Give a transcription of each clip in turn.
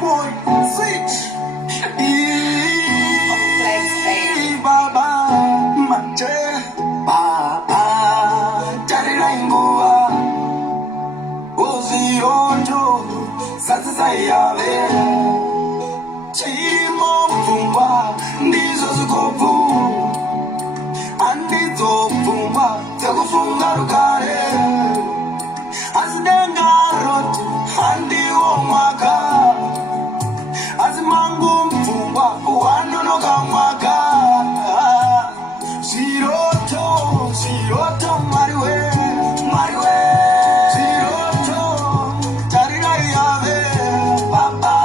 boy, switch. Baba, mache, baba, jarira ingua, ozioto, sasa yave, chimo pumba, ndizo zukopu, andizo pumba, zakufunga rukare, azidenga roti, andi omaka, azimangu pumba, wanono kamaka. Siroto, mariwe, siroto, jarira yave, baba,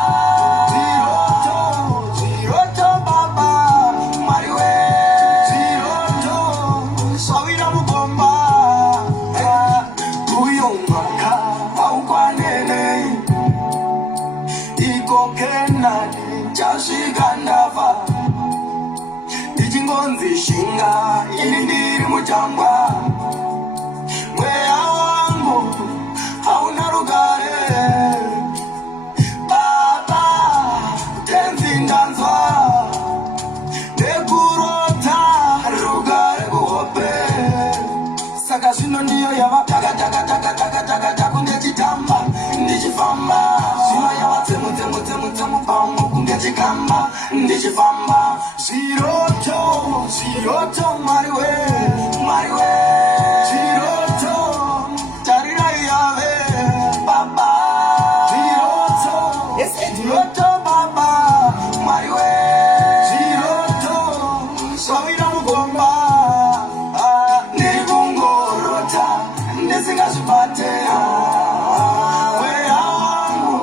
siroto, baba, mariwe, siroto, sawira mugomba, uyongaka, aukwanene, iko kenani, chashigandava, ijingonzi shinga, inindiri mujamba, mwea wangu, hauna rugare, baba, tenzi ndanzwa, nekurota, rugare kuhope, saka zino ndiyo yava, taka, kungechitamba, ndichifamba, zino yava, temu, pamu, kungechikamba, ndichifamba, Siroto, mariwe, siroto, jarira yave, baba, siroto, baba, mariwe, siroto, sawira mugomba, nirikungorota, ndisingazvibate, wea wangu,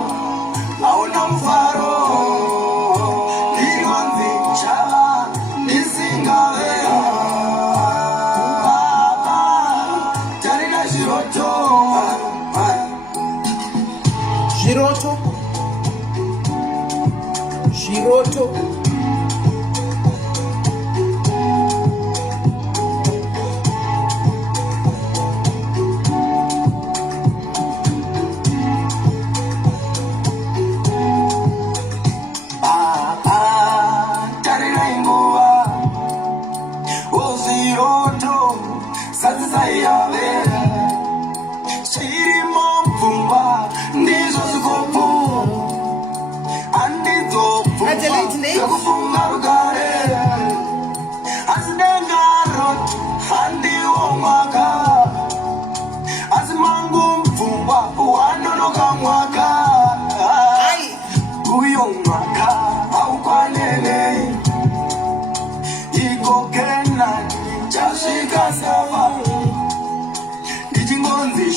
hauna mfaro, ndiriwanzi chava, Shiroto.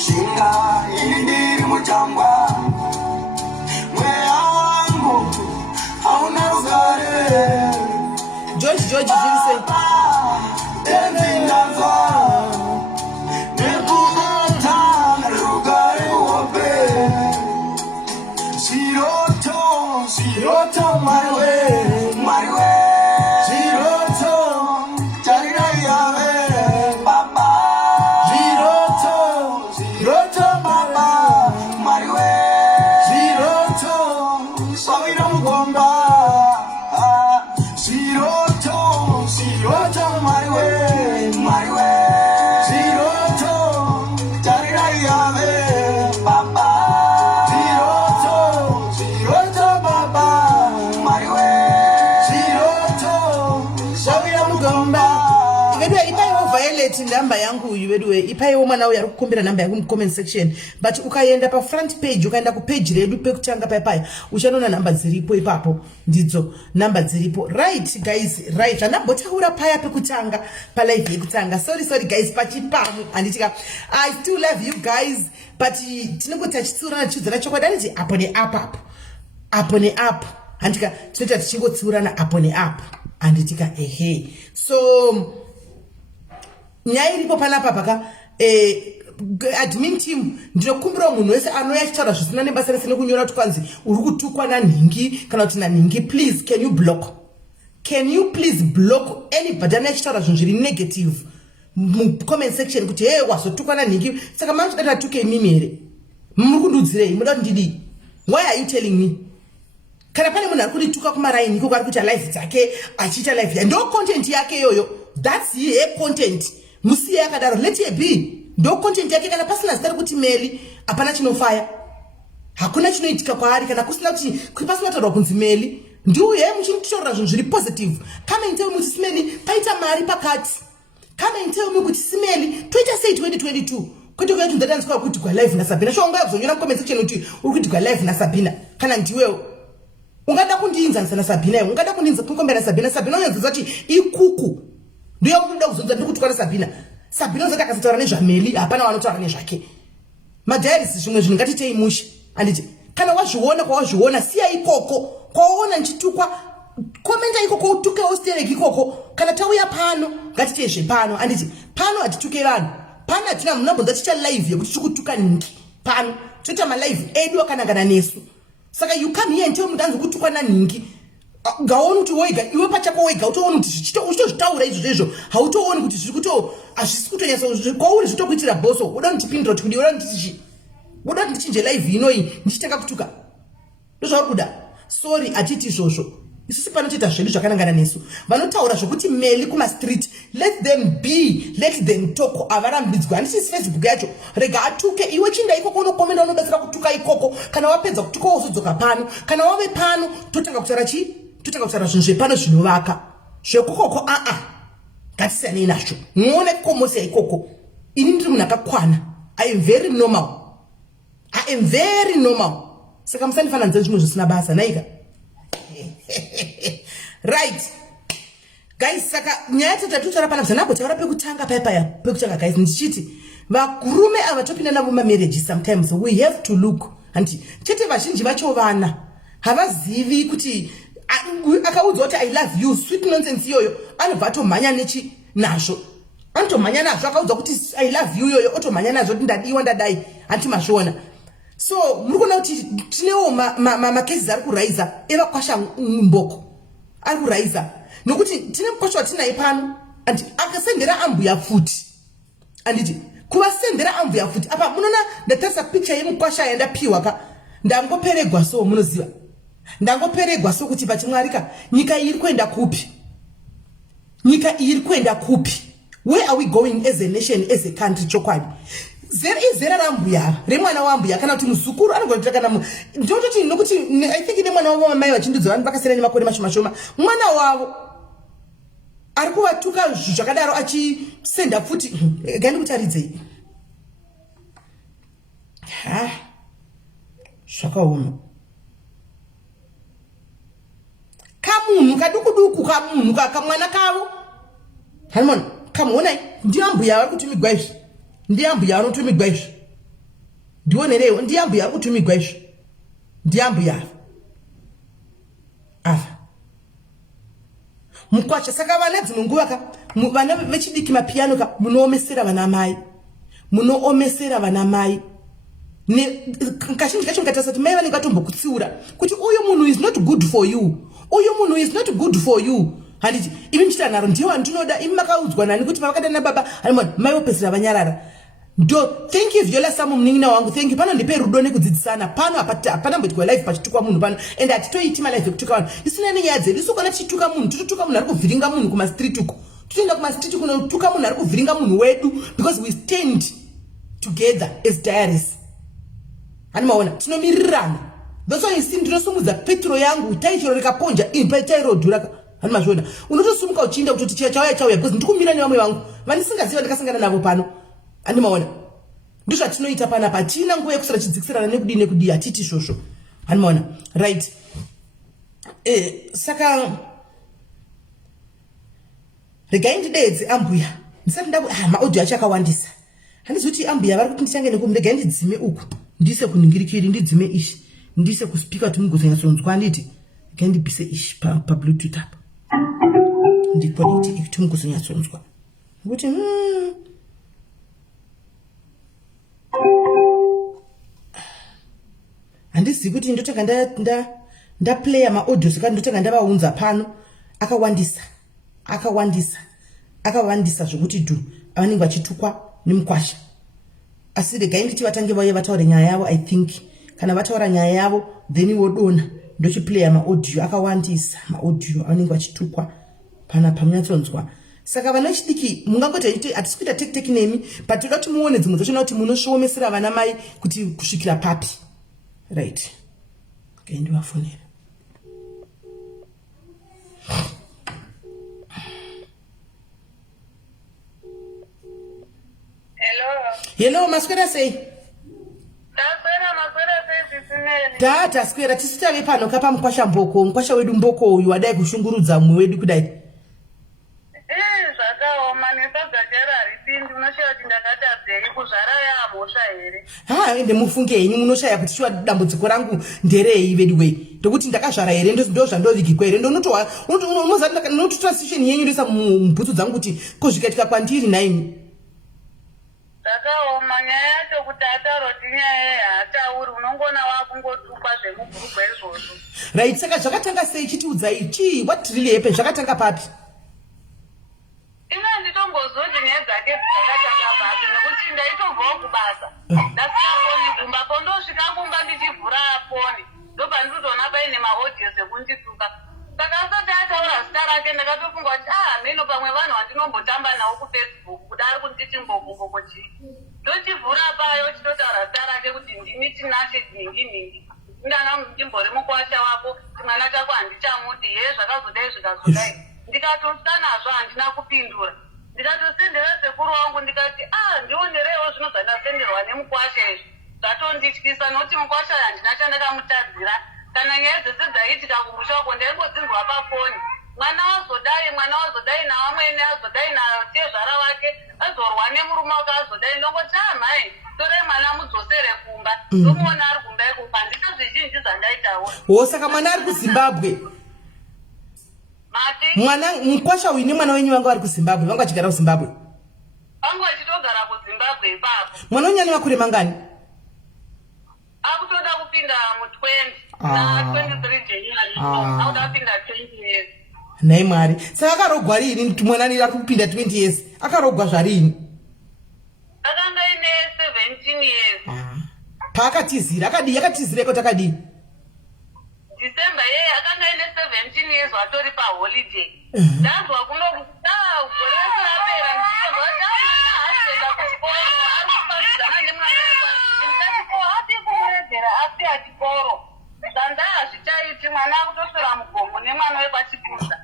Shinga, inindiri mujamba, mwea wangu, hauna rugare. George, Jinse. Tenzi ndanzwa, nekurota, rugare uope. Siroto, mariwe, siroto, jarira yave, baba, siroto, baba, mariwe, siroto, sawira mugomba, siroto, mariwe, siroto, jarira yave, baba, siroto, baba, mariwe, siroto, sawira mugomba. Violate namba yangu uyu weduwe ipaiwo mwana uyu arikukumbira namba yangu comment section, but ukaenda pa front page, ukaenda ku page redu pekutanga paya uchanona namba dziripo ipapo, ndidzo namba dziripo. Right guys, right, anabotahura paya pekutanga pa live yekutanga. Sorry guys, pachipamu anditika I still love you guys, but tinongoti achitsurana chiudzana chokwadi apo ne apo andika tinoti tichingotsurana apo ne apo anditika ehe. So nyaya iripo panapa paka admin team ndinokumbira munhu wese anouya achitaura zvisina nebasa rese nekunyora tukwanzi uri kutukwa nanhingi kana kuti nanhingi, please can you please block anybody anouya achitaura zvinhu zviri negative comment section kuti hey wazotukwa nanhingi saka manzodata tuke imimi here muri kundudzirei muda kuti ndidii? Why are you telling me? kana pane munhu ari kundituka kumaraini iko ari kuita live dzake achiita live ndo content yake yoyo. That's her content. Musiye yakadaro, let her be. Ndo content yake. Kana pasina zitari kuti Melly hapana chinofaya, hakuna chinoitika kwaari, kana kusina kuti pasina taurwa kunzi Melly ndiuye muchinotaura zvinhu zviri positive. Come and tell me kuti Melly paita mari pakati. Come and tell me kuti Melly toita sei 2022 kuti ukaita ndatanzwa kuti kwa live na Sabina. Sho unga kuzonyora comment section kuti uri kuti kwa live na Sabina. Kana ndiwewo ungada kundiinzanisa na Sabina, ungada kundinza kunkombera Sabina. Sabina unonzwa kuti ikuku ndiyo kuda kuzonza ndikutukana Sabina. Sabina zaka akazitaura nezvaMelly hapana wanotaura nezvake. Madiaries zvimwe zvinhu ngatitei mushi. Anditi kana wazviona kwawazviona siya ikoko. Kwaona nchitukwa komenta ikoko utuke ostereki ikoko. Kana tauya pano ngatitei zvepano. Anditi pano atituke vanhu. Pano atina munobonza ticha live yekuti tikutuka ningi. Pano toita ma live edu akanangana nesu. Saka you come here and tell me danzo kutukwa na ningi. Gaoni kuti wega iwe pachako wega utoona kuti uchitozvitaura izvozvo hautooni kuti zviri kuto hazvisi kutonyasa kwauri zvitokuitira boso. Uda ndipindura kuti uda nditichi, uda ndichinje live inoi ndichitaka kutuka ndozvauri kuda. Sorry atiti izvozvo. Isusu panotoita zvedu zvakanangana nesu. Vanotaura zvokuti Melly kuma street, let them be, let them talk. Avarambidzwa handisi Facebook yacho. Rega atuke iwe chinda ikoko unokomenda unobetsera kutuka ikoko. Kana wapedza kutuka wozodzoka pano. Kana wave pano totanga kutaura chi? Totanga kutaura zvinhu zvepano zvinovaka. Zvekukoko ngatisiyane nazvo. Muone komosi ikoko. Ini ndiri munhu akakwana. I am very normal. I am very normal. Saka musandifananidze zvimwe zvisina basa naika. Right guys, saka nyaya tatatutsara pana zanabo taura pekutanga paya pekutanga guys, ndichiti vakurume avatopinda navo marriage sometimes we have to look anti chete vazhinji vacho vana havazivi kuti akaudzwa kuti I love you sweet nonsense yoyo anobva atomhanya nechi nazvo, anotomhanya nazvo. Akaudzwa kuti I love you yoyo otomhanya nazvo kuti ndadiwa ndadai anti mazviona. So muri kuona kuti tinewo macases ari kuraiza evakwasha Imboko ari kuraiza nokuti tine Mkwasha watinaye pano andi akasendera ambuya futi. Anditi kuvasendera ambuya futi apa munoona ndatarisa picture yeMkwasha yandapiwa ka ndangoperegwa. So munoziva ndangoperegwa so kuti pachimwarika nyika iri kuenda kupi, nyika iri kuenda kupi, where are we going as a nation, as a country? Chokwadi zera rambuya remwana wambuya kana kuti muzukuru anogona kana ndototi nokuti I think ne mwana wavo mai vachindudzo vanhu vakasera nemakore mashoma mwana wavo ari kuvatuka zvakadaro achisenda futi gani kutaridzei zvakaoma. Kamunhu kadukuduku kamunhu kamwana kavo hanimona kamuonai ndiambuya vari kutumigwa izvi, ndiambuya anotumigwa izvi ndionerewo ndiambuya ari kutumigwa izvi ndiambuya ava Mkwasha. Saka vana dzimwe nguva ka vana vechidiki mapiano ka munoomesera vana mai, munoomesera vana mai kazhinji kacho mukatarisa kuti mai vanenge vatombokutsiura kuti uyu munhu is not good for you, uyu munhu is not good for you. Handiti ivi ndichita naro ndiyo handinoda imi makaudzwa nani kuti pavakada nababa harimona mai vopedzera vanyarara. Do thank you Viola Samu mnin'ina wangu, thank you. Pano ndipe rudo nekudzidzisana pano apana mbotwa live pachitukwa munhu pano and atitoitima live yekutuka vanhu isina nenyaya dzedu. Isu kana tichituka munhu tototuka munhu ari kuvhiringa munhu kuma street uko, totoenda kuma street kunotuka munhu ari kuvhiringa munhu wedu because we stand together as diaries. Hanimaona tinomirirana. That's why you see ndinosumudza petro yangu taichiro rikaponja impa tairo dhuraka. Hanimazvona unotosumuka uchienda kutoti chauya because ndikumira nevamwe vangu vanisingaziva ndakasangana navo pano. Hanimaona ndizvo atinoita pana patina nguva yekusara chidzikisirana nekudii hatiti shosho. Hanimaona right. Saka regai ndidedze ambuya ndisati maaudio acho akawandisa. Handizoti ambuya vari kuti ndichange nekum regai ndidzime uku ndise kuningirikiri ndidzime ishi ndise kuspika kuti mugozonyatsonzwa nditi regai ndibvise ishi pabluetooth apa ndikonekti kuti mugozonyatsonzwa nokuti handizivi kuti ndotanga ndaplaya maaudio saka ndotanga ndavaunza pano akawandisa zvokuti vanenge vachitukwa neMkwasha. Asi regai nditi vatange vauye vataure nyaya yavo. I think kana vataura nyaya yavo then vodona ndochiplaya maaudio akawandisa, maaudio anenge achitukwa pana pamunyatsonzwa. Saka vana chidiki mungangoti hatisi teki nemi, but toda kuti muone dzimwe dzacho kuti munoshoomesera vana mai kuti kusvikira papi. Right. Okay, ndivafonera. Hello, maswera sei? Tata skwera tisitave pano kapa Mkwasha Mboko, Mkwasha wedu Mboko uyu wadai kushungurudza mwe wedu kudai. Ende mufunge henyu munoshaya kuti shwa dambudziko rangu nderei vedu we. Ndokuti ndakazvara here ndo zvandovigikwa here ndonotowa unozati not transition yenyu ndoisa mubhutsu dzangu kuti kozvikatika kwandiri naini. Ndakaoma nyaya yacho kuti ataroti nyaya hatauri unongona wakungotupa zvemubhurugwa izvozvo. Right, saka zvakatanga sei chitiudzai chii what really happened zvakatanga papi? Ina nditombozoti nyaya dzake dzakatanga papi nekuti ndaitobvawo kubasa. Ndasiya foni kumba pondosvika kumba ndichivhura foni. Ndobva nditoona paine maaudios ekundituka. Saka asati ataura zita rake ndakatofunga kuti mhino pamwe vanhu vandinombotamba navo kuFacebook kudari kunditi Mboko chii. Ndochivhura payo chitotaura zita rake kuti ndini Tinashe ningi. Ndanga ndimbori Mkwasha wako, chimwana chako handichamuti, zvakazodai zvikazodai. Ndikatosvika nazvo handina kupindura. Ndikatosendera sekuru wangu ndikati ndionerewo zvino zvandasenderwa neMkwasha izvi. Zvatondityisa nokuti Mkwasha handina chandakamutadzira. Kana nyaya dzese dzaitika kumusha uko ndaingodzinzwa pafoni. Mwana wazodai navamwene azodai natezvara wake azorwa nemurume wake azodai ndongoti mhai torai mwana mudzosere kumba. Ndomuona ari kumba ikumba handina zvizhinji zvandaitawo. Saka mwana ari kuZimbabwe. Mwana Mkwasha uyu nemwana wenyu vanga vari kuZimbabwe, vanga vachigara kuZimbabwe. Vanga vachitogara kuZimbabwe ipapo. Mwana wenyu ane makore mangani? Akutoda kupinda mu20. Na 23 January. Akutoda kupinda 20 years. Nai Mwari. Saka akarogwa rini kuti mwana ari kupinda 20 years? Akarogwa zvarini? Akanga ine 17 years. Paakatizira yakatizira kuti akadii? December akanga ine 17 years watori paholiday. Ndanzwa kunokuti gore rapera ndichizwa kuti aenda kuchikoro arikufambidzana nemwana ndikati hati kumuregera asi achikoro. Saka hazvichaiti mwana akutoswera mugomo nemwana wepachikunda.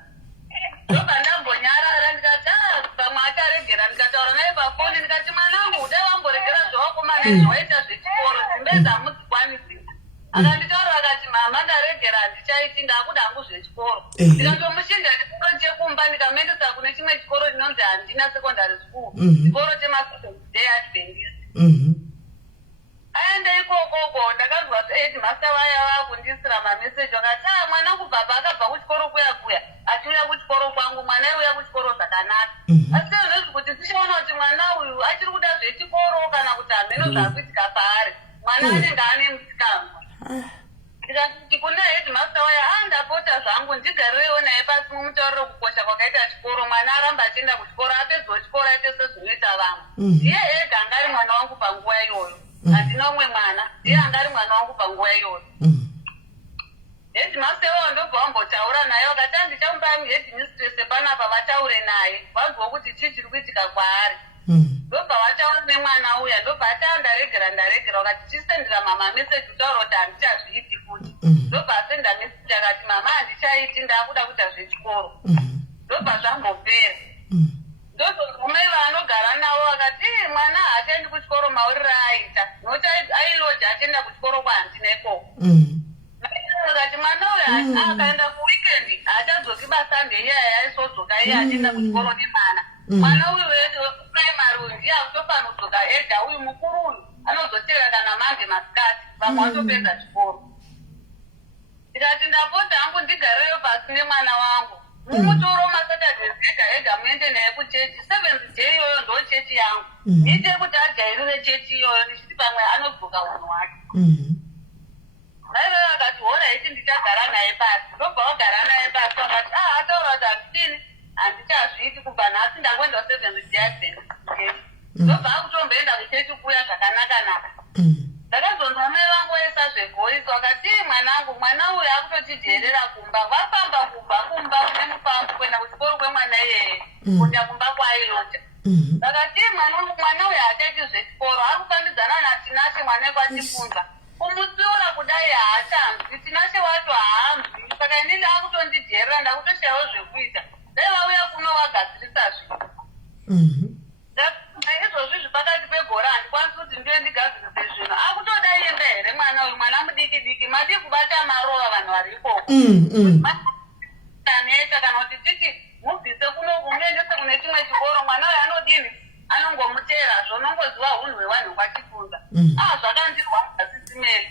Ndobva ndambonyarara ndikati pamwe acharegera ndikataura naye pafoni ndikati mwanangu udai wamboregera zvewakomana izvawaita zvechikoro dzimbe dzamudzikwanisira. Akanditaura akati mama ndaregera handichaiti ndakuda hangu zvechikoro. Ndikatomushinga chikoro chekumba ndikamuendesa kune chimwe chikoro chinonzi Handina Secondary School. Chikoro chemaSeventh-day Adventist. Aenda ikokoko ndakanzwa headmaster vaya vakundisira mameseji vakati mwanangu baba akabva kuchikoro kuya achiuya kuchikoro kwangu mwana uya kuchikoro zvakanaka. Asi nezvi kuti tichaona kuti mwana uyu achiri kuda zvechikoro kana kuti hameno zvakuitika paari. Mwana anenge ane musikanzwa. Ndikati kuna headmaster waya ndapota zvangu ndigarirewo naye pasi mumutauriro kukosha kwakaita chikoro. Mwana aramba achienda kuchikoro apedzawo chikoro aite sezvinoita vamwe. Iye ega anga ari mwana wangu panguva iyoyo. Handina umwe mwana. Iye anga ari mwana wangu panguva iyoyo. Headmaster wao ndobva wambotaura naye wakati handichamupa headmistress panapa vataure naye vanzwa kuti chii chiri kuitika kwaari. Ndobva vataura nemwana uya ndobva ati ndaregera wakati chisendera mama meseji kutaura kuti handichazviiti futi. Ndobva asenda meseji akati mama handichaiti ndakuda kuita zvechikoro. Ndobva zvambopera. Ndozomume vaanogara navo vakati mwana haachaendi kuchikoro mauriro aaita nokuti ailoja achienda kuchikoro kwahandina ikoko. Akati mwana uyu akaenda kuwikendi haachadzoki basande iyaya aisodzoka iye achienda kuchikoro nemwana. Mwana uyu weprimary uyu ndiye akutofana kudzoka ega. Uyu mukuru uyu anozotevera kana manje masikati vamwe vatopedza chikoro. Ndikati ndapota hangu ndigareyo pasi nemwana wangu. Mumutoro maSaturdays ega muende naye kuchechi. Seventh day iyoyo ndo chechi yangu. Ndiite kuti ajairire chechi iyoyo ndichiti pamwe anodzoka unhu hwake. Naive vakati horaiti ndichagara naye pasi. Ndobva vagara naye pasi vakati ataura kuti handidini handichazviiti kubva nhasi ndangoenda Seventh day Adventist. Ndobva akutomboenda kuchechi kuya zvakanaka. Ndakazonzwa mai vangu vaisa zvevoice wakati mwanangu mwana uyu akutochidherera kumba vafamba kumba nemufambo kuenda kuchikoro kwemwana iyeye kuenda kumba kwailota vakati mwana uyu hachaiti zvechikoro akufambidzana natinashe mwaneko achifunza kumutsiura kudai haachambi tinashe wacho haambi saka inini akutondidherera ndakutoshayawo zvekuita dai vauya kuno vagadzirisa zvinhu izvozvi zvipakati pegore handikwanisi kuti ndiyo ndigadzirise zvinhu akutodai enda here mwana uyu mwana mudiki madi kubata marova vanhu vari ikoko kaneta kana kuti titi mubvise kunoku muendese kune chimwe chikoro mwana uyu anodini anongomutera zvonongoziva hunhu hwevanhu kwachifunza zvakandirwadza Sis Melly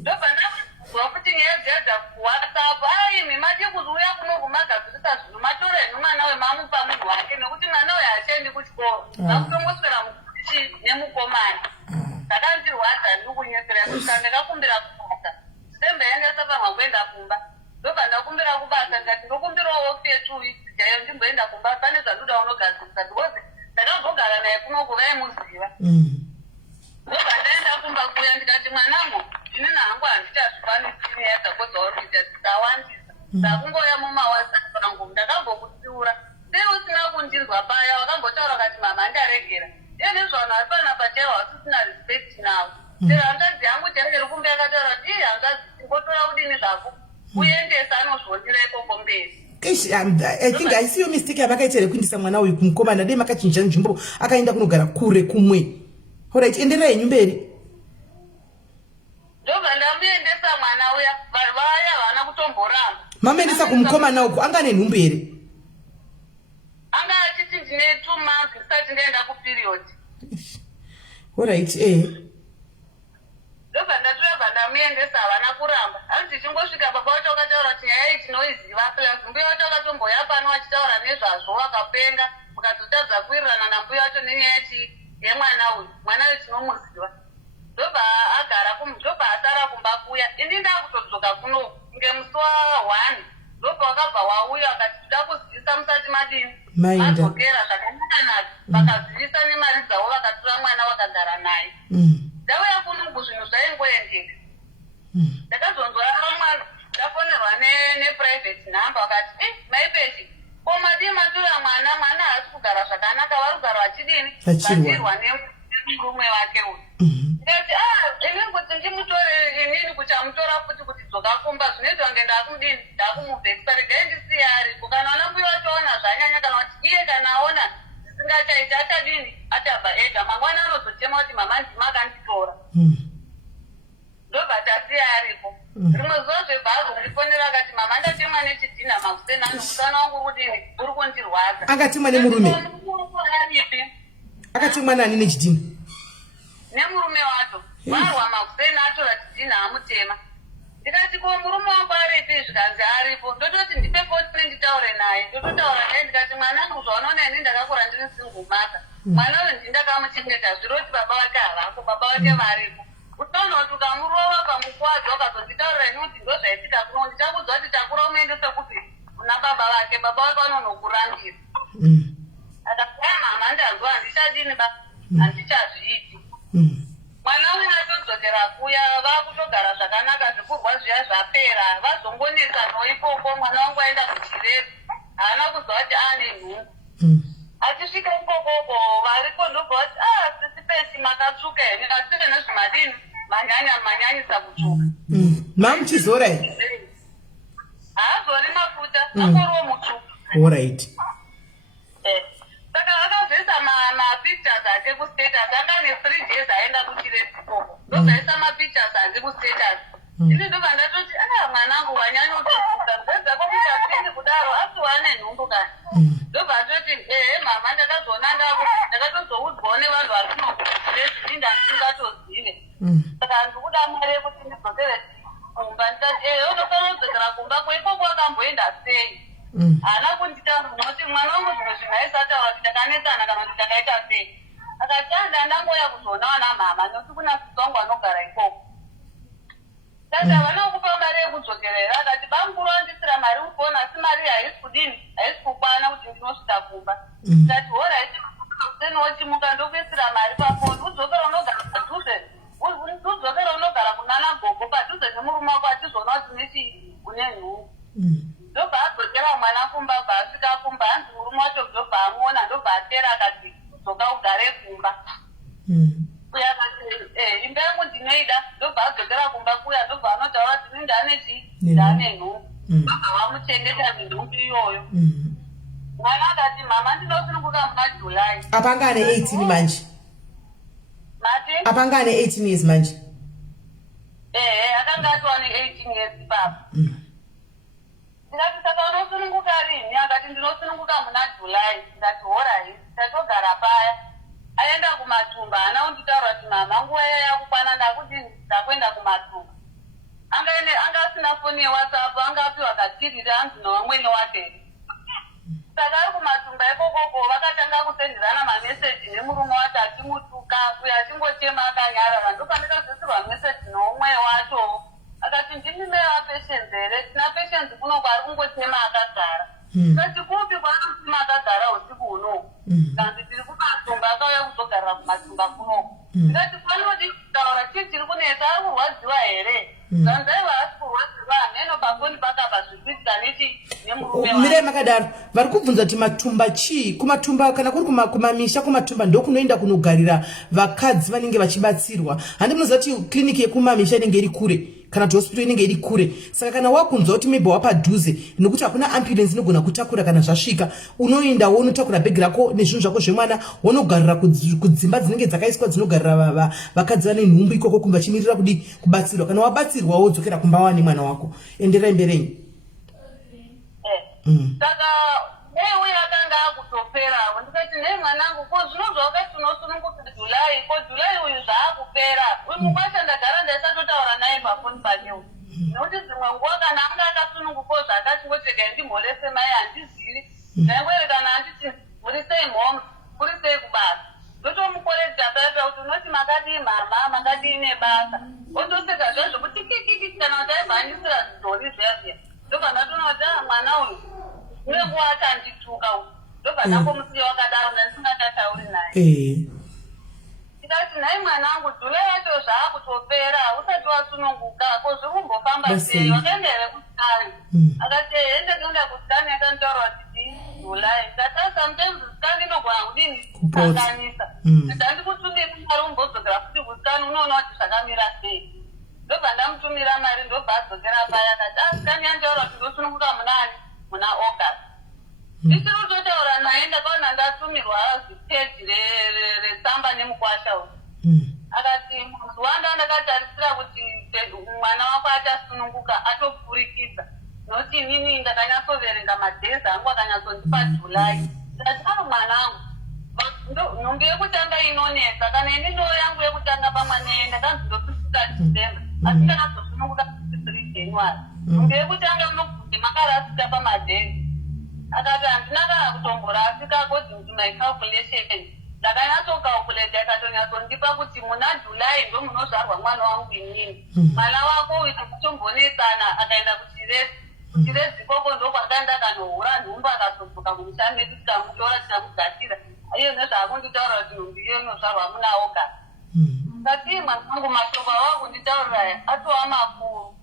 ndobva ndakuzwa kuti nyaya dziyadza kuwhatsapp aimi madi kuuya kunoku magadzirisa zvinhu matoreni mwana uyu mamupa munhu wake nekuti mwana uyu hachaendi kuchikoro vakutongoswera mukuchi nemukomana zvakandirwadza ndikunyepera kusaka ndakakumbira kubasa sembeendesa pamwe kuenda kumba ndobva ndakumbira kubasa ndikati ndokumbirawo 2 weeks chaiyo ndimboenda kumba pane zvandoda unogadzirisa because ndakambogara naye kunoku vaimuziva ndobva ndaenda kumba kuya ndikati mwanangu inini hangu handichazvikwanisini yadzakozawo kuita dzisawandisa ndakungoya mumawhatsapp angu ndakambokutsiura sei usina kundinzwa paya wakambotaura kati mama ndaregera iye nezvanhu ari pana pachaiwo hasisina respect nawo sero hangazi yangu chairi kumbe yakataura kuti ii hangazi tingotora kudini zvako uendesa anozvondira ikoko mberi I think haisiyo mistake yavakaita rekuindisa mwana uyu kumukomana dei makachinja nzvimbo akaenda kunogara kure kumwe. Alright, enderai henyu mberi. Ndobva ndamuendesa mwana uya vanhu vaya havana kutomboramba. Mamuendesa kumukomana uku anga nenhumbu here? Anga achiti ndine 2 months ndisati ndaenda kuperiod. Alright, ndobva ndatorabva ndamuendesa havana kuramba. Hanzi tichingosvika baba vacho vakataura kuti nyaya iyi tinoiziva plus mbuya vacho vakatomboya pano vachitaura nezvazvo vakapenga mukazotadza kuwirirana nambuya vacho nenyaya yemwana uyu mwana uyu tinomuziva ndobva agara ndobva asara kumba kuya ini ndakutodzoka kuno ngemusi wa1 ndobva wakabva wauya wakati toda kuzivisa musati madini vadzokera zvakanaka vakazivisa nemari dzavo vakatora mwana vakagara naye ndauya kunungu zvinhu zvaingoendeka ndakazonzwa mwana ndafonerwa neprivate number vakati maipeti komadi matora mwana haasi kugara zvakanaka vari kugara vachidini vachirwa nemurume wake uyu ndikati inini kuti ndimutore inini kuchamutora futi kuti dzoka kumba zvinoita kunge ndakumudini ndakumuvhekisa regai ndisiye aripo kana ona mbuya vachoona zvanyanya kana kuti iye kana aona zvisingachaiti achadini achabva ega mangwana anozotema kuti mama ndima akanditora ndobva tasiya aripo rimwe zuva zvebhazo ndifonera akati mama ndatemwa nechidhina makuseni ano musana wangu kudini uri kundirwadza akatemwa nemurume akatemwa nani nechidhina nemurume wacho varwa makuseni atora chidhina amutema ndikati ko murume wangu aripi zvikanzi aripo ndototi ndipe foni nditaure naye ndototaura naye ndikati mwanangu zvaunoona ini ndakakura ndiri singumaka mwana uyu ndindakamuchengeta zviroti baba vake havako baba vake varipo utaona kuti ukamurova pamukwadza ukazonditaurira ini kuti ndo zvaitika kuno ndichakudzwa kuti takura umuendese kupi kuna baba vake vanonokurangira akati mama ndanzwa handichadini handichazviiti mwana uyu atodzokera kuya vakutogara zvakanaka zvekurwa zviya zvapera vazongonetsa noipoko mwana wangu aenda kuchirezi haana kuzwa kuti ane nhungu achisvika ikokoko variko ndobva vati sisipesi makatsvuka hene asire nezvimadini manyanyisa kutsvuka mamuchizora here haazori mafuta angoriwo mutsvuka alright saka akazoisa mapictures ake kustatus anga ne3 days aenda kuchirezi ikoko ndobvaisa mapictures ake kustatus ini ndobva ndatoti mwanangu wanyanya kutoa zvedzako kuchapindi kudaro asi wane nhumbu kani ndobva atoti mama ndakazoona ndakatozoudzwawo nevanhu vari kunokuezvini ndandisingatozive saka ndikuda mari yekuti ndidzokere kumba ndikati unofanira kudzokera kumba kwaikoko wakamboenda sei haana kunditaura noti mwana wangu zvimwe zvinhu aisataura kuti takanetsana kana kuti takaita sei akati ndangoya kuzoonawo namama nokuti kuna sisi wangu anogara ikoko saka havana kupa mari yekudzokerera akati banguru andisira mari ufoni asi mari haisi kudini haisi kukwana kuti ndinosvika kumba kati horaiti usenochimuka ndokuisira mari pafoni udzokera unogara padhuze udzokera unogara kunana gogo Imboko padhuze nemurume wako atizoona kuti nechi une nhungu. Ndobva adzokera mwana kumba, bva asvika kumba hanzi murume wacho ndobva amuona, ndobva atera akati dzoka ugare kumba. Uya akati imba yangu ndinoida, ndobva adzokera kumba kuya, ndobva anotaura kuti inda anechi ndane nhungu. Vamuchengeta minhungu iyoyo. Mwana akati mama ndinosununguka muna July. Apanga ane 18 manje. Mati? Apanga ane 18 years manje. Akanga atova ne-18 years baba. Ndikati saka unosununguka rini? Akati ndinosununguka muna July. Ndikati alright, tatogara paya. Aenda kumatumba, hana kunditaura kuti mama nguva yakukwana ndakuti ndakuenda kumatumba. Anga asina foni yeWhatsApp, anga apiwa katirira hanzi nevamwene wake. Saka ari kumatumba ikokoko vakatanga kusenderana mameseji nemurume wacho achimutuka, uye achingochema akanyarara. Ndopandakazisirwa meseji neumwe wacho. Akati ndimime wapeshenzi here, tina peshenzi kuno kwari kungochema akagara. Kati kupi kwaanochema akagara usiku unowu? Kanzi tiri kumatumba, akauya kuzogarira kumatumba kuno. Ndikati panoti kutaura chii chiri kunetsa, ari kurwadziwa here? Kanzaiva asi kurwadziwa hameno pafoni pakaba zvikuitika nechi nemurume wacho. Mirai makadaro vari kubvunza kuti matumba chii? Kumatumba kana kuri kumamisha kumatumba ndokunoenda kunogarira vakadzi vanenge vachibatsirwa. Handi munoziva kuti kliniki yekumamisha inenge iri kure kana kuti hospital inenge iri kure. Saka kana wakunzwa kuti maybe wapadhuze nokuti hakuna ambulance inogona kutakura kana zvasvika, unoenda wonotakura bhegi rako nezvinhu zvako zvemwana wonogarira kudzimba dzinenge dzakaiswa dzinogarira vakadzi vane nhumbu ikoko kumba vachimirira kudi kubatsirwa. Kana wabatsirwa wodzokera kumba wane mwana wako. Enderai mberi. Saka uye akanga akutopera, ndikati mwanangu ko zvinozva wakati unosununguka July, ko July uyu zvaakupera. Uyu Mkwasha ndagara ndaisatotaura naye pafoni panewo. Nokuti dzimwe nguva kana anga akasununguka zvakati ngocheka ndimhorese mai handizivi. Naingwere kana anditi murisei mhombe, kurisei kubasa. Ndotomukoredza paya kuti unoti makadii mama, makadii nebasa. Otoseka zvazvo kuti kikiki kana kuti aibhanisira zvidhori zvezve. Ndobva ndatonoti mwana uyu unenguva achandituka uyu. Ndobva ndakomusiya wakadaro ndandisingachatauri naye. Tikati nhai mwanangu, July yacho zvaakutopera, usati wasununguka, ko zviri kumbofamba sei? Wakaenda here kusikani? Akati ende kuenda kusikani, akanitaura kuti July. Ndikati sometimes kusikani inogona kudini kukanganisa. Kuti handikutumiri mari umbodzokera futi kusikani unoona kuti zvakamira sei. Ndobva ndamutumira mari, ndobva adzokera paya akati asikani yantaura kuti ndosununguka munani muna August. Ndichiri kutotaura naye ndakaona ndatumirwa ziteji resamba nemukwasha uyu. Akati mazuva ndakatarisira kuti mwana wako achasununguka atopfurikidza. Nokuti inini ndakanyatsoverenga madhezi angu akanyatsondipa July. Ndikati mwanangu, nhumbi yekutanga inonetsa, kana ini ndoo yangu yekutanga pamwana ndakanzi ndosvika December. Asi ndakatosununguka 3 January. Nhumbi yekutanga unokunge makarasika pamadhezi. Akati handina kana kutomborasika according my calculation. Ndakanyatsokalkuleta akatonyatsondipa kuti muna July ndo munozvarwa mwana wangu inini. Mwana wako uyu kutombonetsana akaenda kuchirezi koko ndo kwakanda kanohura nhumbu akazodzoka kumushando medu tikamutora tikamugatira. Iyo nezvaakunditaura kuti nhumbi iyo inozvarwa muna August. Ngati mwanangu mashoko awakunditaurira atova makuru.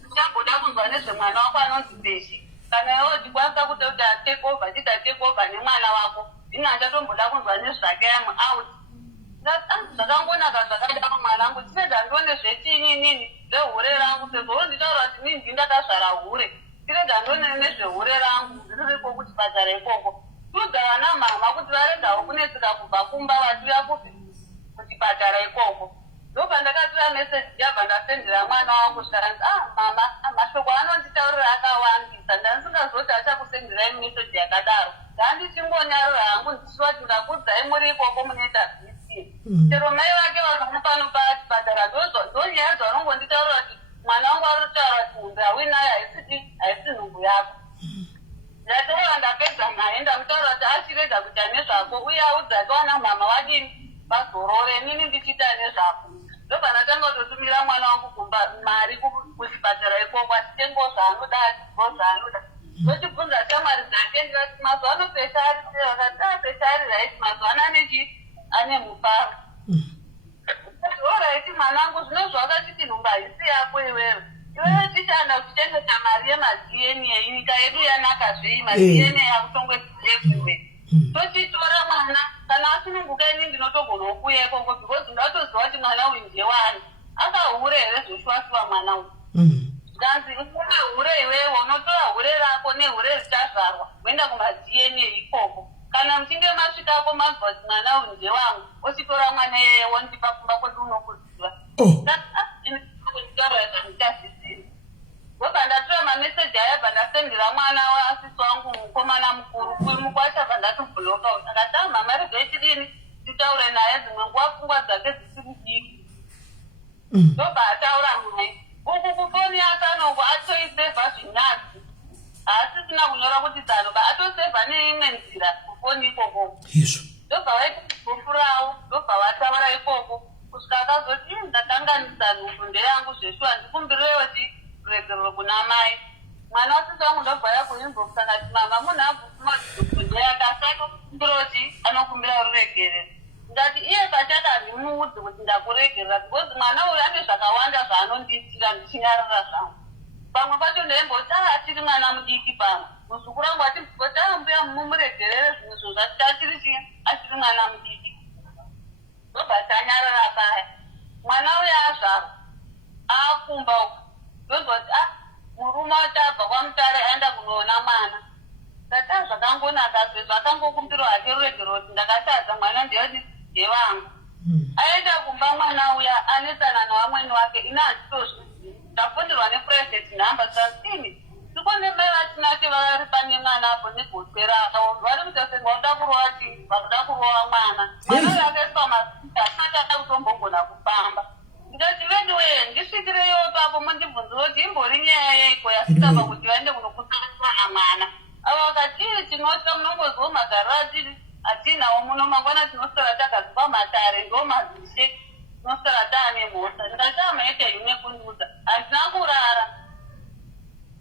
Ndichamboda kunzwa nezvemwana wako anonzi Beshi. Kana iwo tikwanisa kuti take over, take over nemwana wako. Ino achatomboda kunzwa nezvake yamwe out. Zvakangonaka zvakadaro mwanangu, chineda ndione zvechinyi nini zvehure rangu, sezvo nditaura kuti nini ndindakazvara hure. Tirega ndione nezvehure rangu zviriko kuchipatara ikoko. Tudza vana mama kuti varegawo kunetseka kubva kumba vachiuya kuchipatara ikoko. Ndobva ndakatora meseji yabva ndasendera mwana wangu zvikanzi mama mashoko anonditaurira akawandisa, ndandisingazoti achakusenderai meseji yakadaro. Ndandichingonyarira hangu ndichisvati ndakudzai muri ikoko munoita zvisi. Chero mai vake vakamu pano pachipatara ndonyaya dzavanongonditaurira kuti mwana wangu ari kutaura kuti nhumbi awinayo haisi nhumbu yako. Ndatoora ndapedza naye ndamutaura kuti achirega kuita nezvako uye audza kuti wana mama vadini vazorore nini ndichiita nezvako. Ndobva ndatanga kutotumira mwana wangu kumba mari kuchipatara ikoko achitengo zvaanoda achidyo zvaanoda. Ndochibvunza shamwari dzake ndikati mazuva ano Peshari vakati Peshari raiti mazuva ano anechi ane mufaro. Oraiti mwanangu zvinozva wakachiti kutonga isi yako iwewe. Iwewe tichana kuchengeta mari yema-DNA nyika yedu yanaka zvei ma-DNA yakutongwe everywhere. Tochitora mwana kana asununguka ini ndinotogona kuuya ikoko because ndatoziva kuti mwana uyu ndiye wani. Akahure here zvoshwasiwa mwana uyu. Ndanzi ukune hure iwewe unotora hure rako nehure richazvarwa kuenda kuma-DNA ikoko. Kana mchinge masvikako mazwa kuti mwana uyu ndiye wangu ochitora mwana iyeye wondipa kumba kwedu unokuziva. Ndatora mameseji aya bandasendera mwana waasisi wangu mukomana mukuru Mkwasha bandatobhuloka akati mama regai tidini titaure naye dzimwe nguva pfungwa dzake dzisiri diki. Ndobva ataura naye uku kufoni akanongo atoisevha zvinyazi haasisina kunyora kuti zano atosevha neimwe nzira kufoni ikoko. Ndobva vaitofurawo ndobva vataura ikoko kusvika akazoti ndakanganisa nhungu ndeyangu zveshu handikumbirirewo chiregerero kuna mai. Mwana wasisi wangu ndobva yakuimboko akati mama munhu abvumaaakasatokumbiroti anokumbira ruregerero. Ndati iye pachakazvimuudzi kuti ndakuregerera because mwana uyu ane zvakawanda zvaanondiitira ndichinyarara zvangu. Pamwe pacho ndaimboti achiri mwana mudiki pamwe muzukuru wangu ati mbuya mumuregerere zvimwe zvinhu zvati achiri achiri mwana mudiki. Ndobva tanyarara paya mwana uyu azvarwa akumba uku ndozoti murume achabva kwamutare aenda kunoona mwana. Tata zvakangonaka sezvo akangokumbirwa hake ruregerero kuti ndakatadza mwana ndiye vangu. Aenda kumba mwana uya anesana nevamweni wake ina handitozvizivi ndafundirwa neprivate nhamba sasini tikone mai vatinake vari pane mwana apo negotwe ravo vari kutasenga uda kurova ti vakuda kurova mwana uyu akaiswa mapita asati ada kutombogona kufamba. Ndikati vendiwee ndisvikireyo papo mundibvunzira kuti imbori nyaya yeiko yasikapa kuti vaende kunokusangana namwana. Avo vakati tinotya munongoziva magariro atiri atinawo muno mangwana tinosara takazipa matare ndo mazishe tinosara taane mhosva. Ndikati amaita ine kunduza handina kurara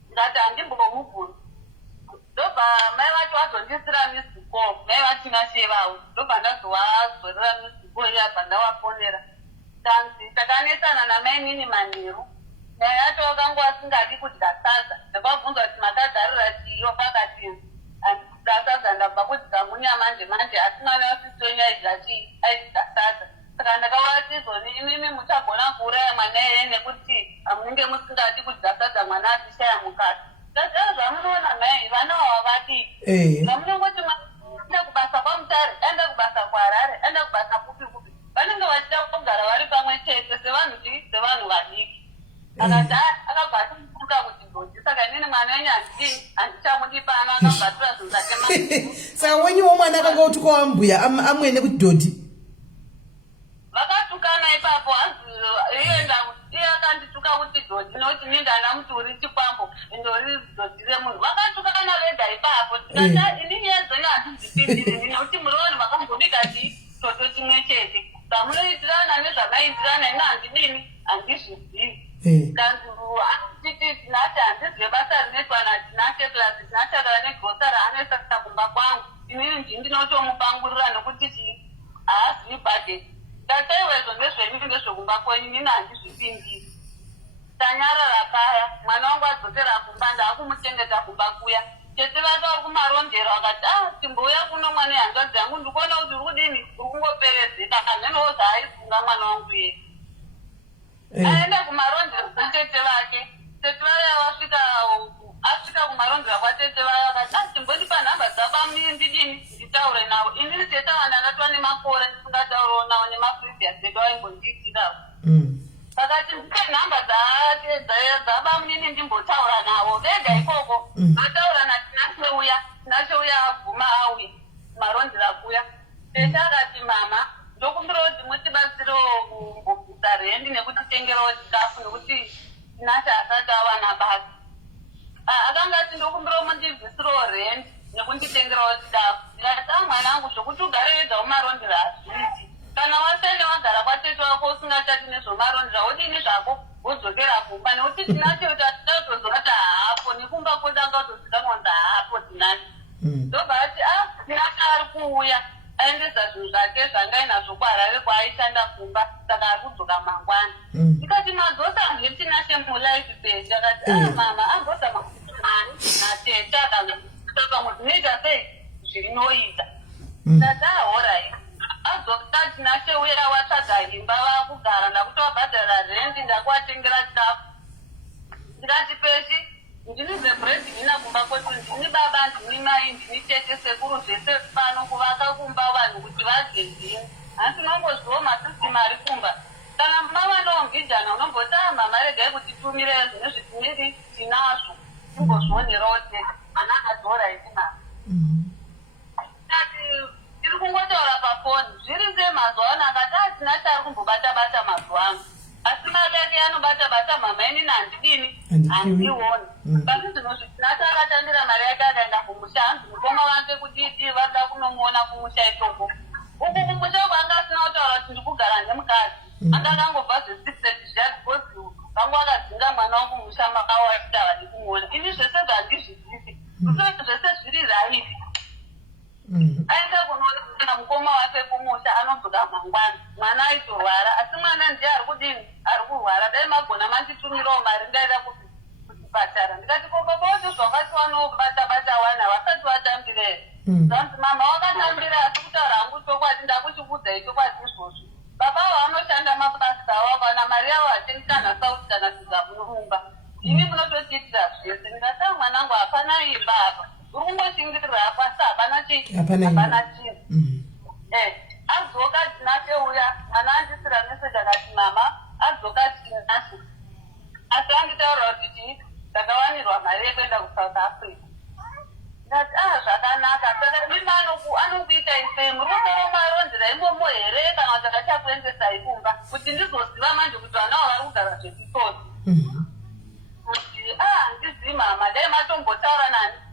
ndikati handimbomubvunza. Ndobva mai vacho vazondisira misiko mai vatina shevavo ndobva ndazovazorera misiko iyabva ndawafonera tanzi takanesana namai nini manheru. Nyaya yacho vakanga vasingadi kudya sadza ndakabvunza kuti makagarira tiyo pakati handikudya sadza ndabva kudya munya manje asi mwana wasisi wenyu aidya chii aidya sadza. Saka ndakawatizoni imimi muchagona kuuraya mwana here nekuti hamunenge musingadi kudya sadza mwana achishaya mukati. Ndati zvamunoona mai vana wavadiki zvamunongoti enda kubasa kwamutare enda kubasa kwaharare enda kubasa kupi vanenge vachida kugara vari pamwe chete sevanhu vadiki. Akati akabva atimuka kuti ndodzi saka inini mwana wenyu handichamudi pano akabvatura zvinhu zvake. Saka wenyu womwana akanga utuka wambuya amwene kuti dhodhi vakatukana ipapo iye akandituka kuti dhodhi nokuti ini ndanamuti uri chikwambo indori dhodhi remunhu vakatukana vega ipapo tikati inini yezvenyu handizvipindiri nekuti muri vanhu vakambobika toto chimwe chete zvamunoitirana nezvamaitirana ino handidini handizvizivi. Kanzuru anotiti tinati handizive basa rinoitwa natinake klasi tinachakara negrosari anoisasa kumba kwangu inini ndinotomupangurira nekuti haazivi bhajeti. Tataiwezvo ndezvenyu ndezvokumba kwenyu nini handizvipindiri. Tanyarara paya mwana wangu adzokera kumba ndaakumuchengeta kumba kuya chete vake vari kumarondero akati timbouya kuno mwana yanzvadzi yangu ndikuona kuti uri kudini uri kungoperezeka kanhenowo zvaaifunga mwana wangu iye. Aenda kumarondero kwatete vake tete vaya asvika kumarondero kwatete vaya akati timbondipa nhamba dzabamindidini nditaure navo inini tete vanda ndatova nemakore ndisingatauriwo navo nemaprevious edu aimbondiitirawo. Pakati ndipe nhamba dzabamunini ndimbotaura navo vega ikoko vataura natinacheuya abvuma auye marondera kuya. Tete akati mama ndokumbira kuti mutibatsirewo kumbobvisa rendi nekutitengerawo chikafu nekuti tinati asati awana basa. Akanga ati ndokumbirawo mundibvisirewo rendi nekunditengerawo chikafu. Ndikati mwana wangu zvokuti ugare wega umarondera hazviiti. Kana wasenda wagara kwatete wako usingachati nezvomarondera wodini zvako wodzokera kumba nekuti tinacho kuti atitazozorati haapo nekumba kodanga kutozikanwanza haapo tinati. Ndobva ati tinati ari kuuya aendesa zvinhu zvake zvangainazvo kuharare kwaaishanda kumba saka ari kudzoka mangwana. Ndikati madzosa mulaifi page akati mama ambotama nateta kana munoita sei zvinoita tata alright azokati nacheuya watsvaga imba vakugara ndakuti wabhadhara rendi ndakuvatengera chikafu ndikati peshi ndini zebredhina kumba kwetu ndini baba ndini mai ndini tete sekuru zvese pano kuvaka kumba vanhu kuti vadye ndini asi unongozviwo masisitemu ari kumba kana mama ndombidhana unomboti mama regai kuti tumire zvine zvitiniri tinazvo timbozvionerawo tete ana akadzora iti mama ati tiri kungotaura pafoni zviri semazuva ano akati hatina chari kumbobata-bata mazuva ano asi mari yake anobata-bata mama inini handidini handioni basi zvino zvitinati akatandira mari yake akaenda kumusha hanzi mukoma wake kuti vada kunomuona kumusha ikoko uku kumusha kwanga asina kutaura kuti ndikugara nemukadzi anga akangobva zve6 zviya because vangu akadzinga mwana wangu musha makawaita vadi kumuona ini zvese zvandizvizisi kusoti zvese zviri raivi aenda kunoona mukoma wake kumusha anodzoka mangwana mwana aitorwara asi mwana ndiye ari kudini ari kurwara dai magona manditumirawo mari ndaida kuchipatara ndikati kokoboto zvakati wanobata-bata wana vasati vatambire zanzi mama wakatambira asi kutaura hangu chokwadi ndakuchikudzai chokwadi izvozvo baba vanoshanda mabasa avo kana mari yavo hatengi kana sauti kana sizamunumba ini munototiitira zvese ndikati mwanangu hapana imba apa uri kungoshingirira apa hapana chinhu azoka tinateuya mwana andisira meseji akati mama azoka tinasi asi anditaura kuti ndakawanirwa mari yekuenda kuSouth Africa ndati zvakanaka saka mima anokuita isei muri kutoro marondera imomo here kana kuti akachakuendesai kumba kuti ndizoziva manje kuti vana vari kugara zvechitsotsi kuti handizivi mama dai matombotaura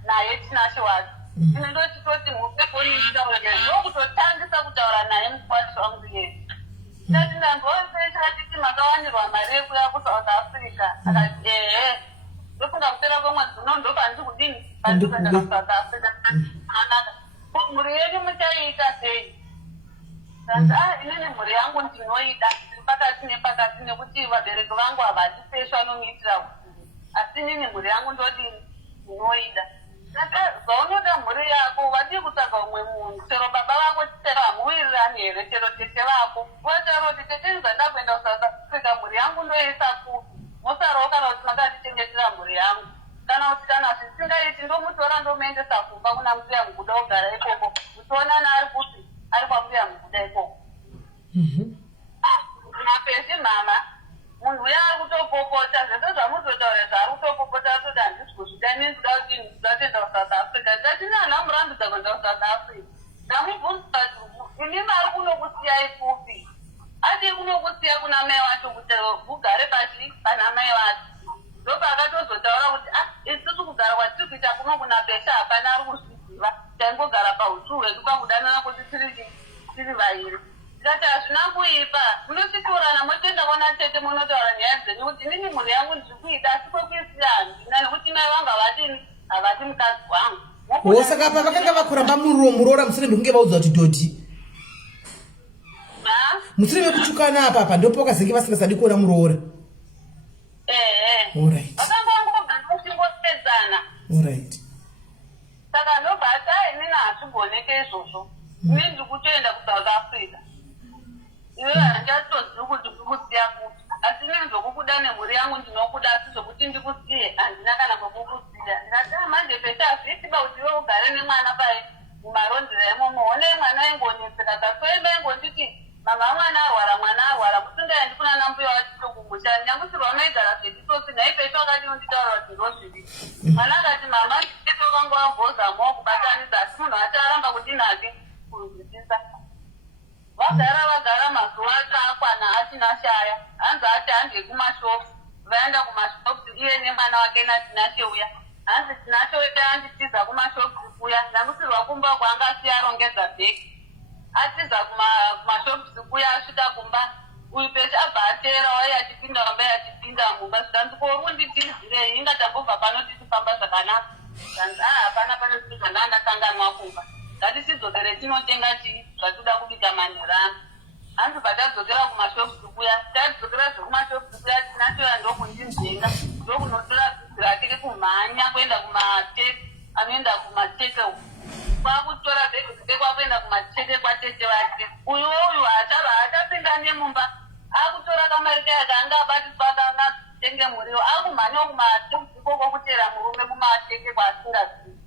naye tinashe wacho ine ndotitoti mupekoniitaura ndokutotangisa kutaura naye mukwasha wangu yesu ndati ndandosechati makawanirwa mari yekuya kuSouth Africa akati ndofunga kupera kwemwedzi uno ndopandiri kudini pandikuenda kuSouth Africa mhuri yedu muchaiita sei ndati inini mhuri yangu ndinoida pakati nepakati nekuti vabereki vangu havadi pesha anomuitira kuti asi inini mhuri yangu ndodini ndinoida zvaunoda mhuri yako vadi kutsvaga umwe munhu chero baba vako chero hamuwirirani here chero tete vako wataura kuti tete ndizanda kuenda kuSouth Africa mhuri yangu ndoisa kupi mosarawo kana kuti makandichengetera mhuri yangu kana kuti kana zvisingaiti ndomutora ndomuendesa kumba kuna mbuya muguda kugara ikoko muchionana ari kuti ari kwambuya muguda ikoko napeshi mama munhu uya ari kutopopota zvese zvamuzotaura zvaari kutopopota atoti handisi kuzvida inini ndida kuti ndatoenda kuSouth Africa ndati nana murambidza kuenda kuSouth Africa ndamubvunza kuti ini mari kunokusiyai kupi ati kunokusiya kuna mai wacho kuti ugare pashi pana mai wacho ndopa akatozotaura kuti isusu kugara kwatiri kuita kuno kuna pesha hapana ari kuzviziva taingogara pautsvu hwedu kwakudanana kuti tiri vairi ndikati hazvina kuipa munositorana motoenda kona tete munotaura nyaya dzenyu kuti inini mhuri yangu ndiri kuita asi kwekuisiya handina nekuti mai vangu havadini havadi mukadzi wangu saka pa vakanga vakuramba muroora musire mekunge vaudzwa kuti doti musire mekutukana apa ndopo vakazenge vasingasadi kuona muroora vakangongogangosingosedzana saka ndobva ati inini hazvigoneke izvozvo ini ndiri kutoenda kuSouth Africa iwe handichatozivi kuti ndikusiya kuti asi inini zvokukuda nemhuri yangu ndinokuda asi zvokuti ndikusiye handina kana kwokukusiya ndikati manje pesha hazviitiba kuti iwe ugare nemwana pai mumarondera imomo onei mwana aingoneseka kakoemba aingonditi mama mwana arwara musingaendi kuna nambuya wachito kumushani nyangusirwa maigara zvechitsotsi naipesha akati unditaura kuti ndozviri mwana akati mama ndito vangu vambozamawo kubatanidza asi munhu ati aramba kudinake kunzwisisa vagara mazuva acho akwana atinashaya hanzi ati handei kumashopu vaenda kumashopu iye nemwana wake natinasheuya hanzi tinasheuya anditiza kumashopu kuya nyangusirwa kumba kwanga asiyarongedza bheki atiza kumashopusi kuya asvika kumba uyu pesha abva atera waiye achipinda wamba achipinda mumba zvikanzi korunditizirei ingatambobva pano tichifamba zvakanaka kanzi hapana pane zviro zvandandakanganwa kumba ngatichidzokere tinotenga chii zvatoda kubika manherano hanzi bva tadzokera kumashopusi kuya tadzokera zvekumashopusi kuya tinatoya ndokundiza njenga ndokunotora ratiri kumhanya kuenda kumatete anoenda kumatete kwakutora bhegi kwakuenda kumatete kwatete vake uyu haachapinda nemumba akutora kamari kaya kaanga abatiswa kangatenge muriwo akumhanyawo kumatete kokokutera murume kumatete kwaasingazii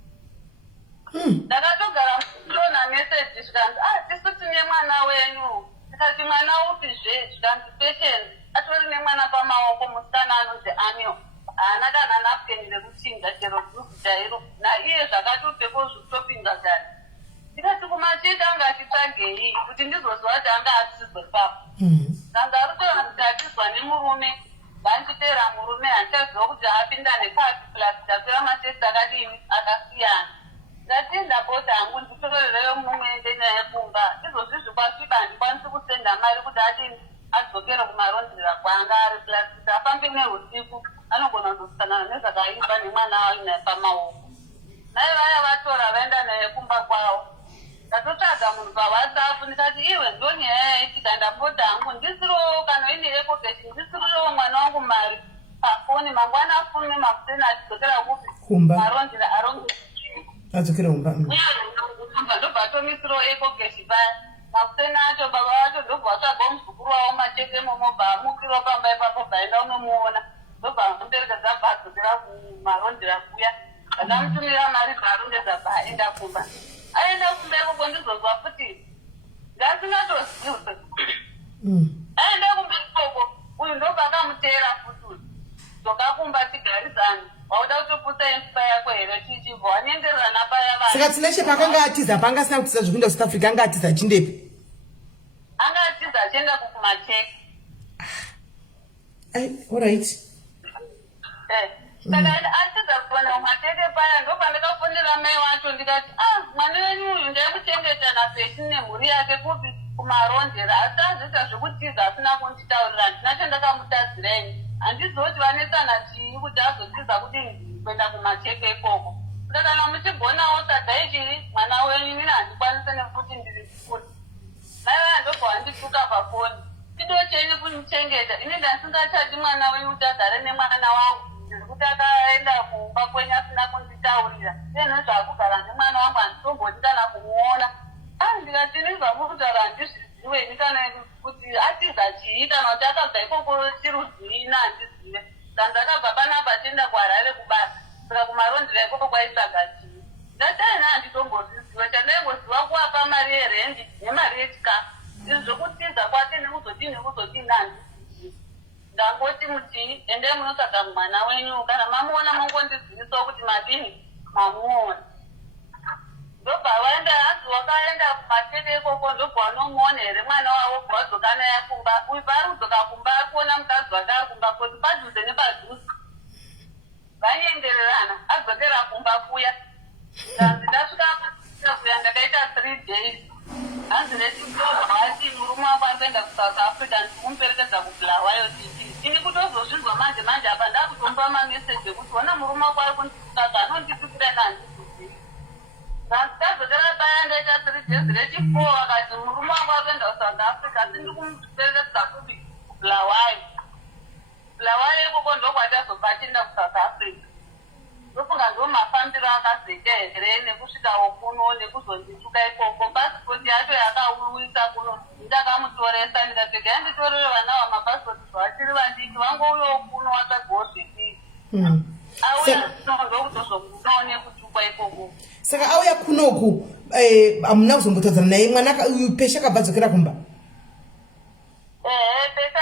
ndakatogara ndona meseji zvikanzi tisu tine mwana wenyu tikati mwana upizve zvikanzi patience atori nemwana pamaoko musikana anonzi anio haana kana napkeni rekuchinja chero dhuku chairo naiye zvakatopfeko zvitopinga kare tikati kumachete anga atitsvagei kuti ndizoziva kuti anga atisizwe papo kanga aritora kuti atizwa nemurume nganchitera murume handichaziva kuti apinda nepapi plus tapera matesti akadini akasiyana ndati ndapota hangu nditororereyo mumwende nyaya kumba izvozvizvi kwasviba handikwanisi kusenda mari kuti adini adzokere kumarondera kwanga ari plus kuti afambe neusiku anogona kuzosangana nezvakaipa nemwana wainaye pamaoko nai vaya vatora vaenda naye kumba kwavo ndatotsvaga munhu pawhatsapp ndikati iwe ndonyaya yaitika ndapota hangu ndisirowo kana ine ekogeshi ndisirowo mwana wangu mari pafoni mangwana afune makusena achidzokera kupi marondera aronge adzokera kumba ndobva tomisiro ekogeshi paya makusena acho baba vacho ndobva vatsvaga muzukuru wavo machete momobva amukiro pamba ipapo bvaenda unomuona ndobva amuperekedza bva adzokera kumarondera kuya ndakamutumira mari bvaarondedza bva aenda kumba aenda kumba ikoko ndizozwa futi ndasingatozive aenda kumba ikoko uyu ndobva akamuteera futi zokakumba tigarisani wauda kutoputsa imba yako here tichibva wanyengererana paya vanhu saka tsine chepakanga atiza pangasina kutiza zvekuinda south africa anga atiza chindepi anga atiza achienda kukumacheki alright saka atiza kuona kumateke paya ndobva ndakafonera mai wacho ndikati mwana wenyu uyu ndaimuchengeta napeshi nemhuri yake kupi kumarondera asi azoita zvekutiza asina kunditaurira handina chandakamutadzira ini handizivi kuti vanesana chii kuti azotiza kudini kuenda kumacheke ikoko saka kana muchigonawo sadza ichiri mwana wenyu nini handikwanise nekuti ndiri kuri mai vaya ndobva wandituka pafoni chido chenyu kumuchengeta ini ndasingachati mwana wenyu kuti agare nemwana wangu ndikuti akaenda kumba kwenyu asina kunditaurira sene zvakugara nemwana wangu handitomboti kana kumuona ndikati nizvamukutaura handizvizive ini kana kuti atiza chii kana kuti akabva ikoko chirudzii handizive saka ndakabva panapa tienda kuharare kubasa saka kumarondera ikoko kwaitsvaga chii ndati aina handitombozviziva chandaingoziva kuwapa mari yerendi nemari yechikafu izvi zvokutiza kwake nekuzodii nekuzodii handizivi ndangoti mutii endei munotsvaga mwana wenyu kana mamuona mongondizivisawo kuti madini mamuona ndobva vaenda hanzi wakaenda kumatete ikoko ndobva wanomuona here mwana wavo bva wadzoka naye kumba uyu paari kudzoka kumba ari kuona mukadzi wake ari kumba kuti padhuze nepadhuze vanyengererana adzokera kumba kuya ndanzi ndasvika kuya ndakaita 3 days hanzi nechiti murume wangu anoenda kusouth africa ndikumuperekedza kubulawayo titi ini kutozozvinzwa manje manje apa ndakutomba mameseji ekuti ona murume wako ari kundisaka anondipikira kandizivi ndazokera paya ndaita 3 days rechi4 akati murume wangu akuenda kusouth africa asi ndikumuperekedza kuti kubulawayo bulawayo ikoko ndokwatazobva achienda kusouth africa ndofunga ndo mafambiro akazoita here nekusvikawo kuno nekuzondituka ikoko pasipoti yacho yakauisa kuno ndakamutoresa ndikapfeka yanditorere vana vamapasipoti zvavachiri vandiki vangouyawo kuno watsvagawo zvepiri auya ndokutozokunaone kutukwa ikoko saka auya kunoku hamuna kuzombotodzana naye mwana uyu pesha akabva adzokera kumba pesha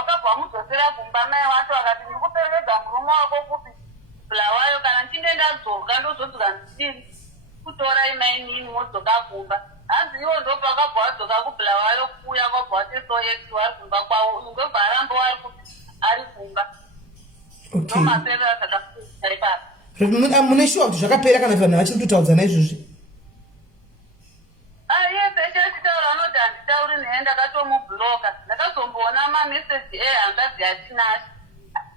akabva amudzosera kumba mai wacho akati ndikuperekedza murume wako kupi bulawayo kana nchinge ndadzoka ndozodzoka ndidini kutora imainini wodzoka kumba hanzi iwo ndobva akabva wadzoka kubulawayo kuya kwabva watesoex wari kumba kwawo uyu ndobva aramba wari kuti ari kumba nomaperera zvakaaipapo mune shuwa kuti zvakapera kana kuti vanhu vachiri kutotaudzana izvozvi iye pesha achitaura anoti handitauri nheye ndakatomubhuloka ndakazomboona mameseji ehangadzi yatinashi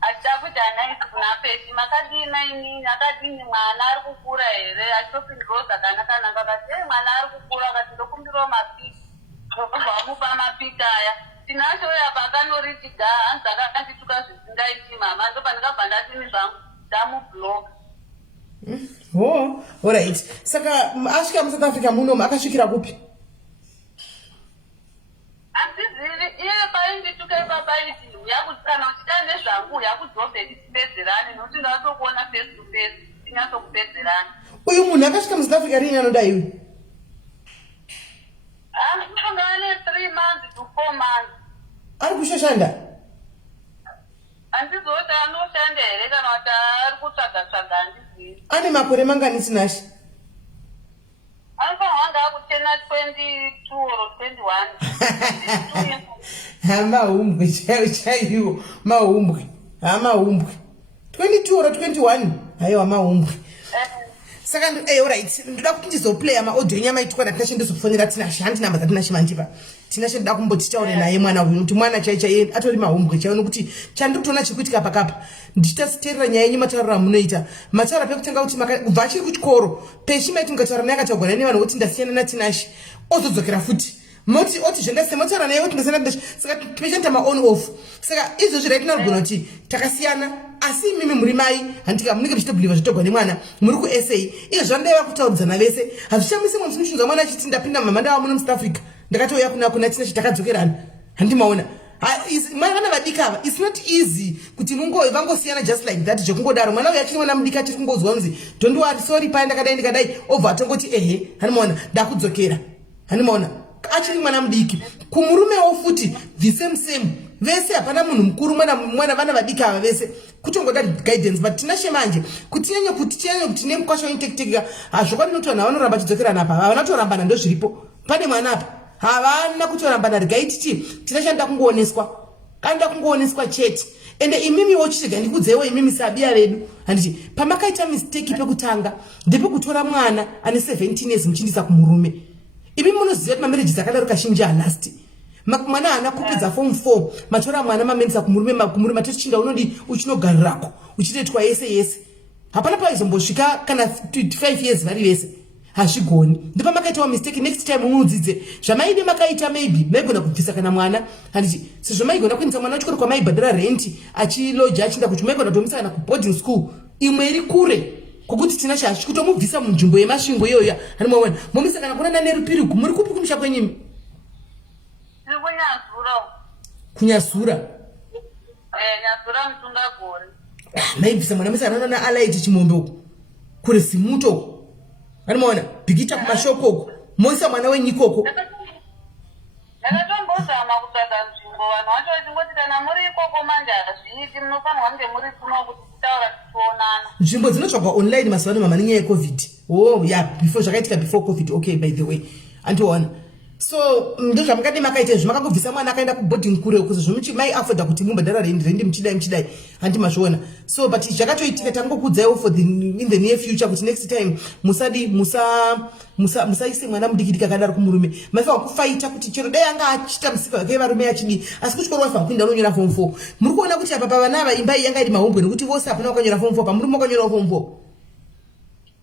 achida kuti anaisi kuna peshi makadina inini akadini mwana ari kukura here achitopindirawo zvakanaka-naka akati mwana ari kukura akati ndokumbirawo mapiki ndobva wamupa mapiki aya tinasho yapakanorichiga hanzi akandituka zvisingaiti mama ndopandikabva ndatini zvangu ndamubloka. Oh, alright. Saka asvika muSouth Africa munomu akasvikira kupi? Handizivi iye paindituka ipapaiti yakutsikana uchita nezvangu yakudzobheri tipedzerane nokuti ndatokuona face to face tinyatsokupedzerana. Uyu munhu akasvika muSouth Africa riini anoda iwe? Ane 3 months to 4 months. Ari kushoshanda? Handizoti anoshanda here kana kuti ari kutsvaga handizivi. Ane makore mangani Tinashe? Anofanirwa wanga akutena 22 or 21. Mahumbwe chaiwo mahumbwe. Mahumbwe. 22 or 21? Haiwa mahumbwe. Saka alright, ndoda kuti ndizoplaya maaudio nyama itwa Tinashe ndizofonera Tinashe handi namba dzaTinashe mandipa. Tinashe ndoda kumboti taure naye mwana uyu kuti mwana chaiye atori mahumbwe chaiwo kuti chandikutoona chikuitika pakapa ndichitaterera nyaya yenyu mataurira munoita mataura pekutanga kuti kubva achiri kuchikoro peshimaiti mukataura naye akatagwana nevanhu kuti ndasiyana naTinashe ozodzokera futi moti oti zvendasemataura naye kuti ndasiyana naTinashe saka pechanta maon off saka izvozvi raitinogona kuti takasiyana asi imimi muri mai handika munenge muchitobhiliva zvitogwa nemwana muri kuSA izvo zvandaiva kutauridzana vese hazvichamisi mwe musindichunzwa mwana achiti ndapinda mamanda wamuno muSouth Africa ndakatouya kuna Tinashe takadzokerana handimaona mwana vadiki ava it's not easy kuti vangosiyana just like that zvekungodaro mwana uyu achiri mwana mudiki achiri kungozwa kunzi don't worry sorry paya ndakadai obva atongoti ehe handimaona ndakudzokera handimaona achiri mwana mudiki kumurumewo futi the same vese hapana munhu mukuru mwana vana vadiki ava vese kutongoda guidance but Tinashe manje kuti nyanye kuti neMkwasha intektika hazvokwadi vanhu vanoramba chidzokerana apa havana kutorambana ndozviripo pane mwana apa havana kutorambana rigaititi Tinashe kungoonesa chete ende imimi wochitega ndikudzeiwo imimi sabiya vedu handiti pamakaita mistake pekutanga ndepekutora mwana ane 17 years muchindisa kumurume imi munoziva kuti mamarriages akadaro kazhinji halasti mwana haana kupedza form 4 matora mwana mamenisa kumurume atochinda unodi uchinogarirako uchitoitwa yese hapana paizombosvika kana 25 years vari vese hazvigoni ndepamakaitawo mistake next time mudzidze zvamaide makaita maybe maigona kubvisa kana mwana handiti sezvo maigona kuendesa mwana wachikoro kwamaibhadhara renti achiloja achinda kuti maigona kutomisa kana kuboarding school imwe iri kure kokuti Tinashe hazvisi kutomubvisa munzvimbo yemasvingo iyoya handimaona momisa kana kunana nerupirigu muri kupi kumusha kwenyimi kunyazura nyazura mutungagore maibvisa mwana misa anonana alaiti chimondoko kure simuto handimaona bhikita kumashokoko moisa mwana wenyikoko ndakatombozama kutsvaga nzvimbo vanhu vacho vachingoti kana muri ikoko manje hazviiti munofanirwa kunge muri kuno kuti titaura tichionana nzvimbo dzinotsvagwa online mazuva ano mama nenyaya yecovid before zvakaitika before covid okay by the way andiona so ndozvamakadi makaita izvo makangobvisa mwana akaenda kuboarding kure kuzo zvomuchi mai afodha kuti mumbadhara rendi muchidai handimazviona so but zvakatoitika tangokudzaiwo in the near future kuti next time musaise mwana mudikidiki akadaro kumurume maifanwa kufaita kuti chero dai anga achita musika wake varume achidi asi kuchikoro waifanwa kuinda unonyora form 4 muri kuona kuti apa pavana ava imba iyi yanga iri mahombwe nekuti vose hapana wakanyora form 4 pamurume wakanyorawo form 4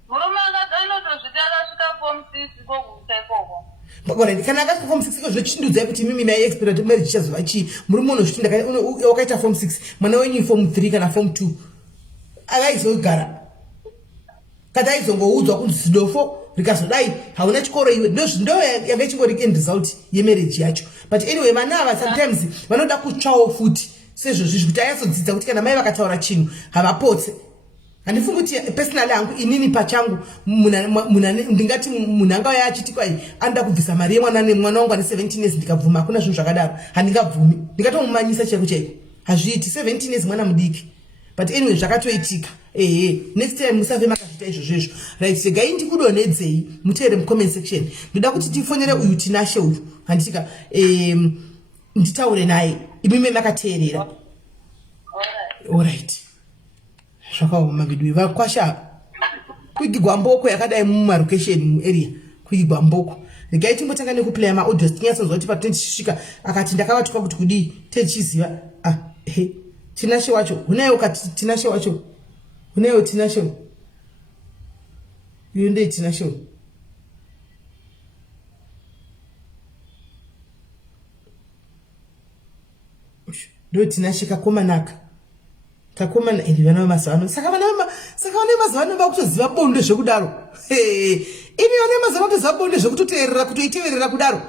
murume anotozviti akasvika form 6 kokusaikoko kana akasvika form 6 zvochindudza kuti mimi mai experience marriage chazova chii murume unozviti wakaita form 6 mwana wenyu form 3 kana form 2 akaizogara kati aizongoudzwa kunzi zidofo rikazodai hauna chikoro iwe ndo yanga ichingori end result yemarriage yacho but anyway vana ava sometimes vanoda kutsvawo futi sezvozvizvi kuti ayazodzidza kuti kana mai vakataura chinhu havapotse handifungi kuti personally hangu inini pachangu ndingati munhu anga uya achiti kwai anoda kubvisa mari yemwana wangu ane 17 years ndikabvuma hakuna zvinhu zvakadaro handingabvumi ndingatomumanyisa chaiko hazviiti 17 years mwana mudiki but anyway zvakatoitika next time musave makazviita izvozvo right segai ndikudonhedzei muteere mucomment section ndoda kuti tifonere uyu Tinashe uyu handitika nditaure naye imimi makateerera alright zvakaoma bidwi vakwasha kuigwa mboko yakadai mumarokesheni muarea kuigwa mboko regai timbotanga nekuplaya maaudio tinyatsonzwa kuti patinochisvika akati ndakavatwa kuti kudii techiziva Tinashe wacho hunayo kati Tinashe wacho hunayo Tinashe uyu ndei Tinashe ndotinashe kakomanaka kakomana iri vana vemazuvano saka vana vemazuvano vakutoziva bonde zvekudaro ini vana vemazuvano kutoziva bonde zvekutoteerera kutoiteverera kudaro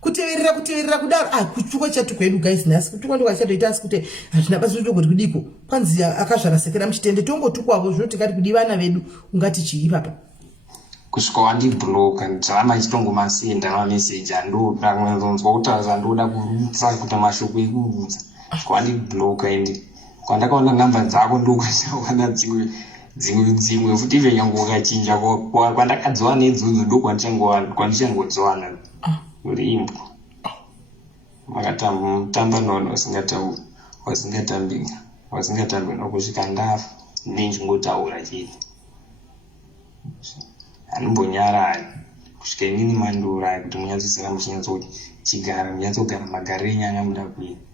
kuteverera kudaro kutukwa chatu kwedu guys nhasi kutukwa ndo kwachatoita asi kuti hatina basi kutogoti kudiko kwanzi akazvarasekera muchitende tongotukwavo zvinoti kati kudi vana vedu ungati chii papa kusvika wandibhuloka ndicharamba ndichitongomasenda mameseji andoda kunzwa kutaura ndoda kurutsa kuti mashoko ekurutsa kusvika wandibhuloka ende kwandakaona namba dzako ndokwachawana dzimwe futi ive nyange ukachinja kwandakadziwana nedzodzo ndo kwandichangodziwana urimbo makatamba nono wasingatambi nokusvika ndafa ndichingotaura chete anombonyarari kusvika inini mandura kuti munyatsisira munyatsogara magariro enyanya muda kuita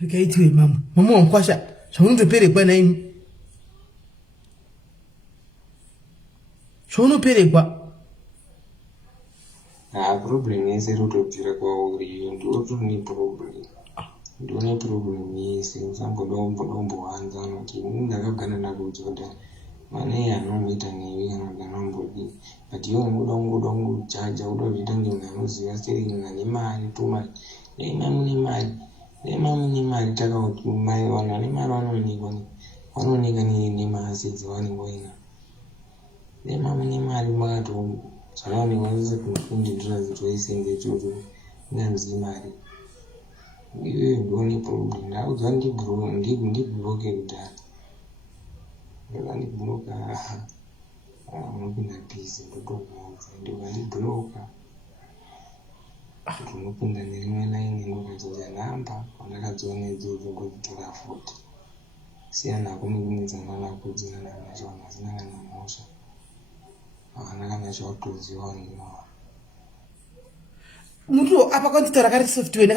rikaitiwe mama Mkwasha zvaunotoperekwa naimi zvaunoperekwa problem yese rotobvira kwauri ndotone problem yese usambodombowanza kuti ndakagana nako kuti mane anoita newe kana ndanombodi but iwe unoda kungojaja udoita ngemwe anoziva serina nemari tomari nemari takauti mai vanhu vane mari vanooneka nemaassedzi vanengoina nemari makato zvakaonekwa sese kundindira zitoisenge choto nganzi mari iwe ndone problem ndaudzwa ndibhuloke kudhara ndakandibhuloka unopinda bhizi ndotobvunza ndikandibhuloka kuti unopinda nerimwe laini ndokachinja namba kwandakadziona idzodzo ngokutora futi siyana kunekumidzana nakudzirana nacho hazina kana mhosva havana kana chautoziva ndinowa mutu apa kwanditaura kari software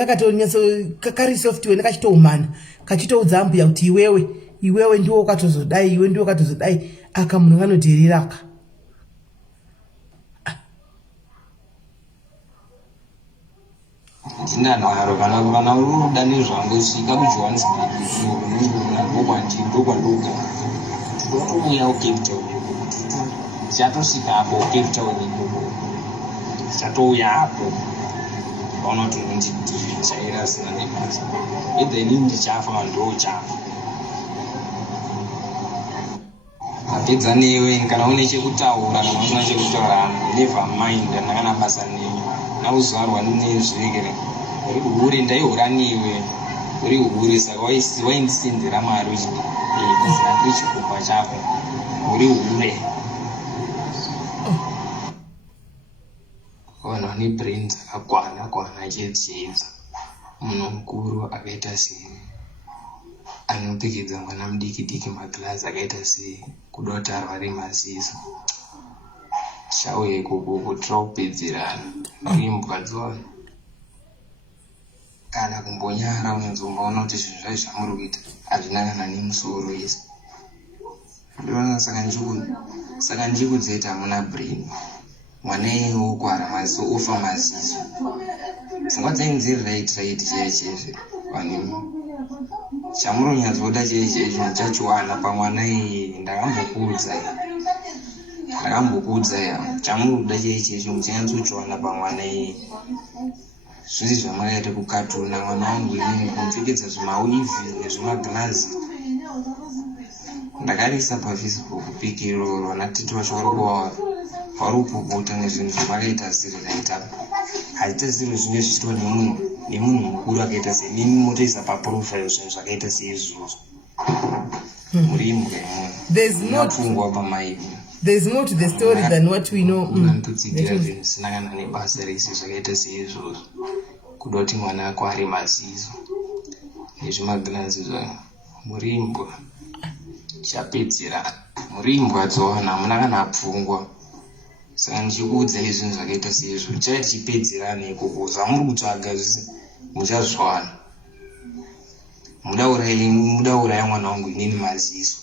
kakari software nakachitoumana kachitoudza ambuya kuti iwewe ndiwo ukatozodai iwe ndiwo ukatozodai aka munhu kanoteereraka ndinanharo kana uruda nezvangosvika kujohannesburg ndokwandoga ndotouya kucape town ndichatosvika apo cape town ikoko ndichatouya apo vaona kuti ndondichaira sina nebasa edha inini ndichafa ndochafa apedza newe kana une chekutaura kana usina chekutaura never mind ndakana basa nenyu nauzvarwa nezvekere uri kuhure ndaihura newe uri kuhure saka waindisendera mari uchizira chikupa chako uri hure vanhu vane brain dzakakwana chedza munhu mukuru akaita sei anopfekedza mwana mudiki magirazi akaita sei kuda kuti arware maziso chauye ikoko kutira kupedzerana imbwa dzona kana kumbonyara unenzombaona kuti zvinhu zvai zvamuri kuita hazvina kana nemusoro yese ndiona saka ndikudzeti hamuna brain mwana iyeye wokwara maziso ofa maziso pfungwa dzainziri right chaichezve vanhu chamuronyatsoda chaichecho chachiwana pamwana iyeye ndakambokuudza ya chamuruda chaichecho muchanyatsochiwana pamwana iyeye zviri zvamakaita kukatona mwana wangu inini kumupfekedza zvimawivhi nezvimagirazi ndakarisa pafacebook piki iroro vanatiti vacho vari kupopota nezvinhu zvamakaita ziri raita haita ziro zvine zvichitwa nemunhu mukuru akaita sei nimi motoisa paprofile zvinhu zvakaita seizvozvo muri imbwa yemunhu pamaivi. There's more to the story than what we know. Ndikutsikira zvinhu zvisina kana nebasa rese zvakaita seizvozvo kuda kuti mwana ako ari maziso nezvimagirazi zvayo muri imbwa chapedzera muri imbwa dzona hamuna kana pfungwa saka ndichikuudzai zvinhu zvakaita seizvo chai tichipedzerana ikoko zvamuri kutsvaga zvise muchazvwana muda uraya mwana wangu inini maziso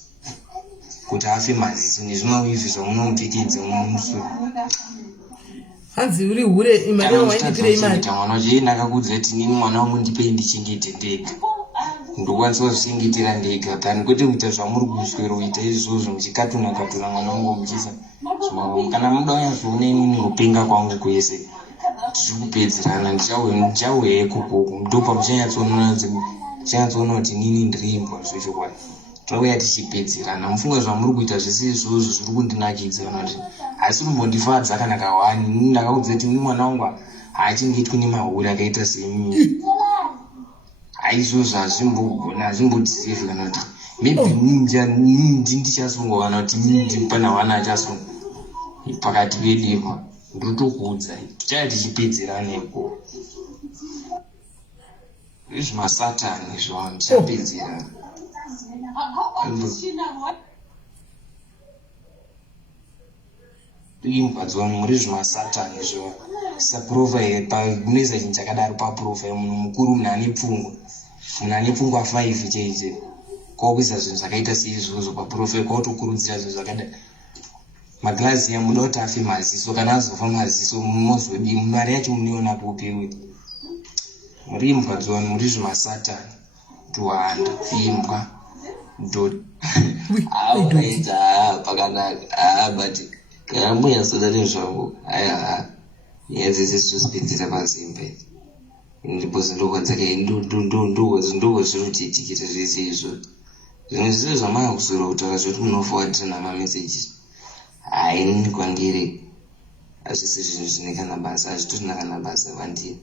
kuti afe maziso nezvimawivhi zvamunomupfekedza mumusoro hanzi uri hure imari waindipire imari mwana wacho ndakakudza kuti nini mwana wangu ndipei ndichengete ndega ndokwanisa kuzvichengetera ndega tani kwete kuita zvamuri kuswera kuita izvozvo muchikatuna mwana wangu muchisa kana muda wanyazoona inini kupenga kwangu kwese tichikupedzerana ndichauya ikokoko ndopa muchanyatsoona kuti nini ndiri imbwa zvechokwadi tauya tichipedzerana mufunga zvamuri kuita zvese izvozvo zviri kundinakidza kana kuti asi rumbondifadza kana kawani nini ndakaudza kuti nini mwana wangu haachengetwi nemahuri akaita semimi aizvozvo hazvimbodhisefi kana kuti maybe ninji ndichasungwa kana kuti nini ndipana wana achasungwa pakati pedima ndotokuudza tichaya tichipedzerana iko izvimasatani zvavo tichapedzerana imbwa dzoni muri zvimasatani zvavo saprofile munoisa chinhu chakadaro paprofile munhu mukuru munhu ane pfungwa 5 chaiche kwakuisa zvinhu zvakaita seizvozvo paprofile kwautokurudzira zvinhu zvakadaro magirazi yamuda kuti afe maziso kana azofa maziso munozodii mari yacho munoiona popewe muri imbwa dzoni muri zvimasatani tuhanda imbwa aita pakanaka but kana mbuyasoda nezvangu nyaya dzese tozipedzera pazimbe ndipo zindokwanzake ndoko zviri kutiitikira zvese izvo zvimwe zvese zvamanga kuswera kutaura zvoti munofowadira namameseji hainini kwangiri hazvisi zvinhu zvine kana basa hazvitorina kana basa kwandiri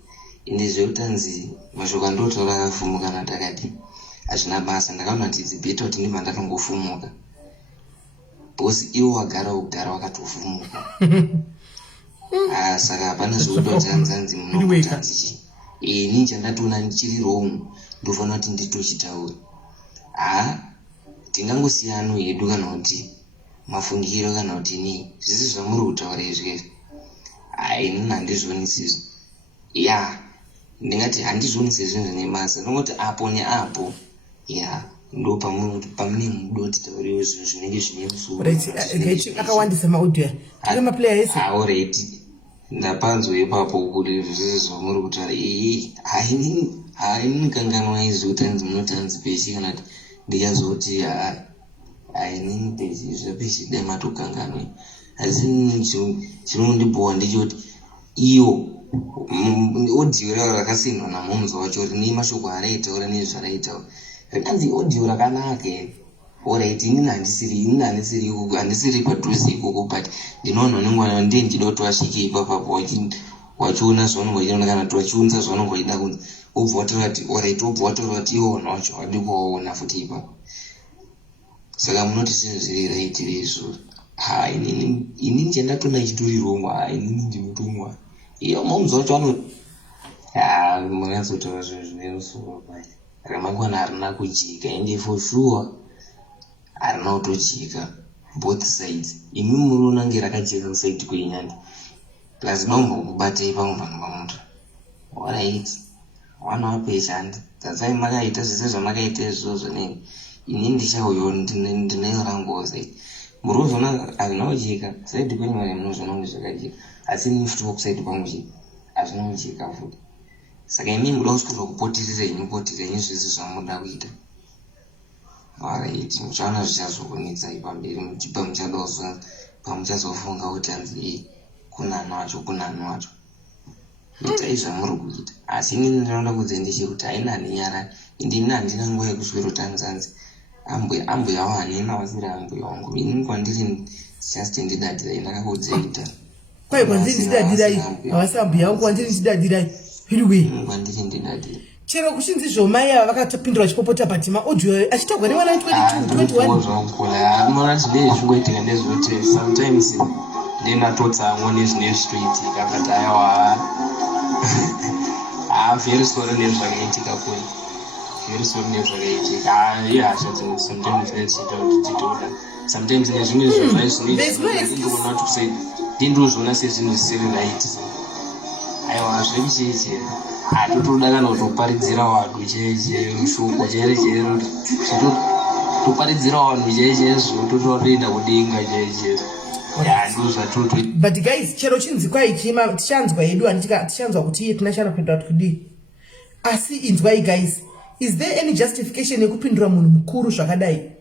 ende zveutanzi mashoko andotaura akafumuka natakati hazvina basa ndakaona kuti dzibheta kuti ndima ndakangofumuka bosi iwo wagara kugara wakatofumuka saka hapana zvekutoti hanzanzi munokutanzichi ini chandatoona ndichiri wrong ndofanira kuti nditochitaura tingangosiyano hedu kana kuti mafungiro kana kuti nii zvisi zvamuri kutaura izvezvi inini handizvioni sizvo ndingati handizvioni sezvinhu zvine basa nongoti apo neapo ndo pamune mudoti tauriwo zvinhu zvinenge zvine musoro akawandisa maaudio ane maplayer ese alright ndapanzwa ipapo kuti zvese zvamuri kutaura hainini kanganwa izvotanzi munotanzi peshi kana kuti ndichazoti hainini peshi zvapeshi dematokanganwe asi chinondibhowa ndechoti iyo audio rakasindwa namunzwa wacho rine mashoko araitaura nezvaraitaura rakanzi audio rakanaka alright inini handisiri padhuze ikoko but ndinoona nengwana ndiye ndichida kuti wasvike ipapapo wachiona zvaunenge uchiona kana kuti wachiunza zvaunenge uchida kunzi obva wataura kuti alright obva wataura kuti iwona wacho wadi kuwaona futi ipapo saka munoti zvinhu zviri right izvo inini chandatoona chitori rongwa inini ndinotomwa iyo maunzwa wacho anoti munatsotaura zvinhu zvine musoro pai ramangwana harina kujika ende for sure harina kutojika both sides imi munoona nge rakajeka kusaidi kwenyanda plus maumbokubatai pamwe vanhu pamuntu alright wana wapeshanda tatsai makaita zvese zvamakaita izvozvo neni inini ndichauyo ndinayo rangoza muri kuzona hazvina kujika saidi kwenyaya munozona kunge zvakajika asi inini futi wakusaidi kwangu chii hazvina kujika futi saka inini muda kuswera kupotirenyi zvese zvamuda kuita alright muchaona zvichazokunetsai pamberi muchipa muchadozwa pamuchazofunga kuti hanzi kunani wacho itai zvamuri kuita asi inini ndinoda kudze ndechekuti haina nenyara indini handina nguva yekuswera utanzanzi ambuya wanena wasiri ambuya wangu inini kwandiri just ndidadirai ndakakudzeita kwai kwanziri ndidadirai havasi ambuya wangu kwandiri ndidadirai iriwe kwandiri ndidadirai chero kushinzi zvomai ava vakatopindura chipopota patima audio achitogwa nemwana 22 21 mona chidei zvingoitika ndezvoti sometimes ndinatotsamwa nezvine zvitoitika but aiwa very sorry nezvakaitika kuni very sorry nezvakaitika ihasha dzimwe sometimes zvachiita kuti titoda sometimes nezvimwe zvaizvinondoona kuti kusai ndindozviona sezvinhu zvisiri right aiwa zvechicheche hatotoda kana kutoparidzira vanhu cheche shoko chero toparidzira vanhu cheche zvo totoenda kudenga cheche ya nduza tutu. But guys, chero chinzi kwa ichima tichanzwa yedu andika tichanzwa kuti tinashara kupindura kudi. Asi inzwai guys, is there any justification yekupindura munhu mukuru zvakadai?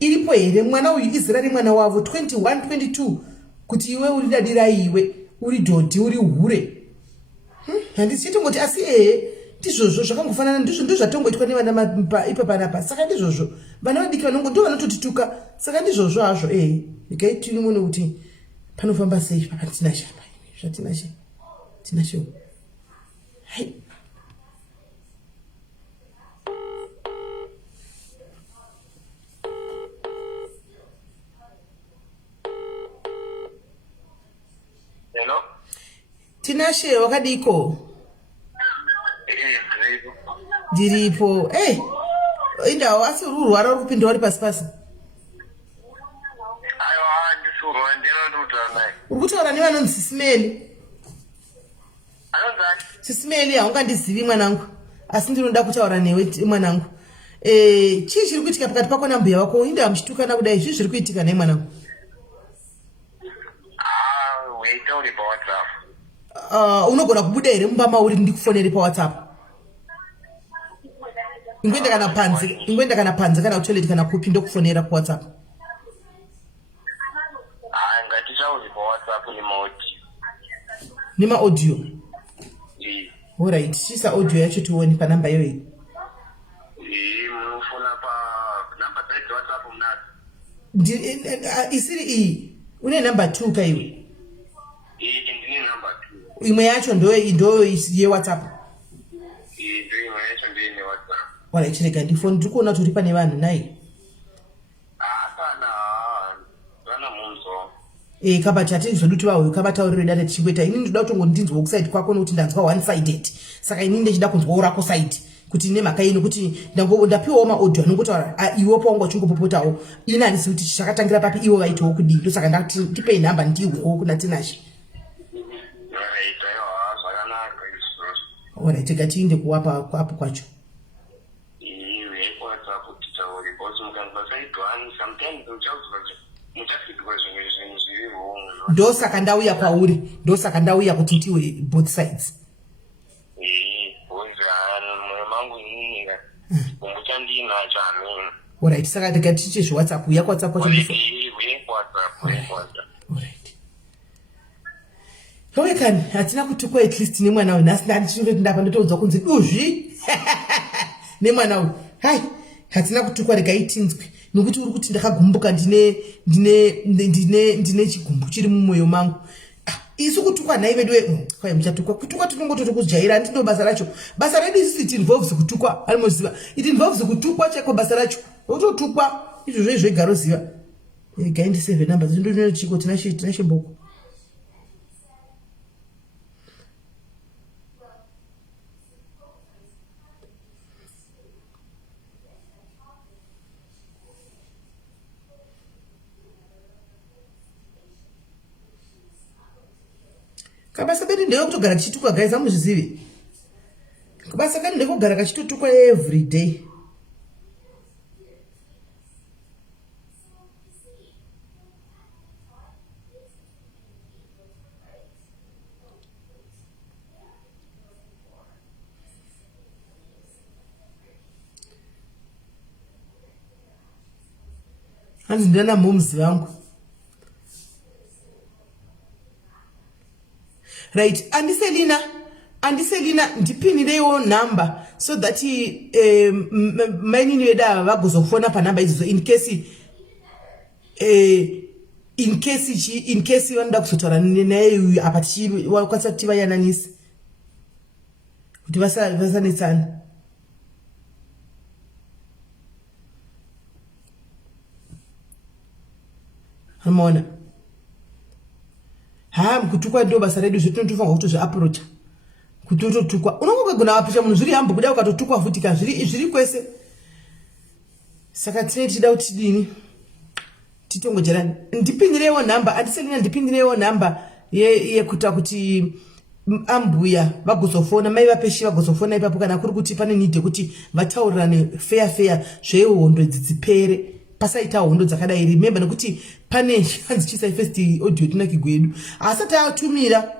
Iripo here mwana uyu Israeli mwana wavo 21 22 kuti iwe uri dadira iwe uri dhodhi uri hure. Handisi chitongoti asi ndizvozvo zvakangofanana ndizvo zvatongoitwa nevana ipa panapa. Saka ndizvozvo vana vadiki vanongo ndo vanototituka. Saka ndizvozvo hazvo ikaiti munhu kuti panofamba sei patina shamba zvatinashe tinashe. Hai. Hello? Tinashe wakadiko? Ndiripo. Indawo asi ururwara uri kupinda wari pasi. Aiwa, ndisurwa ndinondotaura naye. Uri kutaura nevanonzi Sis Melly? Anonzani? Sis Melly haungandizivi mwanangu. Asi ndinoda kutaura newe mwanangu. Chii chiri kuitika pakati pako nambuya wako? Indawo muchitukana kudai zvii zviri kuitika naye mwanangu? Weitauri paWhatsApp. Unogona kubuda here mumba mauri ndikufonere paWhatsApp? Ingwenda kana panze kana kutoilet kana kupi ndokufonera paWhatsApp. Ngatichauri paWhatsApp Nima audio. Alright, chisa audio yacho tuone pa namba yoyo. Munofona pa namba dzetu WhatsApp mnazo. Isiri une namba 2 kaiwe. Ndine namba 2. Imwe yacho ndo ye WhatsApp. Imwe yacho ndine WhatsApp. Wala chireka ndifoni ndikuona turi pane vanhu nai. Kana munzo. Kaba chati zvoduti vawo kabataurira data tichingweta ini ndoda kutongondinzwa kuside kwako nokuti ndanzwa one sided. Saka ini ndechida kunzwa urako side. Kuti nemhaka ino kuti ndapiwawo maaudio anotaura iwe pawangu uchingopopotawo ina handisi kuti chakatangira papi iwe vaitawo kudii. Saka ndati ndipei namba ndiwewo kuna Tinashe. Alright, tikatiinde kuwapa apo kwacho. Ndosaka ndauya kwauri, ndosaka ndauya kuti ndiwe both sides. Alright, saka tikatiche zveWhatsApp yako WhatsApp kwacho. Alright. Kawekani, hatina kutukwa at least nemwana uyu. Nasi ndandichinoti ndapa ndotoudzwa kunzi duzvi. Nemwana uyu. Hai, hatina kutukwa rekaitinzwe. Nokuti uri kuti ndakagumbuka ndine chigumbu chiri mumwoyo mangu. Isu kutukwa naye vedwe kwai muchatukwa kutukwa tinongotori kujaira ndindo basa racho. Basa redu isi it involves kutukwa. Alimoziva. It involves kutukwa cheko basa racho. Wototukwa izvo zvegaro ziva. Gaindi 7 numbers ndo chiko Tinashe Imboko. Kabasa kadi ndeo kutogara kichitukwa guys amuzvizive. Kabasa kadi ndeko kugara kachitotukwa every day. Hanzi ndana mumzi wangu. Right, Andiselina ndipinirewo number so that maini weda vagozofona pa number idzo in case vanoda kuzotaura naye apa wakwanisa kuti vayananisi kuti vasanetsana. Hamona kutukwa ndo basa redu zvetinotofanwa kuti zveapproacha kuti utotukwa unongogona wapisha munhu zviri hambo kudai ukatotukwa futi ka zviri kwese. Saka tinotida kuti dini titongojerani ndipindirewo namba Andiselina ndipindirewo namba yekuita kuti ambuya vagozofona mai vapeshi vagozofona ipapo kana kuri kuti pane need kuti vataurirane fair zvehondo dzipere pasaita hondo dzakadai. Remember nokuti pane hanzi chisai first audio tinaki gwedu asati atumira.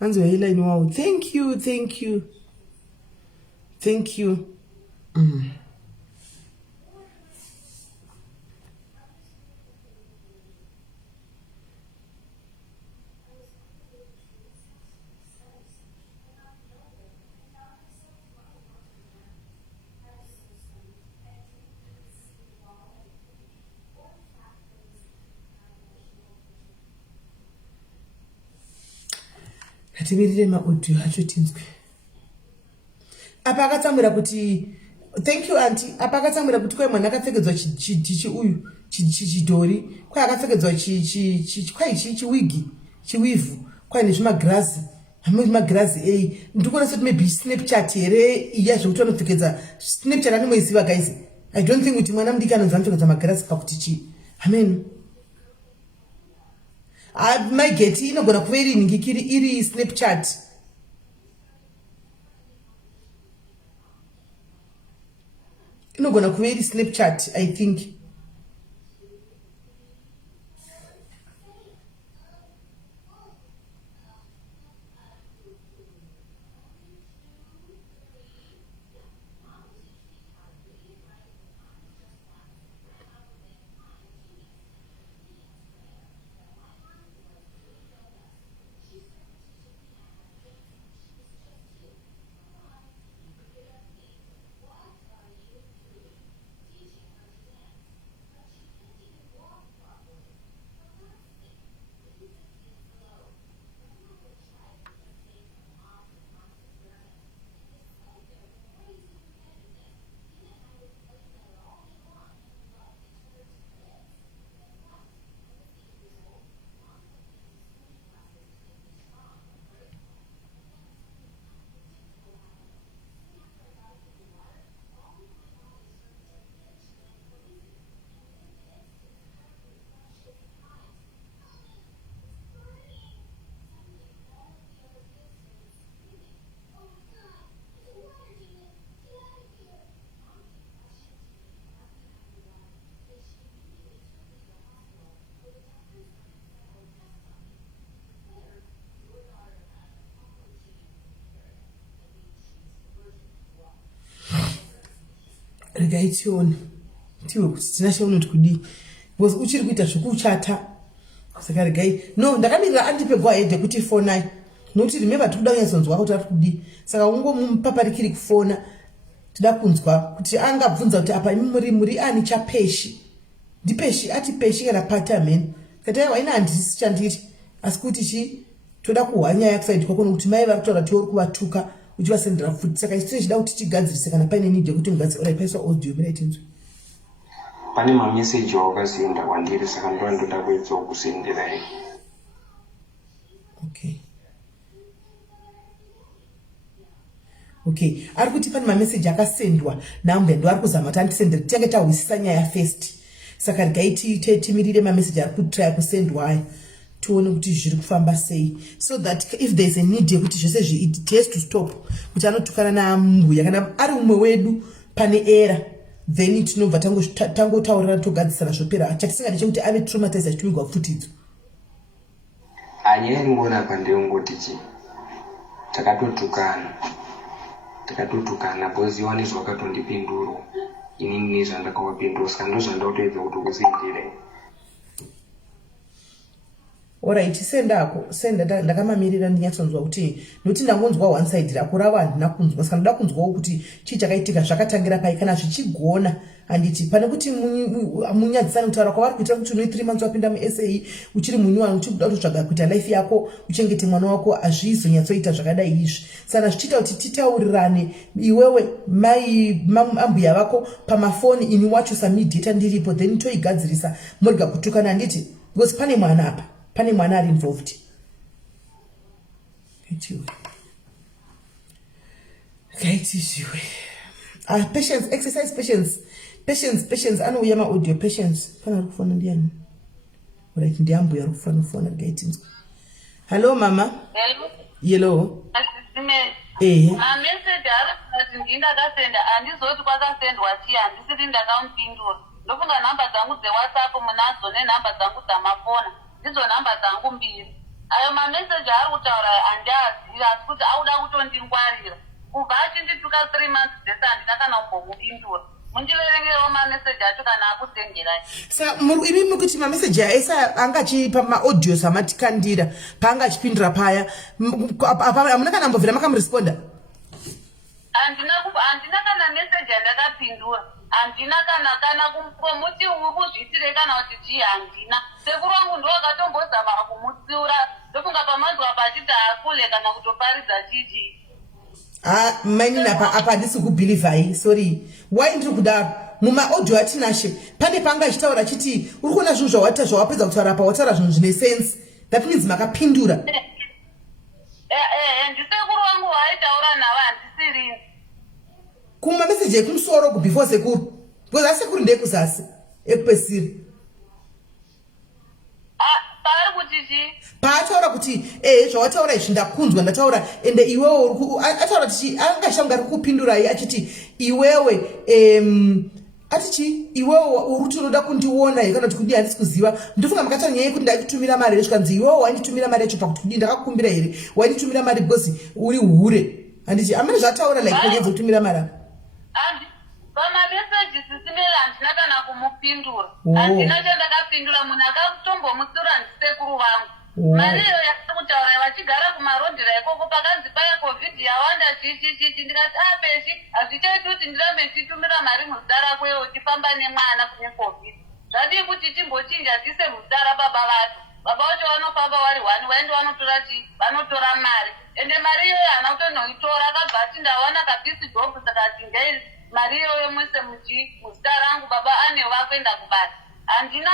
Hanzo headline wow. Thank you. Hatimirire maaudio acho tinzwe. Apa akatsamura kuti thank you auntie. Apa akatsamura kuti kwa mwana akapfekedzwa uyu chidhori. Kwa akapfekedzwa chiwigi chiwivu. Kwa nezvimagrazi. Hamwe magrazi ndikuona soti maybe Snapchat here iya zvokuti vanopfekedza Snapchat anomoiziva guys. I don't think kuti mwana mudiki anonzi anopfekedza magrazi pakuti chi. Amen. My geti inogona kuva iri Snapchat. Inogona kuva iri Snapchat, I think. Regaitione tiwe kuti tinashe unoti kudi because uchiri kuita zvekuchata saka regai no ndakamirira andipe go ahead kuti phone nokuti remember tikuda kunyasonzwa kuti ari kudi saka ungomupaparikiri kufona tida kunzwa kuti angabvunza kuti apa muri ani chapeshi ndipeshi ati peshi kana patamen kati aiwa ina handisi chandiri asi kuti chi toda kuhwanya yakuside kwako nokuti mai vari kutaura kuti uri kuvatuka uchivasendera futi saka isi tichida kuti tigadzirise kana paine need yekuti mugadzire paiswa audio mirai tinzwe. Pane mameseji wakasenda kwandiri saka ndoda kuedza kusenderai. Okay, ari kuti pane mameseji akasendwa nambe ndo ari kuzama kuti andisendere tiange tahwisisa nyaya first. Saka regai timirire mameseji ari kutry kusendwa aya tuone kuti zviri kufamba sei, so that if there is a need yekuti zvose it has to stop kuti anotukana nambuya kana ari umwe wedu pane era then tinobva tangotaurira togadzisana zvopera chatisingadi chekuti ave traumatized achituigwa futidzo. Anyaya ngona pandengoti chi takatotukana bozi wani zvakatondipinduro inini nezvandakawapindura saka ndozvandakutoedza kuti kusendere. Alright, senda ndakamamirira ndinyatsonzwa kuti noti ndangonzwa one side rakurava handina kunzwa saka ndoda kunzwawo kuti chii chakaitika zvakatangira pai kana zvichigona handiti pane kuti munyadzisane kutaura kwavari kuitira kuti unoi 3 months wapinda muSA uchiri munyuwani uchikuda kutotsvaga kuita life yako uchengete mwana wako hazvizonyatsoita zvakadai izvi saka zvichiita kuti titaurirane iwewe mai ambuya vako pamafoni ini wacho samidheta ndiripo then toigadzirisa morega kutukana handiti because pane mwana apa. Pane mwana ari involved. Gaitizwe. Patience, exercise patience. Patience. Anouya audio patience. Kana kufona ndiani. Right, ndiambo ya kufona gaitinzwe. Hello mama. Hello. Yellow. Asisime. Message ari ndakasenda andizoti kwakasendwa chi handisiti ndakampindura. Ndofunga namba dzangu dzeWhatsApp munadzo nenamba dzangu dzamafona. Ndidzo namba dzangu mbiri. Ayo message ari kutaura andazi asi kuti auda kutondingwarira. Kubva achindituka 3 months dzese handina kana kumbomupindura. Mundiverengerawo message acho kana akusengerai. Sa imi mukuti message esa angachipa audio samatikandira panga achipindura paya amuna kana mbovira makamuresponda. Andina kana message andakapindura. Andina kana kumuti ukuzvitire kana kuti ji handina. Sekuru wangu ndo akatombozama kumutsiura. Ndofunga pamanzwa pachiti akule kana kutoparidza chichi. Mani apa ndisi kubelieve sorry. Why ndiri kudaro muma audio atinashe pane panga achitaura chiti uri kuona zvinhu zvawata zvawapedza kutaura pa wataura zvinhu zvine sense. That means makapindura. Ndisekuru wangu waitaura navo handisirini. Kuma message ekumusoro before sekuru. Because asekuru ndekuzasi ekupesiri. Pari kuti chi? Paataura kuti zvawataura izvi ndakunzwa ndataura ende iwewe ataura kuti angashanga ari kupindurai achiti iwewe atichi iwewe uri unoda kundiona kana kuti kudii handisi kuziva. Ndofunga makataura nyaya yekuti ndakutumira mari here zvikanzi iwewe wainditumira mari yacho pakuti kudii ndakakumbira here wainditumira mari because uri hure. Handiti amene zvataura like kunyadza kutumira mari apa. Pamamessage sisimela handina kana kumupindura. Handina chandakapindura munhu akatombomutsiura ndisekuru vangu. Mari iyo yakutaura vachigara kumarodhera ikoko pakanzi paya covid yawanda chichi ndikati peshi hazvichaiti kuti ndirambe ndichitumira mari muzita rako iwe uchifamba nemwana kune covid. Zvadii kuti timbochinja tise muzita rababa vacho. Baba vacho vanofamba vari 1 vaende vanotora chi vanotora mari. Ende mari iyo hana kutonoitora akabva ati ndawana kabisi job saka tingai mari iyo mwese muzita rangu baba ane wakwenda kubasa. Handina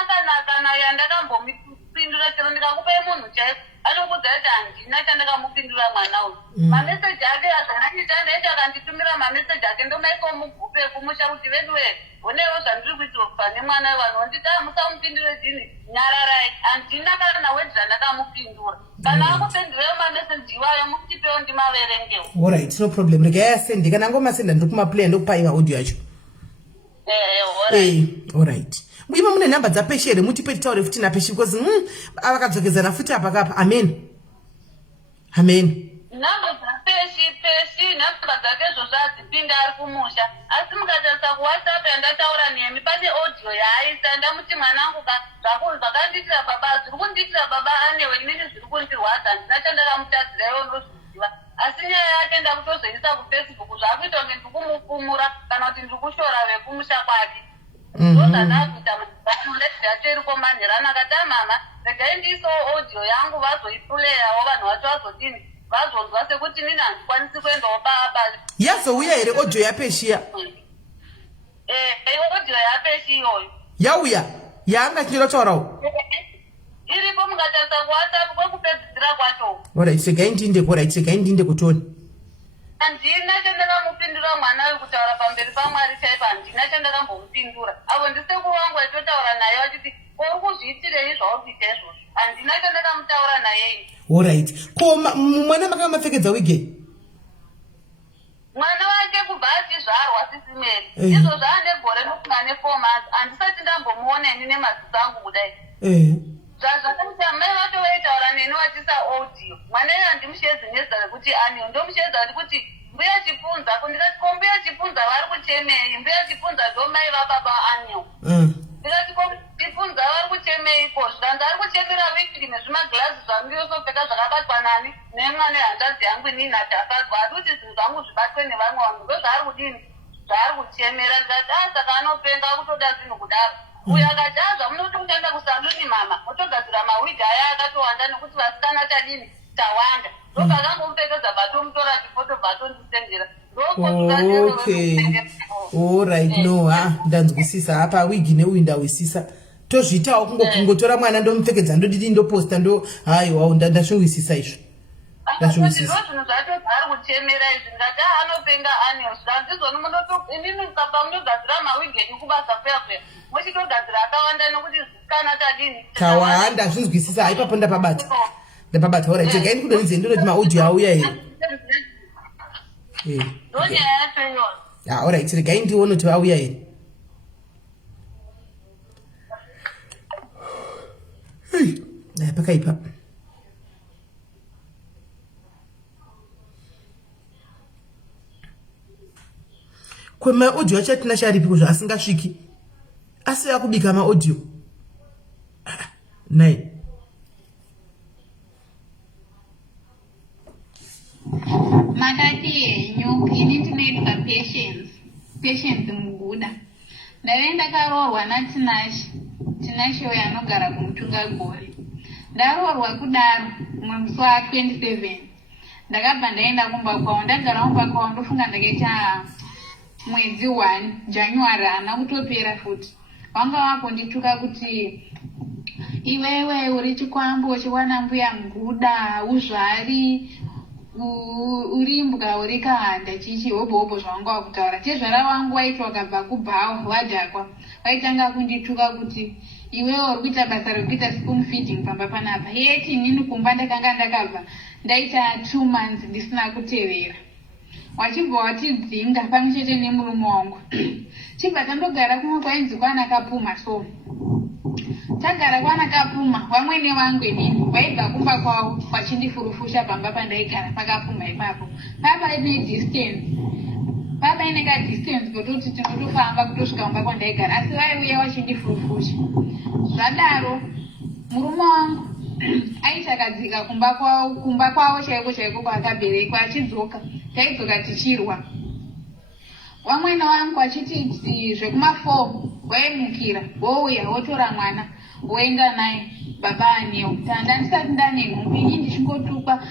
kana yandakambomupindura chero ndikakupai munhu chaiko anokudza kuti handina chandakamupindura mwana uyu. Mameseji ake azvanachita ndaiti akanditumira mameseji ake ndomaisa mugupe kumusha kuti veduwe onewo zvandiri kuitira pane mwana vanonditi musamupindure dini nyararai. Handina kana wedi zvandakamupindura. Kana akupindurayo mameseji iwayo mutipewo ndimaverengewo. Alright, no problem. Regai asende kana ngomasenda ndiri kumaplay ndokupai audio yacho. Alright. Ima mune namba dzapeshe here mutipe titaure futi napeshi because avakadzokedzana futi apa kapa. Amen. Namba dzapeshi namba dzakezvo zvadzipinda ari kumusha. Asi mukatarisa kuWhatsApp yandataura nemi pane audio yaaisa ndamuti mwanangu zvakanditira baba zviri kundiitira baba anewe inini zviri kundirwadza handina chandakamutadzirayo ndozviziva. Asi nyaya yake ndakutozoisa kuFacebook zvakuita kunge ndiri kumupumura kana kuti ndiri kushora vekumusha kwake. Ndozvandaakuita muletyacho komanherana akati mama regai ndiisawo audio yangu vazoipuleyawo vanhu vacho vazodini vazonzwa sekuti nini handikwanisi kuendawo baba. Yazouya here audio yapeshiya? Audio yapeshi iyoyo yauya yaanga chichinotaurawo iripo mukatarisa kuWhatsApp kwekupedzisira kwacho. Alright, segai ndinde kutoni. Handina chandakamupindura mwana uyu kutaura pamberi paMwari chaipo handina chandakambomupindura. Avo ndisekuru wangu aitotaura naye achiti uri kuzviitirei zvaurikuita izvozvo. Handina chandakamutaura naye. Alright. Ko mwana makamapfekedza wige? Mwana wake kubva achizvarwa sisimeri. Izvo zvaane gore nokunga ne4 months. Handisati ndambomuona ini nemaziso angu kudai. Zvazvakaita mai vacho vaitaura neni vachisa audio. Mwana iye handimushedzi nezita rekuti Aniyo ndomushedza kuti mbuya chipunza kundikati ko mbuya chipunza vari kuchemei mbuya chipunza ndo mai vababa Aniyo. Ndikati ko chipunza vari kuchemeiko zvikanzi ari kuchemera wiki nezvimagirazi zvamuyosopfeka zvakabatwa nani nemwana hanzvadzi yangu inini hatafadzwa ari kuti zvinhu zvangu zvibatwe nevamwe vanhu ndo zvaari kudini zvaari kuchemera. Ndikati saka anopenga kutoda zvinhu kudaro. Uyu akati zvamunotoenda kusaluni mama motogadzira mawigi aya akatowanda nekuti vasikana tadini tawanda. Ndopakangomupfekedza batomutora chifoto batondisendera. Okay. Alright, no, ndanzwisisa apa wigi neuyu ndawisisa. Tozvitawo kungotora mwana ndomupfekedza ndodidi ndoposta ndo haiwa ndashowisisa izvo. ndazvizvisi zvinhu zvacho zvari kuchemera izvi ngati anopenga anezvo handizoni inini kapa munogadzira mawigi enyu kubasa kuya muchitogadzira akawanda nokuti kana tadini tawa ndazvizwisisa haipapo ndapabata ora chegaini kudonidze ndinoti maaudio auya here ndonyaya yacho iyona alright regai ndione kuti auya here pakaipa kwemaaudio acho atina charipi kuzvo asingasviki asi akubika maaudio nai makati henyu ini ndinoitwa patience muguda ndave ndakaroorwa natinashe uyo anogara kumutunga gore ndaroorwa kudaro mumwe musi wa27 ndakabva ndaenda kumba kwavo ndagara kumba kwavo ndofunga ndakaita mwedzi 1 January hana kutopera futi wanga wakundituka kuti iwewe uri chikwambo chiwana mbuya muguda uzvari urimbwa uri kahanda chichi hobho zvawanga wakutaura tezvara wangu waitwa wakabva kubhawa wadhakwa waitanga kundituka kuti iwewe uri kuita basa rekuita spoon feeding pamba panapa yeti inini kumba ndakanga ndakabva ndaita 2 months ndisina kutevera wachibva watidzinga pamwe chete nemurume wangu chibva tandogara kumwe kwainzi kwana kapuma so tagara kwana kapuma wamwene wangu inini waibva kumba kwavo wachindifurufusha pamba pandaigara pakapuma ipapo papa ine distance kutoti tinotofamba kutosvika kumba kwandaigara asi vaiuya wachindifurufusha zvadaro murume wangu aitakadzika kumba kwavo chaiko kwaakaberekwa achidzoka taidzoka tichirwa wamwene wangu achiti zvekuma4 waimukira wouya wotora mwana woenda naye baba anewo tanda ndisati ndanenhumbu ini ndichingotukwa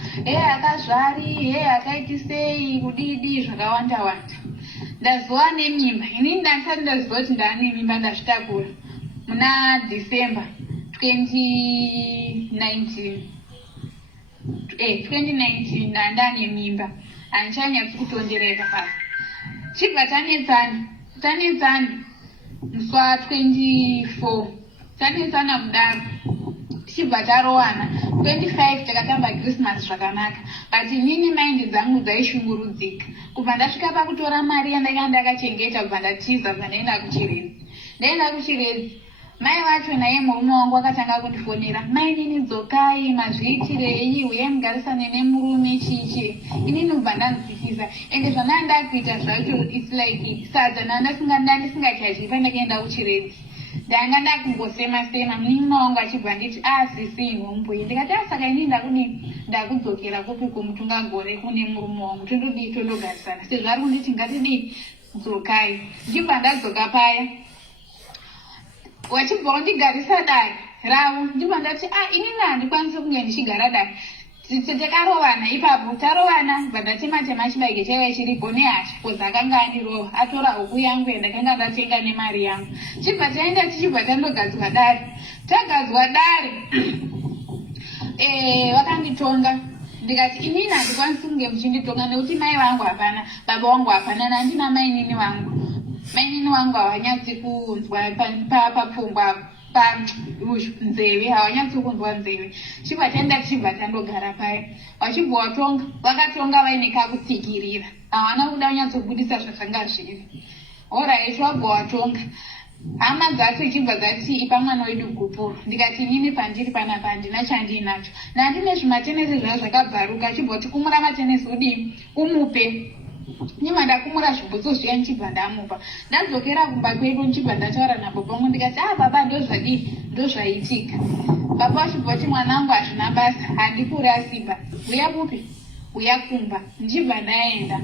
akazvari akaiti sei kudidi zvakawanda wanda ndazova nemimba inini ndandisati ndaziva kuti ndane mimba ndazvitakura muna December 2019 ndandane mimba handichanyatsi kutondereka pasi chibva tanetsana musi wa24 tanetsana kudaro chibva tarowana 25 takatamba Christmas zvakanaka but inini maindi dzangu dzaishungurudzika kubva ndasvika pakutora mari yandanga ndakachengeta kubva ndatiza kubva ndaenda kuchirezi mai vacho naye murume wangu akatanga kundifonera mai nini dzokai mazviitirei uye mugarisane nemurume chichi inini ubva ndanzwisisa ende zvandandakuita zvacho its like sadza ndandisingachazvi pandakaenda kuchirezi ndanga ndakungosema munin'ina wangu achibva nditi sisi inhumbuyi ndikati saka inini ndakudzokera kupi kumutunga gore kune murume wangu tondodii tondogarisana sezvo ari kunditi ngatidii dzokai ndibva ndadzoka paya wachibva wandigarisa dare ravo ndibva ndati inini handikwanisi kunge ndichigara dare takarovana ipapo tarovana bva ndatematema chibage chaiva chiripo nehasha kozi akanga andirova atora huku yangu yandakanga ndatenga nemari yangu chibva taenda tichibva tandogadzwa dare tagadzwa dare vakanditonga ndikati inini handikwanisi kunge muchinditonga nekuti mai vangu hapana baba vangu hapana nandina mainini vangu havanyatsi kunzwa papfungwa nzeve havanyatsi kunzwa nzeve chibva tichibva tandogara paya wachibva watonga vakatonga vaine kakutsikirira havana kuda kunyatsobudisa zvakanga zviri orit wabva watonga hama dzati ichibva dzati ipa mwana wedu gupuro ndikati inini pandiri panapa handina chandinacho nandine zvimatenesi zvaa zvakabvaruka chibva kuti kumura matenesi udii umupe nyima ndakumura zvibhutsu zviya nchibva ndamupa ndadzokera kumba kwedu nchibva ndataura nababa vangu ndikati baba ndozvadii ndozvaitika baba wachibva kuti mwanangu hazvina basa handikurasiba uya bupi uya kumba nchibva ndaenda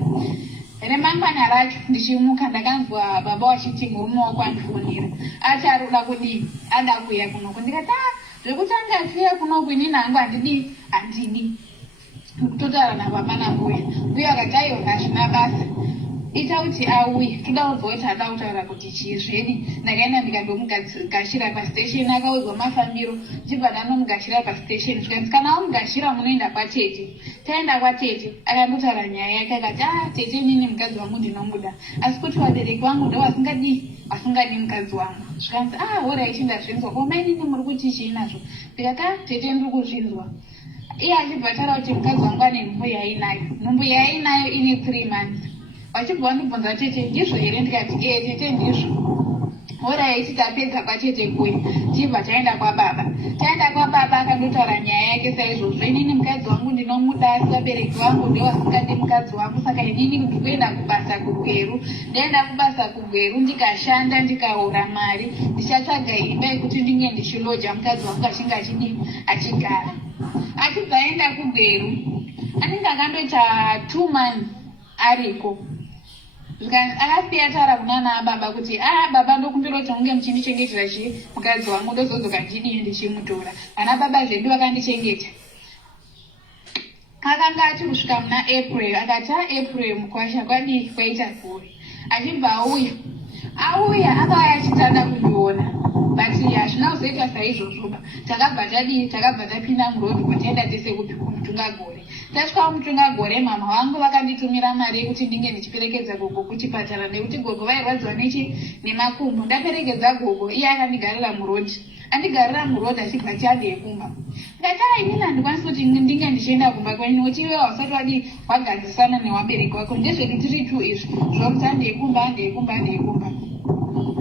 remangwana racho ndichimuka ndakanzwa baba wachiti murume wako andifonera ati aroda kudii ada kuuya kunoko ndikati zvekutanga kuuya kunoko inini hangu handidi totaura nababa nambuya uye akati aiona hazvina basa itauti auye toda kuzoti ada kutaura kuti chizvedi ndakaenda ndikandomugashira pastation akaudzwa mafambiro chibva ndanomugashira pastation zvikanzi kana wamugashira munoenda kwatete. Taenda kwatete akandotaura nyaya yake akati tete inini mukadzi wangu ndinomuda asi kuti vabereki vangu ndo vasingadi mukadzi wangu. Zvikanzi orai ndazvinzwa koma inini muri kuti chii nazvo ndikati tete ndiri kuzvinzwa. Iye achibva taura kuti mukadzi wangu ane nhumbu yainayo ine 3 months. Wachibva wandibvunza tete ndizvo here ndikati tete ndizvo. Orai tapedza kwatete kuya tibva taenda kwababa. Taenda kwababa akandotaura nyaya yake saizvozvo inini mukadzi wangu ndinomuda asi vabereki vangu ndo vasingadi mukadzi wangu saka inini ndikuenda kubasa kugweru. Ndaenda kubasa kugweru ndikashanda ndikaora mari ndichatsvaga imba yekuti ndinge ndichiloja mukadzi wangu achinge achigara. Achibva aenda kugweru anenge akandoita 2 months ariko. Akasiya taura kunana baba kuti baba ndokumbira kuti munge muchindichengetera mukadzi wangu ndozodzoka ndidii ndichimutora. Ana baba zvedu vakandichengeta. Akanga ati kusvika muna April akati April Mkwasha kwadi kwaita kuri. Achibva auya akauya achitanda kundiona but hazvina kuzoita saizvozvoba. Takabva tapinda murodhi kwataenda tese kumutungagore. Tasvika kumutungagore mama vangu vakanditumira mari yekuti ndinge ndichiperekedza gogo kuchipatara nekuti gogo vairwadziwa nemakumbo. Ndaperekedza gogo iye akandigarira murodhi. Andigarira murodhi achibva tiande kumba. Ndikati inini handikwanisi kuti ndinge ndichienda kumba kwenyu nekuti iwe hausati wagadzisana newabereki wako ndezvedu tiri 2 izvi zvokuti andekumba.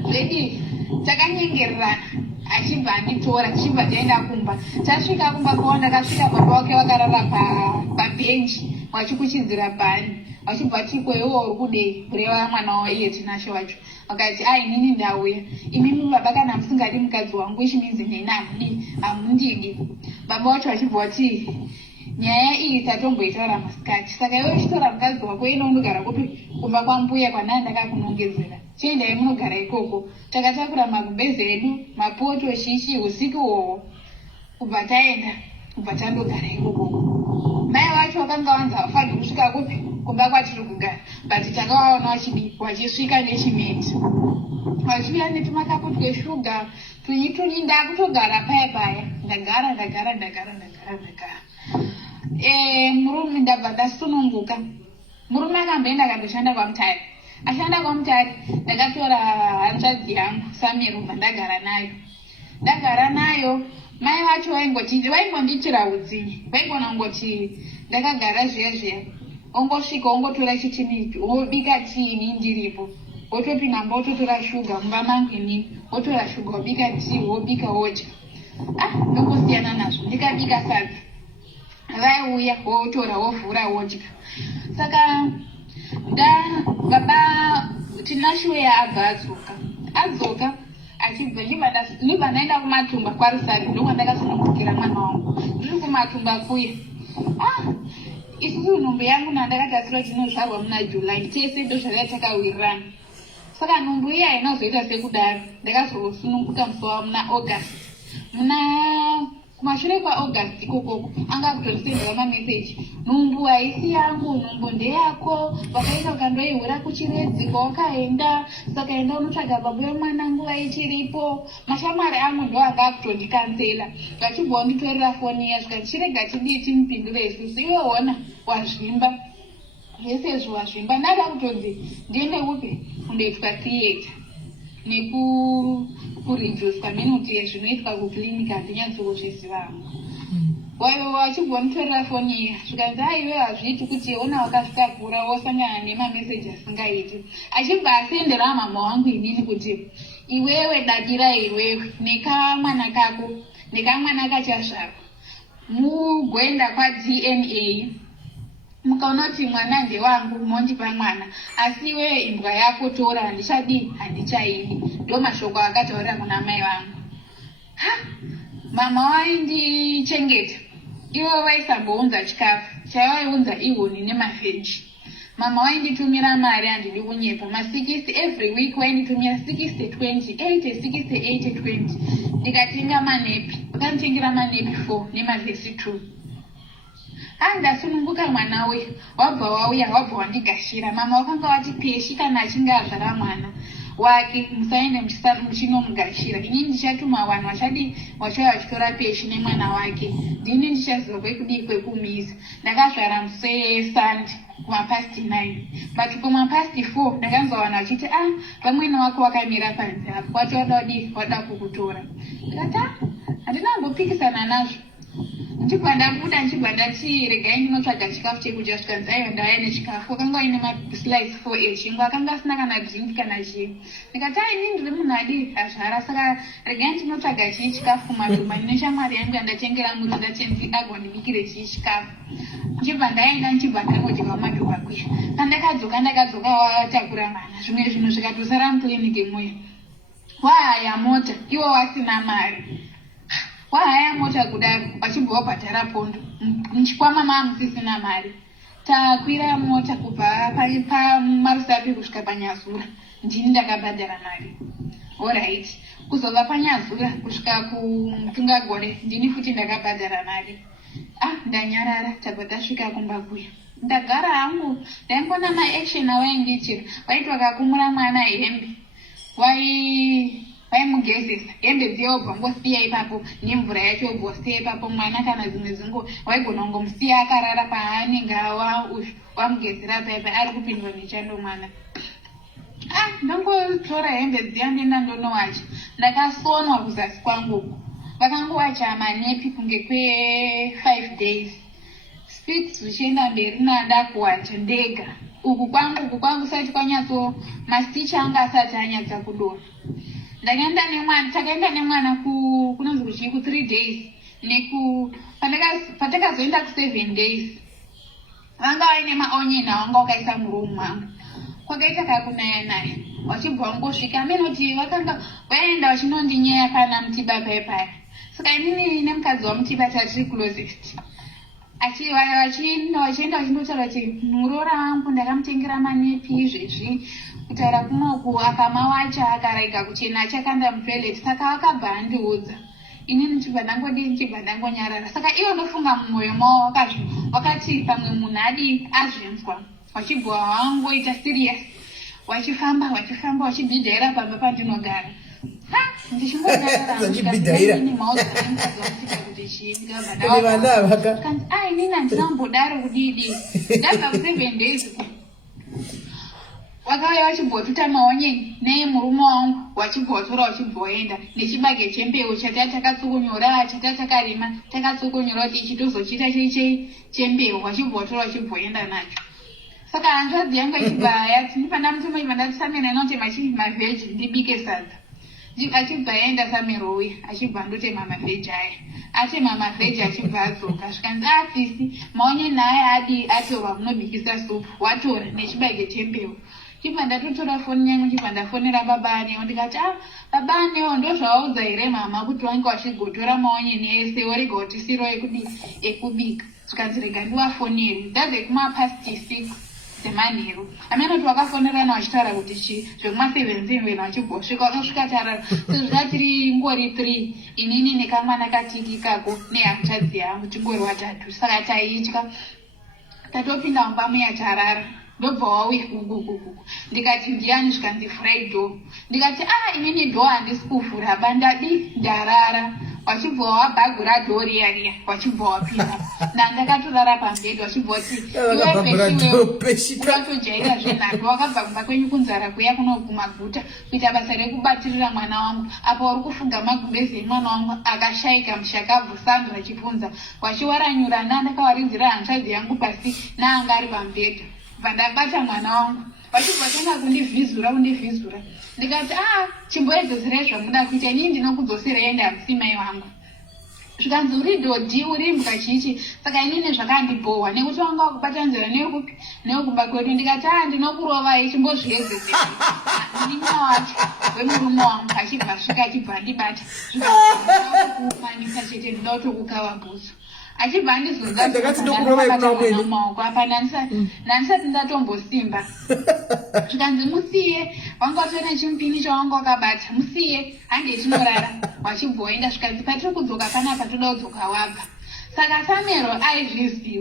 Zvedi takanyengererana achibva anditora tichibva taenda kumba. Tasvika kumba kwavo ndakasvika baba wake vakarara pabhenji vachikuchidzira bhani. Vachibva tikwewo uri kudei kureva mwana wavo iye tinashe wacho. Vakati inini ndauya imimi baba kana musingadi mukadzi wangu ichiminzi neni hamundidi. Baba wacho vachibva vati nyaya iyi tatomboitaura masikati saka iwe uchitora mukadzi wako inondogara kupi kumba kwambuya kwanaa ndakakunongedzera chiendai munogara ikoko. Takatakura magumbezi edu mapoto shishi usiku uhwohwo kubva tandogara ikoko. Mai vacho vakanga vanzi havafani kusvika kupi kumba kwatiri kugara but takavaona vachisvika nechimeti vachivira netumakapu tweshuga tunyi ndakutogara paya ndagara. Murume ndabva ndasununguka. Murume akamboenda akandoshanda kwamutare. Ashanda kwamutare ndakatora hanzvadzi yangu Samirubva ndagara nayo. Mai vacho vaingonditira utsinye. Vaigona kungoti ndakagara zviya ongosvika ongotora chitini wobika tii ini ndiripo. Wotopinda wototora shuga mumba mangu inini wotora shuga wobika tii wobika wodya. Ndongosiyana nazvo ndikabika sadza. Vaiuya wotora wovhura wodya. Saka baba tinashuya abva adzoka achibva ndaenda kumatumba kwaRusari ndokwa ndakasunungukira mwana wangu. Ndiri kumatumba kuya isusu nhumbu yangu nandakatasira chinozvarwa muna July tese ndozvakanga takawirirana. Saka nhumbu iya haina kuzoita sekudaro ndakazosununguka musi wavo muna August. Kumashure kwaAugust ikoko anga kutondisendera mameseji nhumbu haisi yangu nhumbu ndeyako wakaenda ukandoihura kuchiredzi kwawakaenda saka enda unotsvaga baba vemwanangu vaichiripo. Mashamwari angu ndo anga akutondikansela vachibva wanditorera foni iya zvika chirega tidii timupindure isusu iwe ona wazvimba vesezvo wazvimba ndada kutonzi ndiende kupi kundoitwa theatre nekureduce community yezvinoitwa kuklinika handinyatsokuzviziva. Wachibva wanitorera foni iya zvikanzi iwe hazviiti kuti ona wakasvika kura wosangana nemameseji asingaiti. Achibva asendera mama wangu inini kuti iwewe dadira iwewe nekamwana kako nekamwana kachazvarwa mugoenda kwaDNA mukaona kuti mwana ndewangu mondipa mwana asi iwewe imbwa yako tora handichaidi. Ndo mashoko akataurira kuna mai vangu. Mama waindichengeta iwe waisambounza chikafu chawaiunza ihuni nemavheji. Mama wainditumira mari handidi kunyepa 60 every week wainditumira 60-20 ndikatenga manepi vakanditengera manepi 4 nemavhesi 2. ndasununguka mwana we wabva wauya wabva wandigashira mama wakanga wati peshi kana achinge azvara mwana wake musaende muchinomugashira ini ndichatuma vanhu vachauya vachitora peshi nemwana wake ndini ndichazobve kudii kwekumizi ndakazvara musi wesande kumapasti 9 but kumapasti 4 ndakanzwa vanhu vachiti vamwene wake wakamira panze apo wati wada kukutora ndikati handinambopikisana nazvo ndichibva ndabuda ndati regai ndinotsvaga chikafu chekudya zvikanzi aiwa ndauya nechikafu akanga aine maslice 4 echingwa akanga asina kana drink kana chii ndikati ini ndiri munhu adi azvara saka regai ndinotsvaga chii chikafu kumadhuma ndine shamwari yangu yandatengera muri ndati agondibikire chii chikafu ndichibva ndaenda ndichibva ndangodya kumadhuma kuya ndakadzoka watakura mwana zvimwe zvinhu zvikatosara mukiliniki muya wahaya mota iwo wasina mari wahaya mota kudaro wachibva wabhadhara pondo muchikwama mamusisina mari takwira mota kubva pamarusapi kusvika panyazura ndini ndakabhadhara mari oright kuzobva panyazura kusvika kumutungagore ndini futi ndakabhadhara mari ndanyarara tabva tasvika kumbakuya ndagara hangu ndaimbona maaction awaindiitira waiti wakakumura mwana hembe vaimugezesa hembe dziye wobva ngosiya ipapo nemvura yacho wobva wosiya ipapo mwana kana dzimwe dzinguva waigona kungomusiya akarara paanenge wamugezera paipa ari kupindwa nechando mwana ndongotora hembe dziya ndenda ndonowacha ndakasonwa kuzasi kwangu vakangowacha manepi kunge kwe5 days speaks zvichienda mberi nandakuwacha ndega uku kwangu sati kwanyatso masicha anga asati anyatsa kudona takaenda nemwana kunonzi kuchii ku3 days patakazoenda ku7 days vanga vaine maonyeni avanga wakaisa murumu mangu kwakaita kakunaya wachibva wangosvika amenoti vakanga vaenda vachinondinyeya pana mutiba paipaya saka inini nemukadzi wamutiba tatiri closest vachienda vachindotaura kuti muroora wangu ndakamutengera manepi izvezvi kutaura kunoku akamawacha akarega kuchena achakanda mutoileti saka vakabva andiudza inini ndichibva ndangonyarara saka iwo ndofunga mumwoyo mavo wakati pamwe munhu adi azvenzwa wachibva wangoita serious wachifamba wachibhidhaira pamba pandinogara inini handinambodaro kudidi ndabva ku7 days wakauya wachibhotuta maonyeni neye murume wangu wachibhotora wachibhoenda nechibage chembeu chata takatsukunyora chata takarima takatsukunyora kuti ichi tozochiita chembeu wachibhotora wachibhoenda nacho saka hanzvadzi yangu ichibva yati ndipandamutuma iva ndatisamena inoti mavheji ndibike sadza achibva aenda samero uya achibva ndotema mavheji aya atema mavheji achibva adzoka zvikanzi sisi maonyeni aya adi atorwa kunobikisa supu watora nechibage chembeu chibva ndatotora foni yangu chibva ndafonera baba anewo ndikati baba anewo ndozvawaudza here mama kuti wange wachigotora maonyeni ese warega utisiro ekubika zvikanzi rega ndiwafoneri ndabve kumapasti 6 dzemanheru amenoti wakafonerana wachitaura kuti zvekuma7 wachigosvika wakasvika tarara sezvidatiri ngori 3 inini nekamwana katiki kako nehachadzi yangu tingori watatu saka taitya tatopinda mumba muya tarara ndobva wauya ndikati ndiani zvikanzi frido ndikati inini dho handisi kuvhura bandadi ndarara wachibva wabhagura dhori yariya wachibva wapinda ndandakatorara pambedi wachibva kuti ukatojaira zvenhando wakabva kumba kwenyu kunzara kuya kunogumaguta kuita basa rekubatirira mwana wangu apa uri kufunga magumbezi emwana wangu akashayika mushakabvu sandra achibvunza wachiwaranyura ndandakawarinzira hanzvadzi yangu pasi naanga ari pambedha vandabata mwana wangu wachibva tanga kundivhizura ndikati chimboedzeserai zvamuda kuita inini ndinokudzosera enda musimai wangu zvikanzi uri dhodhi uri mbuka chichi saka inini zvakandibhohwa nekuti wanga wakubata nzira nekupi newekumba kwedu ndikati ndinokurovai chimbozviedzesei ndinina wacho wemurume wangu achibva svika achibva ndibata zvikaumanisa chete ndida kutokukava bhutsu achibva ndizonzamaoko apa nanisati ndatombosimba zvikanzi musiye wanga watora chimupini chawanga wakabata musiye hande chinorara wachibvoenda zvikanzi patiri kudzoka panapa toda kudzoka wabva Saka Samero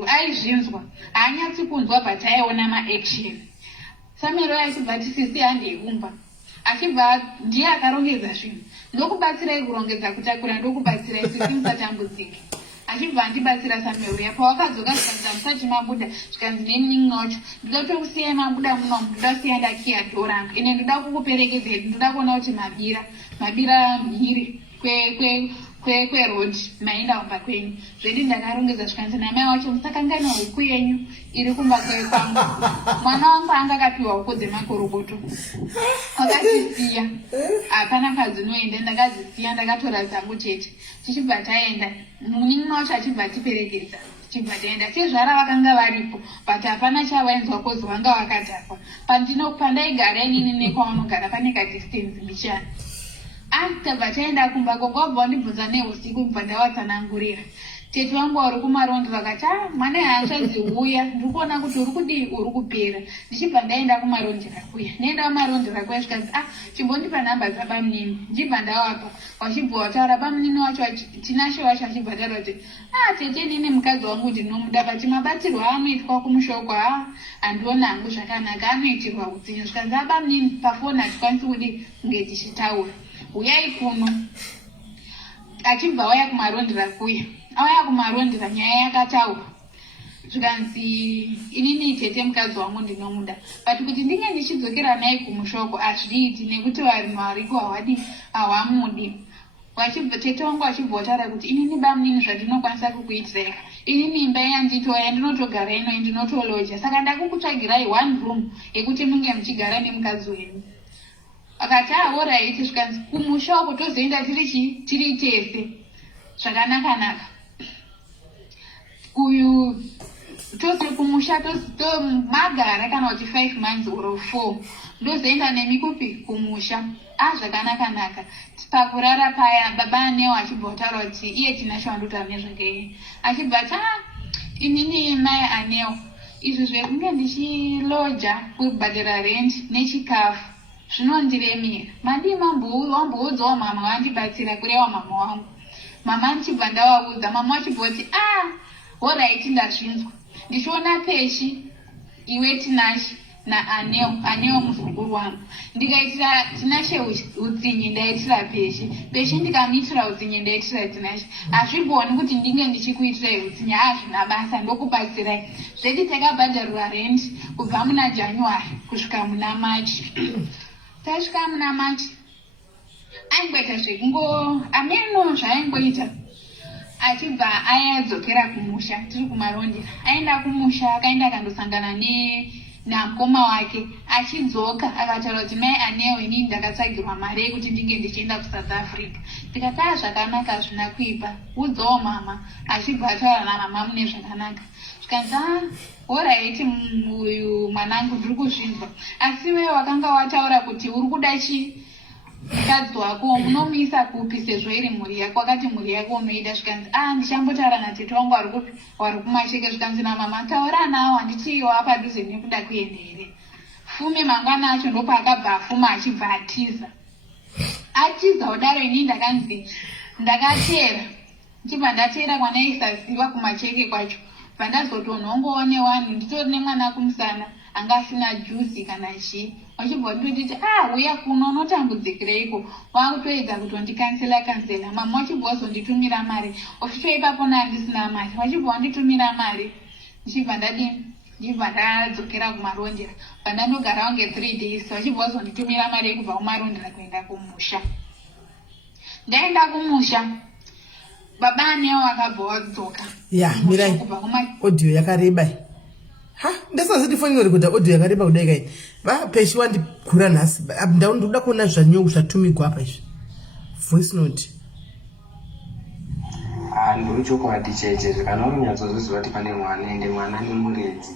aizvinzwa haanyatsi kunzwa but aiona maaction. Samero achibva ati sisi handeiumba achibva ndiye akarongedza zvinhu ndokubatsirai kurongedza kutakura ndokubatsirai sisi musatambudzike achibva andibatsira Samero pawakadzoka zvikanzi musati mabuda zvikanzi neningi nocho ndoda kutokusiyai mabuda munomu ndoda kusiya ndakiya dhoranga ine ndoda kukuperekedzei ndoda kuona kuti mabira mhiri kwerod maenda kumba kwenyu zvedi ndakarongedza zvikanzi namai wacho musakangana huku yenyu iri kumba kwangu mwana wangu anga akapiwa huku dzemakorokoto akazisiya hapana kadzinoenda ndakazisiya ndakatora dzangu chete tichibva taenda muningi wacho achibva atiperekedza tichibva taenda chezvara vakanga varipo but hapana chavainzwa kozi vanga vakadhakwa pandaigara inini nekwavanogara pane kadistance mbichana tabva taenda kumba kogobva ndibvunza neusiku bva ndavatsanangurira tete wangu uri kumarondera akati mwana haachadzi uya ndiri kuona kuti uri kudii uri kupera ndichibva ndaenda kumarondera kuya ndaenda kumarondera kuya zvikanzi chimbondipa nhamba dzabamunini ndibva ndawapa wachibva wataura bamunini wacho tinashe wacho achibva taura kuti tete nini mukadzi wangu ndinomuda but mabatirwo anoitwa kumushoko handiona hangu zvakanaka anoitirwa utsinye zvikanzi abamunini pafoni hatikwanisi kudi kunge tichitaura uyai kuno achibva waya kumarondera kuya auya kumarondera nyaya yakataura zvikanzi inini tete mukadzi wangu ndinomuda but kuti ndinge ndichidzokera naye kumushoko hazviiti nekuti vanhu variko hawamudi tete wangu achibva wataura kuti inini bamunini zvandinokwanisa kukuitirai inini imba yanditoya ndinotogara ino ndinotoloja saka ndakukutsvagirai 1 room yekuti munge muchigara nemukadzi wenyu akati oraiti zvikanzi kumushoko tozoenda tiri tese zvakanaka uyu tose kumusha magara kana kuti 5 months or 4 ndozoenda nemikupi kumusha zvakanaka pakurara paya baba anewo achibva kutaura kuti iye tina chavandotaura nezvake achibva inini mai anewo izvi zvekunge ndichiloja kubhadhara rent nechikafu zvinondiremera mandi wamboudzawo mama wandibatsira kureva mama wangu mama ndichibva ndavaudza mama wachibva kuti oraiti ndazvinzwa ndichiona peshi iwe tinashi naanewo muzukuru wangu ndikaitira tinashe utsinye ndaitira peshi ndikamuitira utsinye ndaitira tinashe hazvigoni kuti ndinge ndichikuitirai utsinye zvina basa ndokubatsirai zvedi takabhadharira rent kubva muna January kusvika muna March tasvika muna March aingoita zvekungo ameno zvaaingoita achibva ayadzokera kumusha tiri kumarondera aenda kumusha akaenda akandosangana namukoma wake achidzoka akataura kuti mai anewo inini ndakatsvagirwa mari yekuti ndinge ndichienda kuSouth Africa ndikati zvakanaka zvina kuipa udzawo mama achibva ataura namama mune zvakanaka zvikanzi oraiti uyu mwanangu ndiri kuzvinzwa asi iwe wakanga wataura kuti uri kuda mukadzi wako munomuisa kupi sezvo iri mhuri yako wakati mhuri yako unoida zvikanzi ndichambotaura natete wangu wari kumasheke zvikanzi namama taura nawo handitiiwo apadhuze nekuda kuenda here fume mangwana acho ndopaakabva afuma achibva atiza kudaro ini ndakanzi ndakatera ndichibva ndatera kwana isaziva kumacheke kwacho pandazotonhongoone wanhu nditori nemwana kumusana anga asina juzi kana chii wachibva ndotiti uya kuno unotambudzikireiko wakutoedza kutondikansela mama wachibva wazonditumira mari ofito ipapo handisina mari wachibva wanditumira mari ndichibva ndibva ndadzokera kumarondera pandandogara wange 3 days wachibva wazonditumira mari yekubva kumarondera kuenda kumusha ndaenda kumusha baba anewo akabva wadzoka mirai audio yakareba ndasaziti foni inorekodha audio yakareba kudai kai vapeshi wandigura nhasi ndoda kuona zvanyovu zvatumigwa apa izvi voice note ndiri chokwadi chete kana urinyatsozviziva kuti pane mwana ende mwana nemuredzi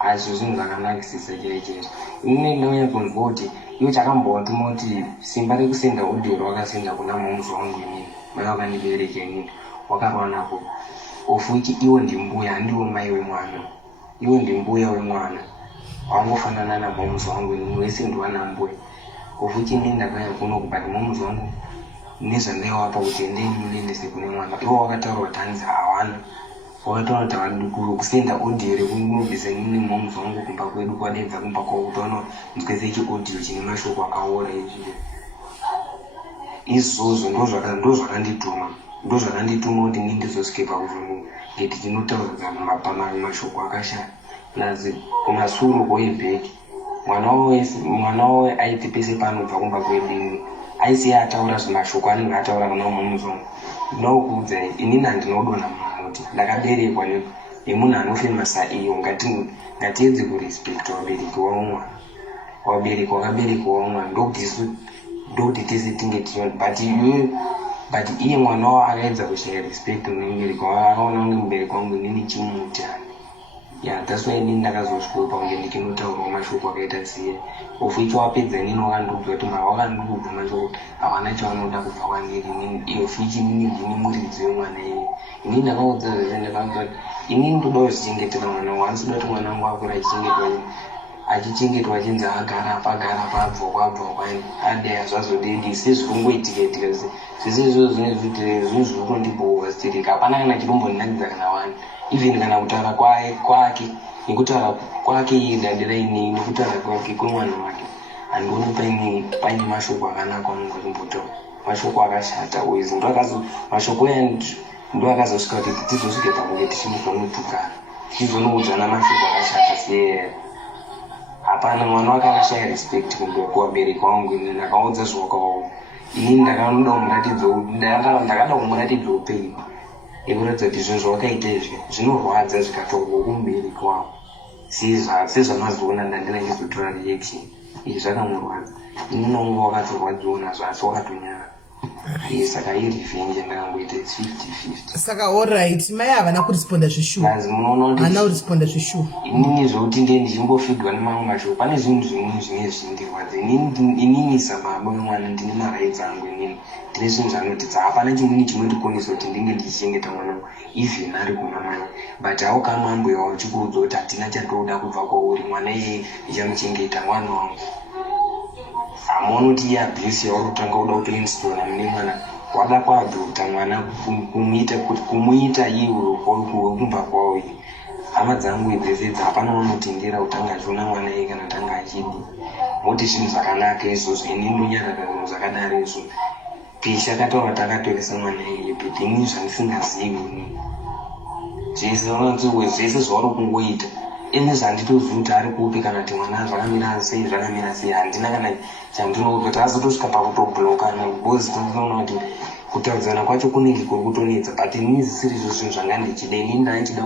azvo zvinhu zvakanakisisa chaichete inini ndinonyakunzwa kuti iwo chakambowatuma kuti simba rekusenda audio rwakasenda kuna mumzi wangu inini mai wakandibereka inini wakarwa nako ofuti iwo ndimbuya handiwo mai wemwana iwo ndimbuya wemwana wangofanana namumzi wangu inini wese ndiwana mbuya ofuti inini ndakanya kuno kubati mumzi wangu nezvandaiwapa kuti endeni muendese kune mwana ivo wakataura kuti hanzi hawana wakataura kuti havadi kusenda audio rekunobhizaini moms wangu kumba kwedu kwadedza kumba kwavo kuti vanonzwese chiaudio chine mashoko akaora izvizvo izvozvo ndozvakandituma kuti ndindizosvike pakuzvonu ngeti tinotaura mashoko akashata nazi kumasuro kwoebheki mwana wawe aiti pese panobva kumba kwedini aisiya ataura zvimashoko anenge ataura kuna umwe muzongo ndinokuudzai inini handinodonha kuti ndakaberekwa nemunhu anofema saiyo ngatiedze kurespekta wabereki waumwana wabereki wakaberekwa waumwana ndokuti tese tinge tichona but iye mwana wavo akaedza kushaya respect nemubereki akaona kunge mubereki wangu inini chimutani that's why inini ndakazosvikopa kunge ndikinotaurawo mashoko akaita siye oficho wapedza inini wakandiudza kuti wakandiudza mashoko havana chavanoda kubva kwandiri inini fichi inini ndini muridzi wemwana iye inini ndakaudza zvese ndakauza kuti inini ndodawo zvichengetera mwana wangu handisi kuda kuti mwana wangu akura achichengetwa achinzi agara apa abvokwa adeya zvazodedi sezvikungoitika zvese izvozvo zvinhu zviri kundibhohwastirika hapana kana chinombondinakidza kana wani even kana kutaura kwake nekutaura kwake iye dandira inei nekutaura kwake kwemwana wake handioni paine mashoko akanaka anonga chimbotaura mashoko akashata uizi mashoko aya ndo akazosvika kuti tizosvike pakunge tichizonotukana tichizonoudzana mashoko akashata seya hapana mwana wake akashaya respect kuvabereki vangu ini ndakaudza zvawakawo inini ndakada kumuratidza upenyu ekuratidza kuti zvinhu zvawakaita izvi zvinorwadza zvikatorwa kumubereki wavo sezvamazoona ndandira chizotora reaction izvi zvakamurwadza inini nonga wakatorwadziwo nazvo asi wakatonyara saka irevenge ndakangoita 50-50 saka allright mai havana kuresponda zvishuhana kuresponda zvishuha inini zvokuti ndiye ndichimbofigwa nemamwe mashoko pane zvinhu zvimwe zvine zvindirwadza inini sababa wemwana ndine maraidzi angu inini ndine zvinhu zvanotidza hapana chimweni chimwe ndikonisa kuti ndinge ndichichengeta mwana even ari kuna mai but aukamwambuyawo chikuudza kuti hatina chatoda kubva kwauri mwana iye ichamuchengeta mwana wangu hamuoni kuti iye abuse yauri kutanga uda kutoinstona mune mwana wada kuadhopta mwana kumuita iye wekumba kwawo iye hama dzangu idzesedzha hapana unotendera kutanga achiona mwana iye kana tanga achidi moti zvinhu zvakanaka izvozvo ini ndonyarara zvinhu zvakadaro izvo pisha akataura takatoresa mwana iye but ini zvandisingazivi zvese zvauri kungoita ini zvanditoziva kuti ari kupi kana kuti mwana zvakamira sei handina kana chandinouza kuti azotosvika pakutobloka because tinoona kuti kutaudzana kwacho kunenge kuri kutonetsa but inini zvisiri izvo zvinhu zvanga ndichida inini ndaichida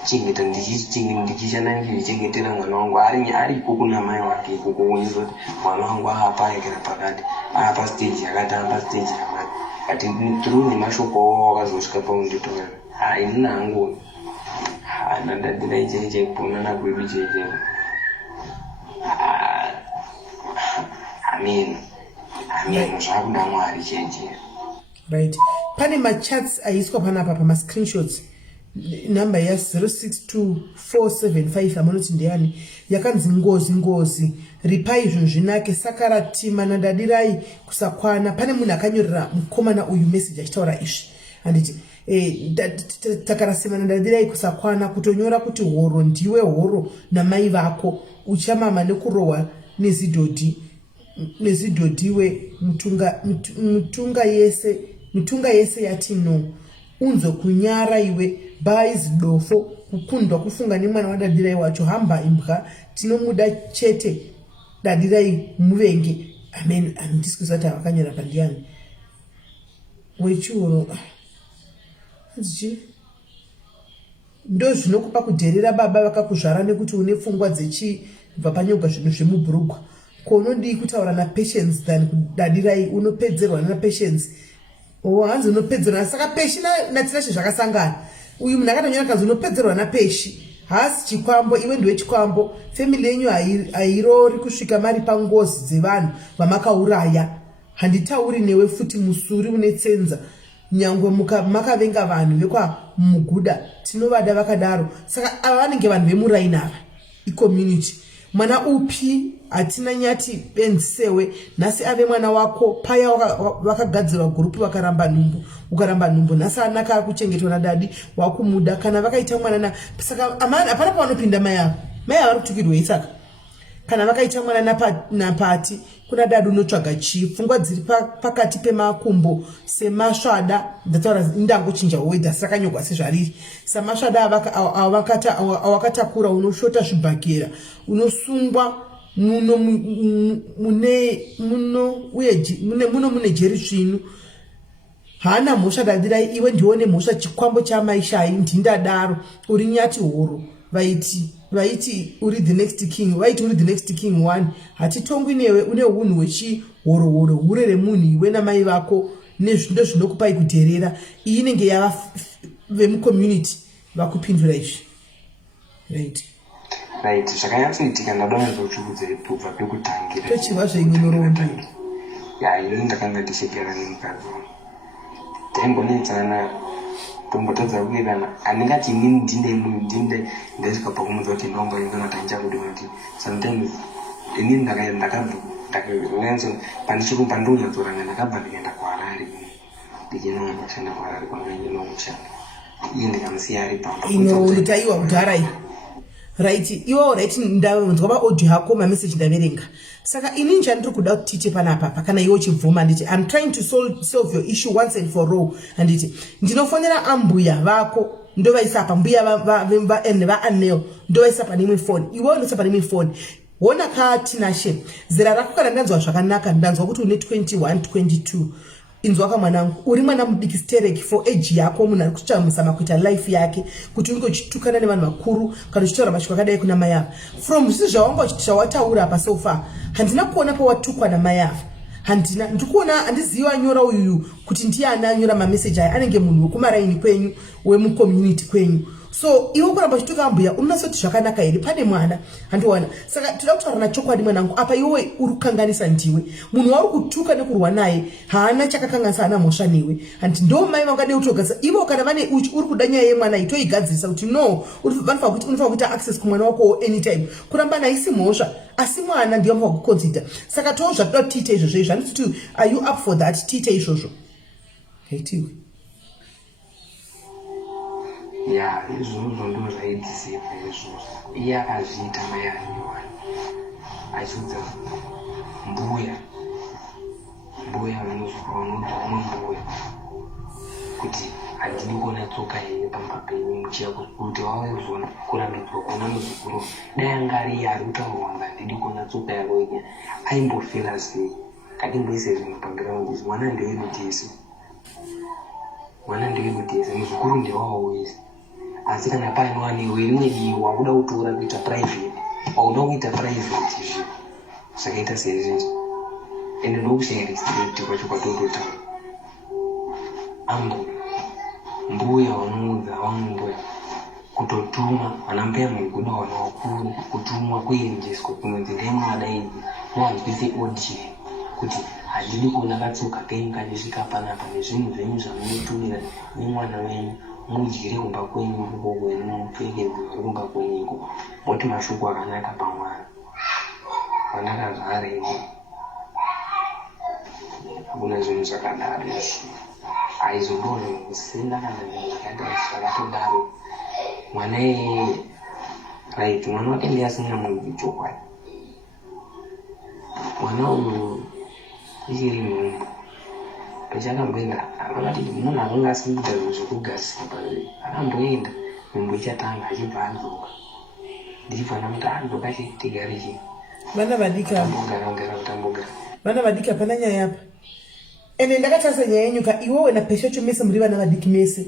kuchengeta ndichishanda ndichengetera mwana wangu ariko kuna mai wake ikoko uizwa kuti mwana wangu apaekera pakati apastage yakati apastage yakati but through nemashoko wavo wakazosvika paunditora inini hangu ndadira icheche kuponana kwedu cheche amen zvakuda mwari cheche right pane machats aiswa panapa pamascreenshots namba ya062475 amunoti ndiyani yakanzi ngozi ripai zvinhu zvinake sakaratima nandadirai kusakwana pane munhu akanyorera mukomana uyu message achitaura izvi anditi takarasima nandadirai kusakwana kutonyora kuti horo ndiwe horo namai vako uchamama nekurohwa nezidhodhiwe mitunga yese yatino unzo kunyara iwe baizi dofo kukundwa kufunga nemwana wadadirai wacho hamba imbwa tinomuda chete dadirai muvenge amen andisikuza kuti avakanyora pandiyani wechiuro ndo zvinokupa kudherera baba vakakuzvara nekuti une pfungwa dzechibva panyoga zvinhu zvemubhurugwa ko unodii kutaura napatience than kudadirai unopedzerwa napatience hanzi unopedzerwa saka peshi natinashe zvakasangana uyu munhu akatonyora kanzi unopedzerwa napeshi haasi chikwambo iwe ndiwe chikwambo family yenyu hairori kusvika mari pangozi dzevanhu vamakauraya handitauri newe futi musuri une tsenza nyangwe makavenga vanhu vekwa muguda tinovada vakadaro saka ava vanenge vanhu vemuraini ava icommunity mwana upi atina nyati bensewe nasi ave mwana wako paya wakagadzirwa gurupu vakaramba nhumbu ukaramba nhumbu nasi anaka kuchengetwa nadadi wakumuda kana vakaita mwana saka amana hapana pavanopinda mai avo vari kutukirwei saka kana vakaita mwana napati kuna dadi unotsvaga chii pfungwa dziri pakati pemakumbo semasvada ndataura ndangochinja wedha sakanyogwa sezvariri samasvada awakatakura unoshota zvibhakera unosungwa muno mune jeri svinu haana mhosva dadirai iwe ndione mhosva chikwambo chamaishai ndindadaro uri nyati horo vaiti uri the next king vaiti uri the next king one hatitongwi newe une unhu hwechihorohoro hure remunhu iwe namai vako nezvindo zvinokupai kudherera iyi inenge yava vemucommunity vakupindura izvi right zvakanyatsoitika ndadonazvotsvukudzei kubva pekutangira tochirwa zveinonorondo ini ndakanga tichigara nemukadzi taimbonetsana tombotadza kuirana andingati inini ndinde ndasvika pakumudza kuti ndomboingana tandichakudiwa kuti sometimes inini pandounyatsoranga ndakabva ndikaenda kuharare ndichinoshanda kuharare kwangainomushanda iye ndikamusiya ari painotaiwa kudharai right iwo right ndavanzwa audio hako message ndaverenga saka ini ndiri kuda kuti tite panapa kana iwo chibvuma nditi I'm trying to solve your issue once and for all anditi ndinofonera ambuya vako ndovaisa pa mbuya vaaneo ndovaisa pa nimwe phone iwo ndoisa pa nimwe phone wona katinashe zera rako kana ndanzwa zvakanaka ndanzwa kuti une 21 22 inzwa kamwanangu uri mwana mudikistereki for age yako munhu ari kuchamuzama kuita life yake kuti unge uchitukana nevanhu vakuru kana uchitaura mashoko akadai kuna mai avo from zvisi zvawanga uchitisha wataura apa so far handina kuona pawatukwa namai avo handina ndikuona handiziva anyora uyuyu kuti ndiani anyora mameseji aya anenge munhu wekumaraini kwenyu wemucommunity kwenyu so iwe kuramba uchituka ambuya unasoti zvakanaka here pane mwana handiwana saka toda kutaura nachokwadi mwanangu apa iwe uri kukanganisa ndiwe munhu wauri kutuka nekurwa naye haana chakakanganisa ana mhosva newe handi ndo mai vangade kutogadzisa ivo kana vane uchi uri kuda nyaya yemwana iyi toigadzirisa kuti no unofanira kuita access kumwana wako anytime kuramba naisi mhosva asi mwana ndiye anofanira kuconsider saka toho zvatoda kuti tiite izvozvo izvo handiti kuti are you up for that tiite izvozvo haitiwe ya izvozvo ndo zvaidzisepa izvozvo iye akazviita mai anyowani achiudza mbuya vanombuya kuti handidi kuona tsoka yenyu pamba penyu muchiya kuti wawezona kurambidzwa kuona muzukuru dai anga ari iye ari kutaurwa nga handidi kuona tsoka yako inya aimbofira sei kadimboise zvinhu pagiraundi mwana ndewekutese muzukuru ndewawo wese asi kana paine waniwe rimwe diwa wakuda kutora kuita private wauda kuita private izvi zvakaita seizvizvi ende ndokushayira straight kwacho kwatototaura mbuya vanoudza vamumbuya kutotuma vanambuya muguda vana vakuru kutumwa kuendeswa kunonzi ndemwana idzi muhanzwise audio kuti handidi kuona katsoka kenyu kachisvika panapa nezvinhu zvenyu zvamunotumira nemwana wenyu mudyire kumba kwenyu ruko kwenu mupfeke kumba kwenyuko moti mashoko akanaka pamwana vanakazvarei hakuna zvinhu zvakadaro izvo aizombona kusenda kana zvinhu zvakatodaro mwana right mwana wake ndiye asingamudzi chokwadi mwana uyu ichiri nhumbu pachakamboenda akati munhu akanga asikuita zvinhu zvekugadzisa akamboenda nhumbu ichatanga achibva adzoka ndichibva ndamuti adzoka tigare chii vana vadika kutambogara vana vadiki hapana nyaya apa ende ndakatarisa nyaya yenyuka iwewe napesho chomese muri vana vadiki mese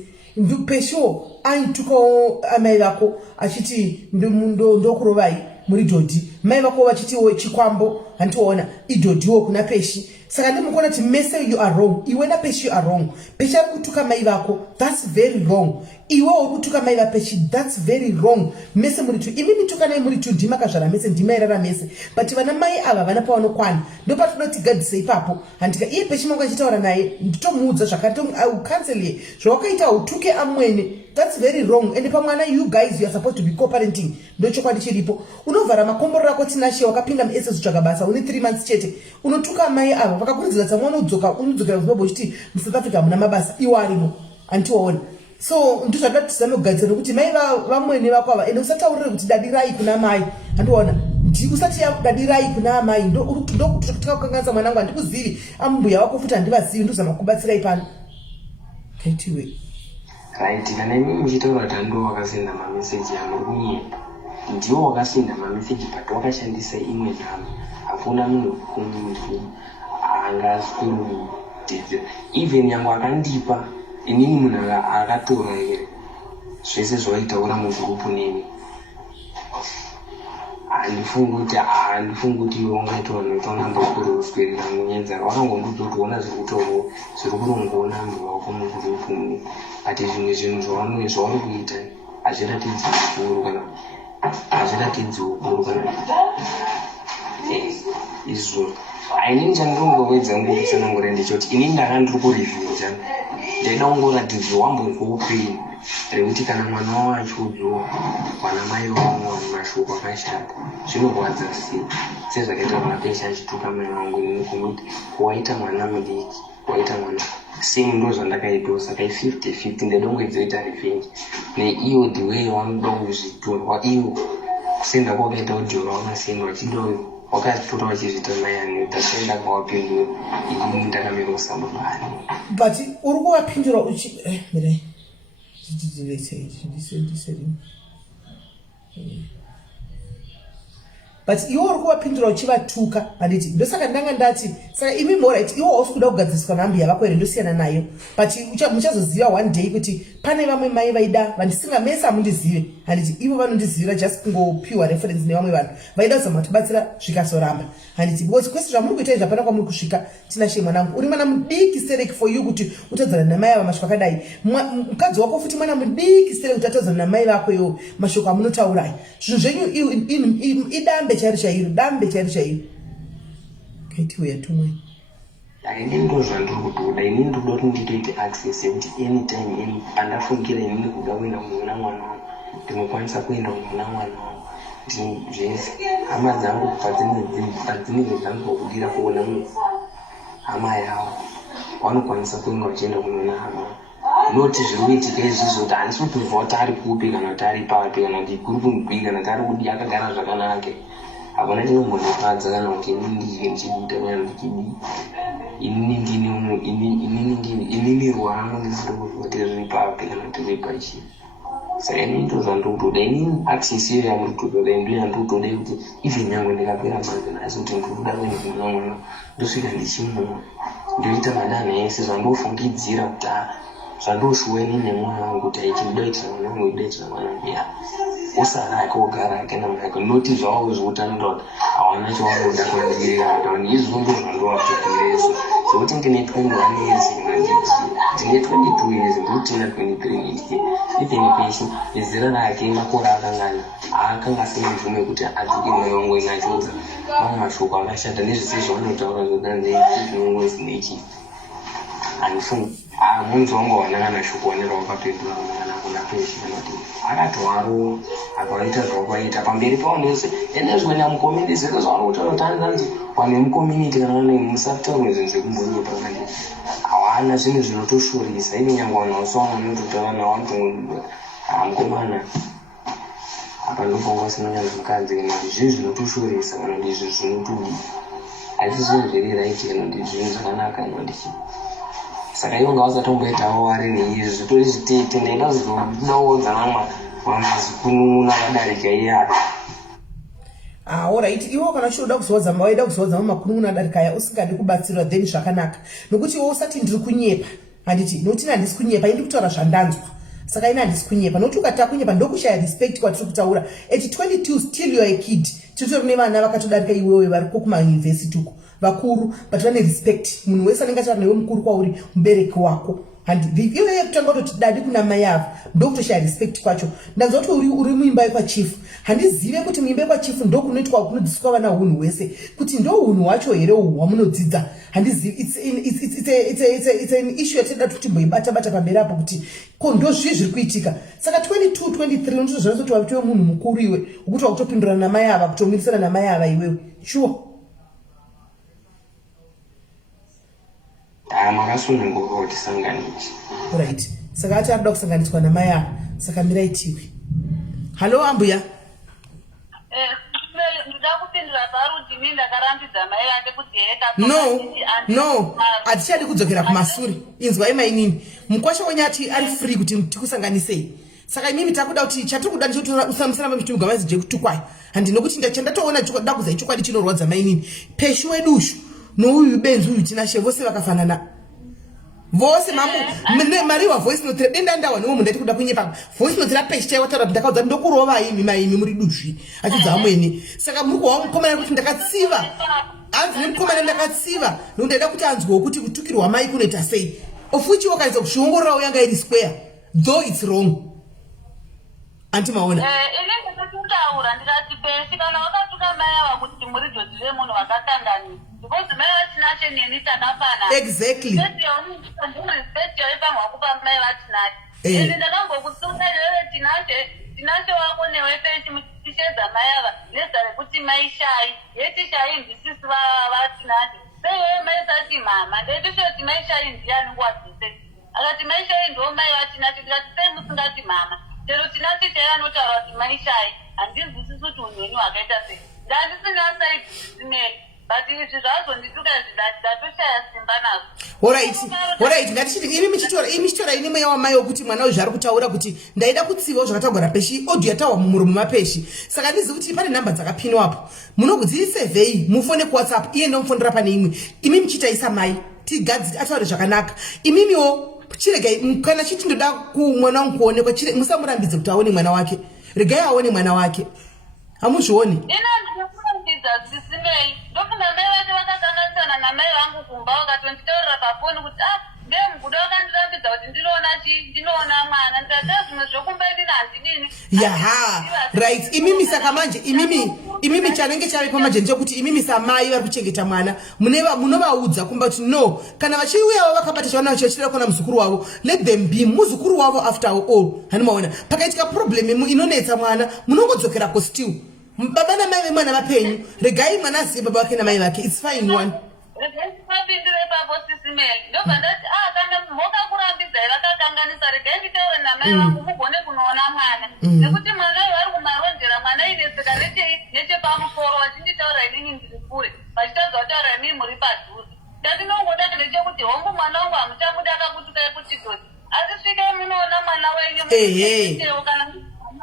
pesho aitukawo amai vako achiti ndokurovai muri dhodhi mai vako vachitiwo chikwambo handiona idhodhiwo kuna Peshi. Saka ndimukona kuti mese you are wrong. Iwe na Peshi you are wrong. Peshi ari kutuka mai vako, that's very wrong. Iwe uri kutuka mai vaPeshi, that's very wrong. Mese muri tu, imi mituka nai muri tu ndima kazvara mese, ndima irara mese. But vana mai ava vana pavanokwana. Ndo patinoti gadzise ipapo. Handika iye Peshi mangu achitaura naye, nditomuudza zvakati cancel ye. Zvawakaita utuke amwene. That's very wrong. And pamwana you guys you are supposed to be co-parenting. Ndo chokwadi chiripo. Unovhara makomboro rako tinashe wakapinda muSS kutsvaga uni 3 months chete. Unotuka mai ava vakakurudzira kuti mwana unodzokera kuZimbabwe uchiti muSouth Africa muna mabasa iwo arimo. Antiona. So ndizvada tizame kugadzira nokuti mai vamwene vako ava ende usataurire kuti dadirai kuna mai. Andiona. Usati dadirai kuna mai ndo kutoka kukanganisa mwanangu andikuzivi ambuya wako futi andivazivi ndozama kubatsira ipano. Kaitiwe. Right, kana mimi mchitaura tando wakasenda message ya murunye. Ndiwo wakasinda message but wakashandisa imwe nyama. Hakuna munhu kumuntu angasukuru tidzo. Even yangu akandipa inini munhu akatora here. Zvese zvaitaura mugroup nini. Andifunga kuti ungaitwa notanga kuruswera munyenza wakangomutoona zvikutovo zviri kurongona munhu wako mugroup ati zvimwe zvinhu zvauri kuita hazviratidzi ukuru kana izvo inini chandongowedza ngokutsanangura ndechoti inini ndakandiri kurevhinja ndaida kungoratidza wambonzwa upenyu rekuti kana mwana wacho vana mai vamwe mashoko akashata zvinorwadza sezvakaita kuna Peshi achituka mai vangu nekuti waita mwana mudiki waita mwana same ndo zvandakaitawo saka 50-50 ndedongoidzoita revenge neiyo the way wanoda kuzvitorwa iwo kusenda kwakaita udhoro wamasenda wachidoyo wakatora wachizvita mayani utaenda kwawapindura inini ndakamira kusambabani but uri kuvapindura mirai but iwo uri kuvapindura uchivatuka handiti ndosaka ndanga ndati saka imi morit iwo hausi kuda kugadziswa nambi yavako here ndosiyana nayo but muchazoziva one day kuti pane vamwe mai vaida vandisingamesa hamundizive handiti ivo vanondizivira just kungopiwa reference nevamwe vanhu vaida kuzama kutibatsira zvikazoramba handiti because kwese zvamuri kuita izvi hapana kwamuri kusvika tinashe mwanangu uri mwana mudiki sereki for you kuti utadzana namai ava mashoko akadai mukadzi wako futi mwana mudiki sereki kuti atadzana namai vako iwo mashoko amunotaurai zvinhu zvenyu idambe dambe chairi chairi kaitiwe yatumwe inini ndo zvandiri kutoda inini ndoda kuti nditoite access yekuti anytime pandafungira inini kuda kuenda kumuna mwana wangu ndinokwanisa kuenda kumuna mwana wangu zvese hama dzangu padzinenge dzangobudira kuona hama yavo vanokwanisa kuenda vachienda kunona hama noti zviri kuitika izvizvo kuti handisi kutobva kuti ari kupi kana kuti ari papi kana kuti kuri kumugwi kana kuti ari kudi akagara zvakanake hapana chinombondifadza kana kuti inini ndike ndichibuda kana ndichidii inini rwangu ndisiri kuti riri papi kana kuti riri pachii saka inini ndo zvandikutoda inini access iyo yamuri kutoda ndo yandikutoda kuti even yangu ndikapera manzi nasi kuti ndikuda kuenda kumuna mwana ndosvika ndichimuna ndoita madana ese zvandofungidzira kuti zvandoshuweni nemwana wangu kuti aichimudaitira mwana wangu idaitira mwana ya usara akogara ake namai ake noti zvavo zvokutandaura hawana chavanoda kuandirira kuti izvo ndo zvandovatokeresa zvokuti ndine 21 years ndine 22 years ndotina 23 even Peshi nezera rake makore akangana haakanga semvume kuti adzoke mwoyo wangu ingachodza mamwe mashoko akashata nezvese zvavanotaura zvodanzeinongozi nechi handifungi munzi wangu wanangana shoko wanera wakapindura kana kuna Peshi kanoti akatwaro akaita zvawakaita pamberi paonese ene zvimwe amukomiti zvese zvavari kutaura kuti hanzi wane mukomiti kana wane musataurwe zvinhu zvekumbonyepa kandi hawana zvinhu zvinotoshorisa ine nyange vanhu vasawana nototaura navo vanotongoa mukomana apa ndofunga vasina nyange mukadzi kana kuti zvinhu zvinotoshorisa kana kuti izvi zvinotodi haisi zvinhu zviri raiti kana kuti zvinhu zvakanaka kana kuti saka ivo ngavasatomboitawo vari neizvi zvitori zvitete ndaida zizodawo mamazi kunun'una vadarika iyaya alright iwo kana chiroda kuzowadza waida kuzowadza makunun'una adarika aya usingadi kubatsirwa then zvakanaka nokuti iwo usati ndiri kunyepa handiti nokuti ine handisi kunyepa indi kutaura zvandanzwa saka ine handisi kunyepa nokuti ukati kunyepa ndokushaya respect kwatiri kutaura at 22 still you are a kid chitori nevana vakatodarika iwewe vari kumayunivhesiti uko vakuru but vane respect. Munhu wese anenge achari newe mukuru kwauri mubereki wako. And iwe kutanga kutoti dadi kuna mai ava ndokutoshaya respect kwacho. Ndanzwa kuti uri muimba yekwachifu. Handizive kuti muimba yekwachifu ndokunoitwa kunodzidziswa vana hunhu hwese kuti ndo hunhu hwacho here uhwu hwamunodzidza. Handizivi it's an issue yatinoda kuti timboibata bata pamberi apo kuti ko ndozvii zviri kuitika. Saka 22 23 unotozviona kuti wavitiwe munhu mukuru iwe ukuti wakutopindurana namai ava kutomirisana namai ava iwewe. Sure. Makasununguka kuti sanganichi. Right. Saka ati arida kusanganiswa namai ava. Saka miraitiwe. Hello ambuya. No, atichadi kudzokera kumashure. Inzwai mainini. Mkwasha wanyati ari free kuti tikusanganisei. Saka imimi takuda kuti chatikuda ndichotora usamusana pamitu mugavazi je kutukwai. Handi nokuti ndachandatoona chikoda kuza ichokwadi chinorwadza mainini. Peshu wedushu nouyu benzu uyu tinashe vose vakafanana. Vose mamu mariwa voice note denda ndawa niwo mundati kuda kunyepa voice note rapesha chaiwa tara ndakaudza ndokurova imi maimi muri duzvi achidza amweni. Saka muri kuwa mukomana kuti ndakatsiva anzi nemukomana ndakatsiva nondaida kuti anzwe kuti kutukirwa mai kunoita sei ofuchi wakaisa kushongorora yanga iri square though it's wrong. Anti maona inenge ndakutaura ndikati pesi kana wakatuka mai ava kuti muri dzodziwe munhu wakakangani because mai vatinashe neni takafana. Exactly. Respect yaipamwa kupa mai vatinashe. Ende ndakangokusunga iwewe tinashe wako newe pesi muchishedza mai ava nezda rekuti mai shai yeti shai ndisisi vatinashe seiwewe mai sati mama ndaitisoti mai shai ndiyani nguva dzose akati mai shai ndo mai vatinashe tikati sei musingati mama chero tinashe chaiva notaura kuti mai shai handinzwisisi kuti unhweni hwakaita sei ndandisingasaidimeli but izvi zvazondituka zvidatoshaya simba nazvo. Alright, ngatichiti imi michitora ini mweya wamai wokuti mwana uyu zvari kutaura kuti ndaida kutsivawo zvakatagora peshi audio yatawa mumuromo mapeshi. Saka ndizi kuti pane namba dzakapinwapo munodziisevhei mufone kuwhatsapp iye ndomufonera pane imwe imi michitaisa mai tigadzi ataure zvakanaka imimiwo chiregai kana chiti ndoda kumwana wangu kuonekwa musamurambidze kuti aone mwana wake regai aone mwana wake hamuzvioni. Sis Melly ndofunga mai vacho vakakanganisana namai vangu kumba vakatonditaurira pafoni kuti ndemuguda vakandirambidza kuti ndinoona mwana ndikata zvimwe zvokumba inini handidini. Yaha right imimi saka manje imimi chanenge chave pamanje ndechekuti imimi samai vari kuchengeta mwana munovaudza kumba kuti no kana vachiuyawo vakabata chavana vachida kuona muzukuru wavo let them be muzukuru wavo after all. Hanimaona pakaitika problem inonetsa mwana munongodzokerako still baba namai vemwana vapenyu regai mwana azive baba vake namai vake it's fine one. Mapindure papo Sis Melly ndobva ndati kana vokakurambidzai vakakanganisa regai nditaure namai vangu mugone kunoona mwana nekuti mwana uyu vari kumarondera mwana ineseka nechepamusoro vachinditaura inini ndiri kure vachitadza kutaura inini muri padhuze ndatinongoda ndechekuti hongu mwana wangu hamuchamuda akakutukai kuti doti asi svikai munoona mwana wenyu kana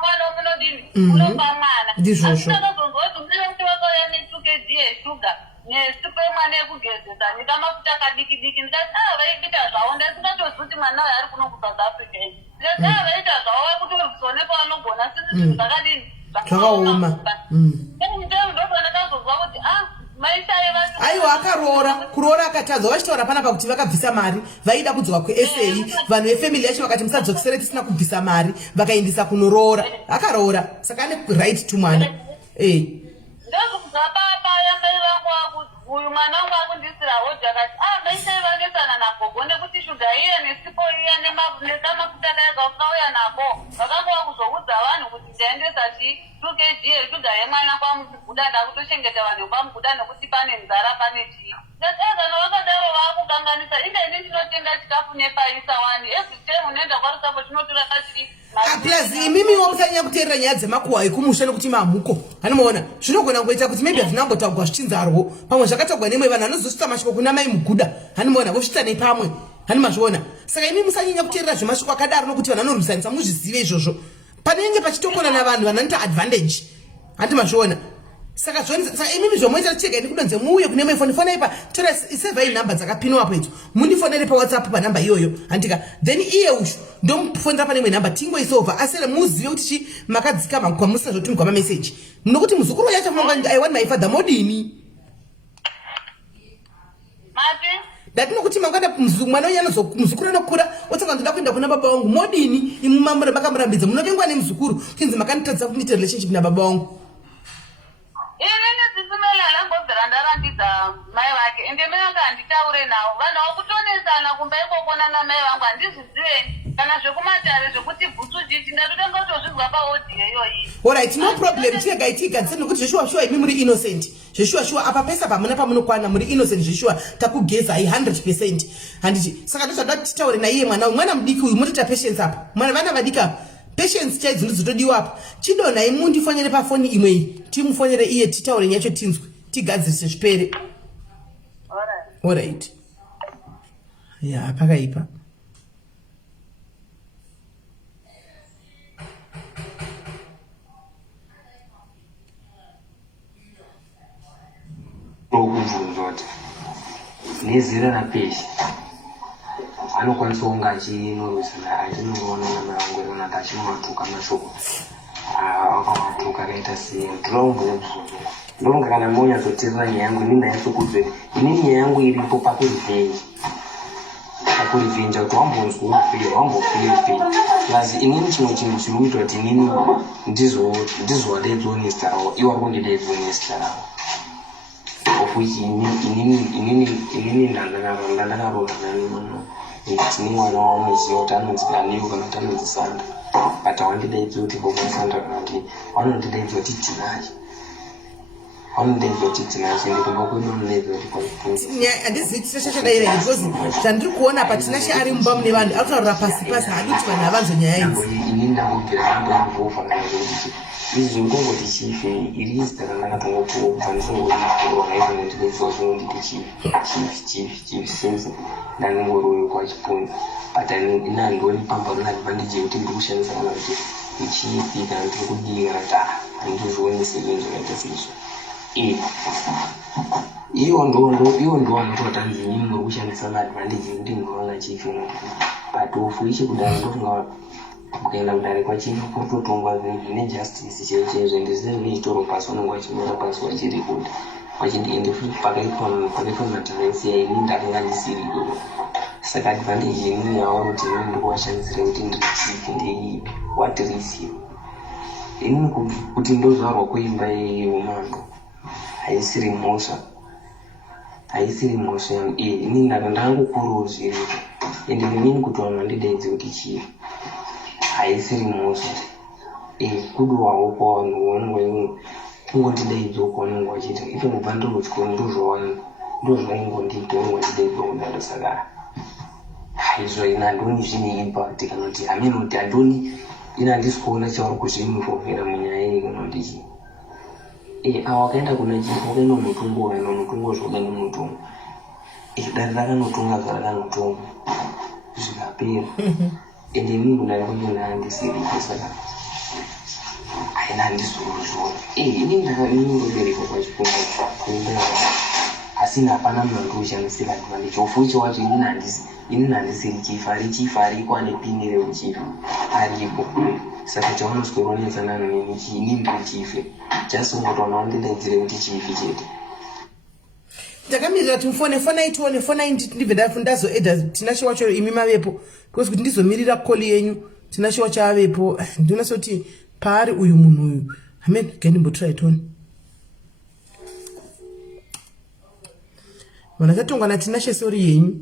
mwana munodini unopa mwana ndizvozvo akazonzoti kuti vakauya netukedi yeshuga nesipo yemwana yekugezesa nekamafuta kadiki ndikati vaipita zvavo ndasingatozvi kuti mwana uyu ari kuno kuSouth Africa ndikati vaita zvavo vakutorwisone pavanogona sisi zvinhu zvakadini zvakaoma. ndobva ndakazozwa kuti maishai aiwa akaroora akatadza vachitaura panapa kuti vakabvisa mari vaida kudzoka kuSA vanhu vefamily yacho vakati musadzokisere tisina kubvisa mari vakaendisa kunoroora akaroora saka ane right to mwana ndozvokubva papaya mai vangu uyu mwana wangu akundisira hodha akati maishai vanesana nagogo nekuti shuga iya nesipo iya nekamafuta kaiga ukauya nako vakangova kuzoudza vanhu kuti ndaendesa 2 kg yeshuga yemwana kwamuguda ndakutochengeta vanhu kwamuguda nekuti pane nzara pane chii ndatiazana vakadaro vakukanganisa inda ini ndinotenga chikafu nepaisa wani every time unoenda kwarusapo tinotora chii plus imimiwo musanyanya kuteerera nyaya dzemakuhwa ekumusha nekuti mamhuko hanimaona zvinogona kuita kuti maybe hazvinambotagwa zvichinzarwo pamwe zvakatagwa nemwe vanhu vanozosvita mashoko kuna mai muguda hanimaona vosvita nepamwe hanimazviona saka imi musanyanya kuteerera zvemashoko akadaro nokuti vanhu vanorwisanisa muzvizive izvozvo panenge pachitokona navanhu vanoita advantage handimazviona Saka imimi zvomoita cheka ndi kudonze muuye kune phone ipa tora isevei number dzakapinwa apo idzo mundifonere pa WhatsApp pa number iyoyo andika then iye ushu ndomufonera pane imwe number tingo isova asere muzive kuti chi makadzikama kwa musazotumigwa ma message munokuti muzukuru yacho manga I want my father modini mati ndatinokuti mangada mwana uya muzukuru anokura otsanga ndoda kuenda kuna baba wangu modini imumamura makamurambidza munotengwa nemuzukuru kinzi makanitadza kuita relationship na baba wangu. Inini Sisimeli alangobvira ndarambidza mai vake ende mai vake handitaure navo vanhu vakutonesana kumba ikokona namai vangu handizviziveni kana zvekumatare zvekuti bhutsu chichi ndatotenga kutozvizwa paodhiyo iyoyi. Alright, no problem. Tiega itigadzise nokuti zveshuwa imi muri innocent. Zveshuwa apa pesa pamuna pamunokwana muri innocent zveshuwa takugeza 100%. Handiti saka ndozvada titaure naiye mwana mudiki uyu mutita patience apa. Vana vadika patience chaidzo ndizotodiwa apa. Chidona imundifonere pafoni imwe timufonere iye titaure nyacho tinzwe tigadzise zvipere. Alright. Ya pakaipa. Okuvunzoti nezera napeshe anokwanisa kunge achinorwisana achinoona namarangwero nati achimatuka mashoko akamatuka akaita sei ndinombobvunza ndonga kana monyatsoteerera nyaya yangu inini ndanyatsokudzwe inini nyaya yangu iripo pakurivenja kuti wambofei plus inini chimwe chinhu chiri kuita kuti inini ndizowadaidzonesta rawo iwo ari kundidaidzonesta rawo which inini ndandakarora nani muno tini mwana wamuziva kuti anonzika niwo kana kuti anonzisanda but awandidaidzi kuti bomusanda kana kuti vanondidaidzi kuti tinachi vanondidaidzi kuti tinachi ende kumba kwedu vanondidaidzi kuti kwaipfuzi handizii tichashashadaira because zvandiri kuona apa tinashe ari mumba mune vanhu akutaurira pasi pasi hadi kuti vanhu havanzo nyaya idzi inini ndambobvira ndambovova kana kuti izvi ndongoti chife irizi takandakatongokubva ndisongoriwanaizonendideizozoonditi chief since ndanongoriuyo kwachipunza but ina ndoni pambaro nadvantage yekuti ndiri kushandisa kana kuti ichipi kana ndiri kudii kana kuti handizvionese inzokaita seizvo iwo ndowanototanzi inini muri kushandisa maadvantage yekuti ndinoona chife but ofu ichi kudai ndofunga ukaenda kudare kwachini kutotongwa nejustice cheizvo ndizizviitoro pasi vanonga vachinyora pasi vachirekodi vachindiende futi pakaitwa matarensi yaini ndakanga ndisiriko saka advantage inini yavo kuti inini ndikuwashandisire kuti ndirichifi ndeiipi watirisiva inini kuti ndozvarwa kuimba yeumando haisiri mhosva inini ndakangokurawo zviriko ende inini kuti vanhu vandidaidzi kuti chii haisiri mhosva kudowawo kwavanhu vanongoimwe kungondidaidzawo kwavanonga vachiita ife mubva ndorotya ndozvaingondiita vanonga vachidaidzwa kudaro saka haizvo ina handoni zvine impact kana kuti hamene kuti handoni ina handisi kuona chavari kuzvimurovhera munyaya iyi kana kuti chii avo akaenda kuna chii wakaenda mutungo zvakaenda mutungo dare rakanotunga zvarakanotunga zvikapera ende inini kudare kwachona handisiriko saka haina handizorozvona inini ndakaingobereka pachipunga kuenda asi hapana munhu ushandisira advantage ofuicho wacho inini handisiri chifa ari chifa ariko ane pini reuchifa aripo saka chaunoswero neni inini ndiri chife just ungotoona wandidaidzire kuti chifi chete ndakamirira kuti fona itione fona ndibve ndazoedha tinashe wacho imi mavepo because kuti ndizomirira koli yenyu tinashe wacho avepo ndinosa kuti paari uyu munhu uyu hamene gendimbotora itoni vanhu achatongwa natinashe sori yenyu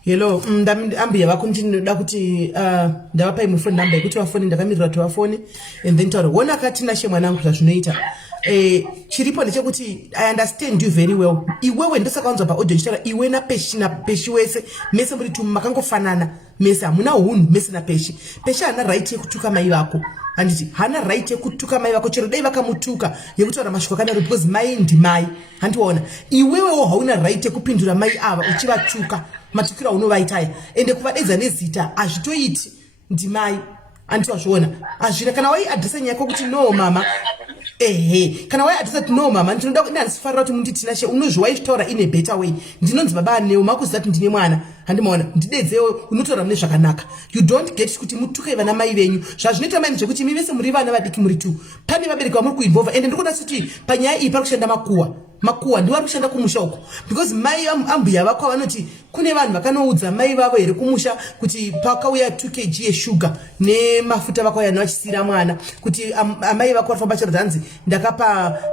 hello ambuya vako ndinoda kuti ndavapa imwe phone number yekuti vafoni ndakamirira kuti vafoni and then taura wona akatinashe mwanangu zvazvinoita chiripo ndechekuti I understand you very well iwewe ndosaka wanzwa paaudio chitaura iwe napeshi wese mese muri tu makangofanana mesi hamuna hunhu mesi napeshi. Peshi hana right yekutuka mai vako. Handiti hana right yekutuka mai vako chero dai vakamutuka yekutaura mashoko akadaro because mai ndimai. Handiona iwewewo hauna right yekupindura mai ava uchivatuka matukira unovaitaya ende kuvadedza nezita hazvitoiti ndimai. Antiwazviona azvina kana wai adresa nyaya kuti no mama kana wai adresa kuti no mama ndinoda ndisifarira kuti munditi nashe unozviwaitaura in a better way ndinonzi baba neo makuziva kuti ndine mwana handimaona ndidedzewo unotaura mune zvakanaka. You don't get kuti mutuke vana mai venyu zvazvinoita mai zvekuti imi vese muri vana vadiki muri tu pane vabereki vamuri kuinvolva ende ndikuda kuti panyaya iyi pari kushanda makuwa ndivari kushanda kumusha uko because mai ambuya vako vanoti kune vanhu vakanoudza mai vavo here kumusha kuti pakauya 2 kg yeshuga nemafuta vakauya nevachisira mwana kuti amai vako varifamba chero dhanzi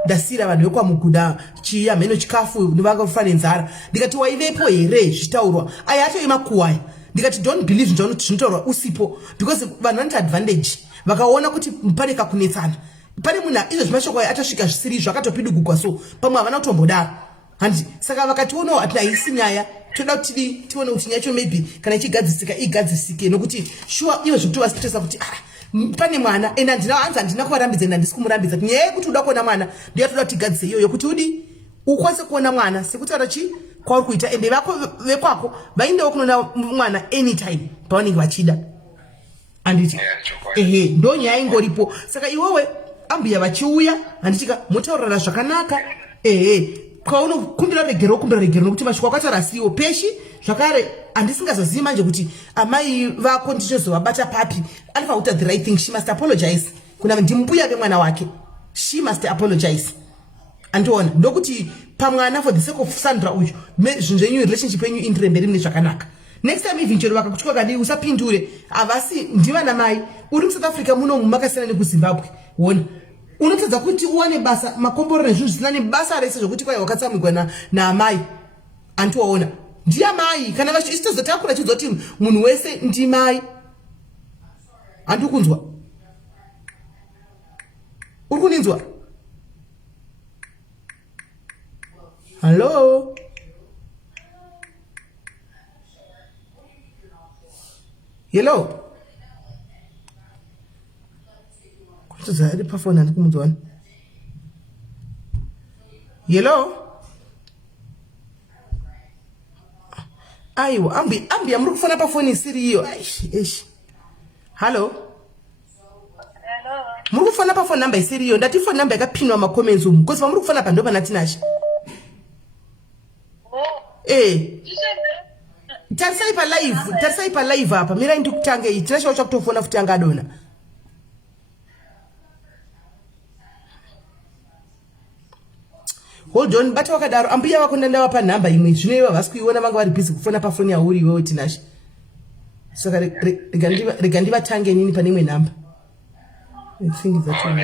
ndasira vanhu vekwamuguda chiamheno chikafu nevakafa nenzara. Ndikati waivepo here zvichitaurwa aya acho emakuwaya. Ndikati don't believe nzvanoti zvinotaurwa usipo because vanhu vanoti advantage vakaona kuti pane kakunetsana pane munhu izvo zvimashoko aya atasvika zvisiri zvakatopidugugwa so pamwe havana kutombodaro handi saka vakationawo hatina haisi nyaya toda kuti tione kuti nyaya yacho maybe kana ichigadzisika igadzisike nokuti shuwa ivo zvekutovasitesa kuti pane mwana ende handina kuvarambidza ende handisi kumurambidza nyaya yekuti uda kuona mwana ndiyatoda kuti igadzise iyoyo kuti udi ukwanise kuona mwana sekutaura chi kwauri kuita ende vako vekwako vaindewo kunoona mwana anytime pavanenge vachida handiti ndo nyaya ingoripo. Saka iwewe ambuya vachiuya handitika motaurira zvakanaka kwaunokumbira regero nokuti mashoko akataura asiwo peshi zvakare handisingazozivi manje kuti amai vako ndichozovabata papi. Anofanira kuita the right thing. She must apologize kuna ndimbuya vemwana wake. She must apologize. Andiona ndokuti pamwana for the sake of Sandra uyu zvinhu zvenyu relationship yenyu indire mberi mune zvakanaka. Next time even chero vakakutuka kadi usapindure avasi ndivana mai uri muSouth Africa muno makasiyana nekuZimbabwe. Wona unotadza kuti uwane basa makomborero nezvinhu zvisina nebasa rese zvokuti kwai wakatsamwirwa naamai. Antiwaona ndiya mai kana vachitozotakura chizoti munhu wese ndimai. Andikunzwa uri kuninzwa? Hello? Hello? Kutoza hadi pa phone andikumuzwana. Hello? Aiwa, ambi amuri kufona pa phone isiri hiyo. Eish. Hello? Hello. Muri kufona pa phone number isiri hiyo. Ndati phone number yakapinwa ma comments umu. Because muri kufona pa ndo panatinasha. Tarisai pa live hapa. Mira ndikutange hii. Tinasha wacha kutofona futi angadona. Hold on, bata wakadaro ambuya wako ndandawa pa namba imwe. Zvinewa vasikuiona vanga vari busy kufona pa phone ya uri wewe tinasha. Saka regandiva tange nini pane imwe namba. I think that's all.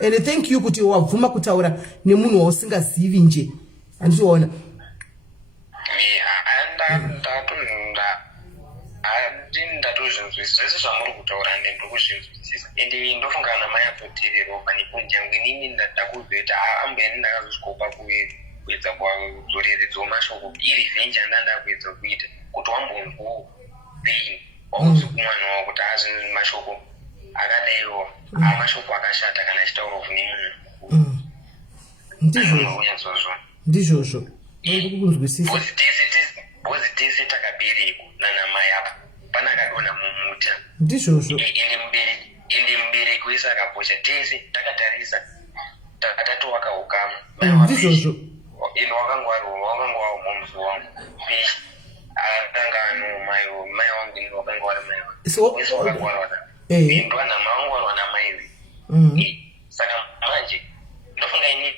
And thank you kuti wabvuma kutaura nemunhu wausingazivi nje. Andiona. Zvese zvamuri kutaura ndikuzvinzwisisa ende ndofunga ana mai atoteerera pani kunjangu inini ndakuzoita ambeni ndakazosvikopa kuedza kudzoreredzawo mashoko iri vhenji andanda kuedza kuita kuti wambonzwawo pain wauzi kumwana wako kuti azvi mashoko akadaiwo mashoko akashata kana achitaura kune munhu ndizvozvo ndikuzwisisa bozi tese takaberekwa nanamai apa pana akadona mumuta ndizvozvo ende mubereki wese akaposha tese takatarisa tatowaka ukama ndizvozvo ende wakangwariwo mumuzi wangu peshi akanga ano mai wangu ende wakanga wari mai wangu wese wakangwariwa ende vanhama vangwariwa namai saka manje ndofunga ini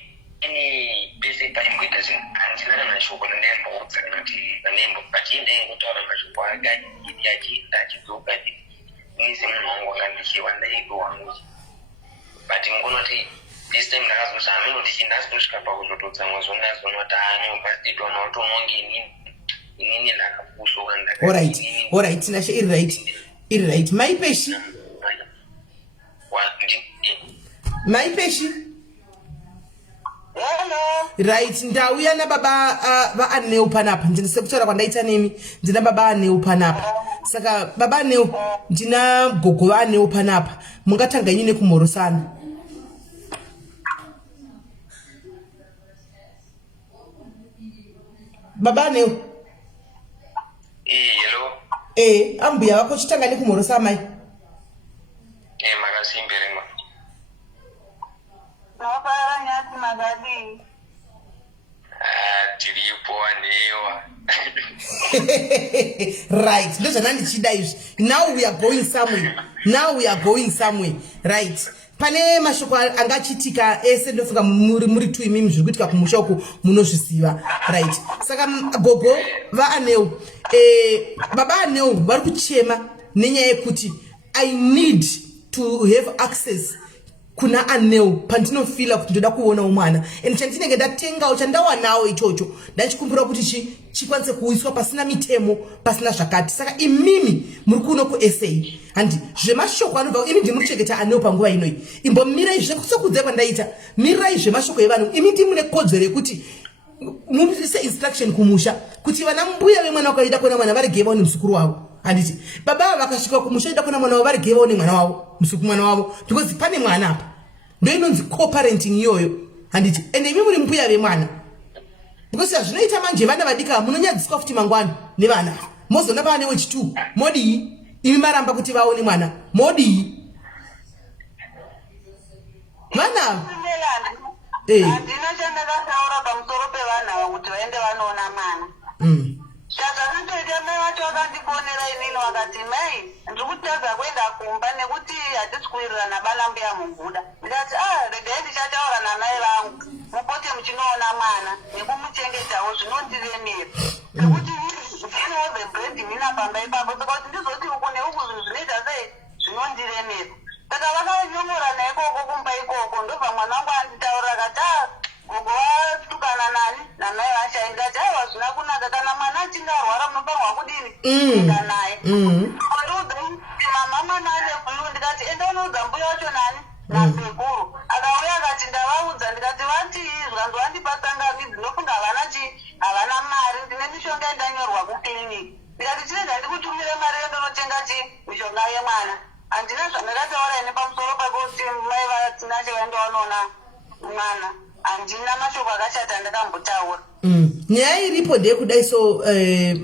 pese paimboita zvinhu handina kana shoko nandemboudza kana kuti achienda ngotaura mashoko achienda achidzoka nise munhu wangu wakandichiwa ndaido wangu but ngonoti this time ndakazoti anonoti ndazitosvika pakuzotodza mwezi wandazonoti anobastidona utononge inini ndakakusoka alright tinashe iri right maipeshi Hello. Right, ndauya nababa vaaneu panapa. Ndinise kutaura kwandaita nemi. Ndina baba aneu panapa. Saka baba aneu ndina gogo vaaneu panapa. Mungatanga inini kumhorosana. Baba aneu. Hello. Ambuya wako chitanga ni kumhorosa mai. Makasimbere ma. Nopara nyati magadi. Tiripo anewa. Right. Those are nandichida izvi. Now we are going somewhere. Right. Pane mashoko angachitika ese ndofunga muri tu imimi zviri kuitika kumusha uku munozviziva. Right. Saka gogo vaaneu baba aneu vari kuchema nenyaya yekuti I need to have access kuna aneu pandinofila kuti ndoda kuona umwana and chandinenge ndatengawo chandawanawo ichocho ndachikumbira kuti chikwanise kuiswa pasina mitemo pasina zvakati. Saka imimi muri kuno kuSA handi zvemashoko anobva imi ndimuchengeta aneu panguva inoi imbomirai zvekutsokudzai kwandaita mirai zvemashoko evanhu imi ndimune kodzero yekuti mumisa instruction kumusha kuti vana mbuya vemwana wakaida kuona mwana varegevawo nemuzukuru wavo. Handiti baba vakasvika kumusha ida kuona mwana wavo varegevawo nemwana wavo mwana wavo because pane mwana apa ndoinonzi co-parenting iyoyo. Handiti ende imi muri mbuya vemwana because zvinoita manje vana vadika munonyadziswa futi mangwana nevana mozona pane wechitu modii imi maramba kuti vaone mwana modii vana Andina chandakataura pamusoro pevana kuti vaende vanoona mwana. Zvazvakaita mai vacho vakandibonera inini vakati mai ndiri kutadza kuenda kumba nekuti hatisi kuwirirana bana mbuya muguda. Ndikati regai ndichataura namai vangu mupote muchinoona mwana nekumuchengetawo zvinondiremera. Nekuti ndinowo the bread mina pamba ipapo saka kuti ndizoti uku neuku zvinhu zvinoita sei zvinondiremera. Saka vakanyomora naikoko kumba ikoko ndobva mwana wangu anditaurira akati gogo vatukana nani namai vasha ndikati aiwa zvina kunaka kana mwana achinge arwara munofanirwa kudini enda naye. Mama nane flu ndikati enda unoudza mbuya wacho nani nasekuru akauya akati ndavaudza ndikati vatii zvikanzi vandipa tsangamidzi ndinofunga havana mari ndine mishonga indanyorwa kukiriniki ndikati chinenda ndikutumire mari yondonotenga mishonga yemwana handina zvandakataura ine pamusoro pakuti mai vatinashe vaenda vanoona mwana handina mashoko akashata ndakambotaura. Nyaya iripo ndeyekudai so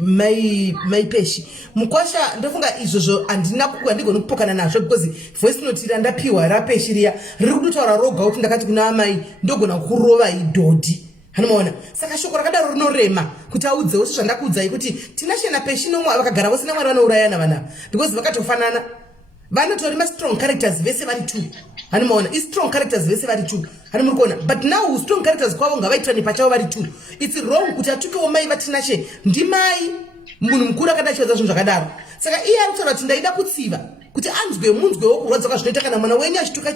mai peshi Mkwasha ndofunga izvozvo handina handigoni kupokana nazvo because voice note randapiwa rapeshi riya riri kutotaura roga kuti ndakati kuna mai ndogona kurova idhodhi hanomaona. Saka shoko rakadaro rinorema kuti audzewo sezvandakuudzai kuti tinashena peshi nomwe vakagara vose namwari vanourayana vana because vakatofanana vanotori ma-strong characters vese vari two hanomaona i-strong characters vese vari two hani muri kuona but now strong characters kwavo ngavaitani pachavo vari two. It's wrong kuti atukewo mai vatinashe ndimai munhu mukuru akadachiwadza zvinhu zvakadaro. Saka iye ari kutaura kuti ndaida kutsiva kuti munzwewo kurwadza kwazvinoita kana mwana wenyu achituka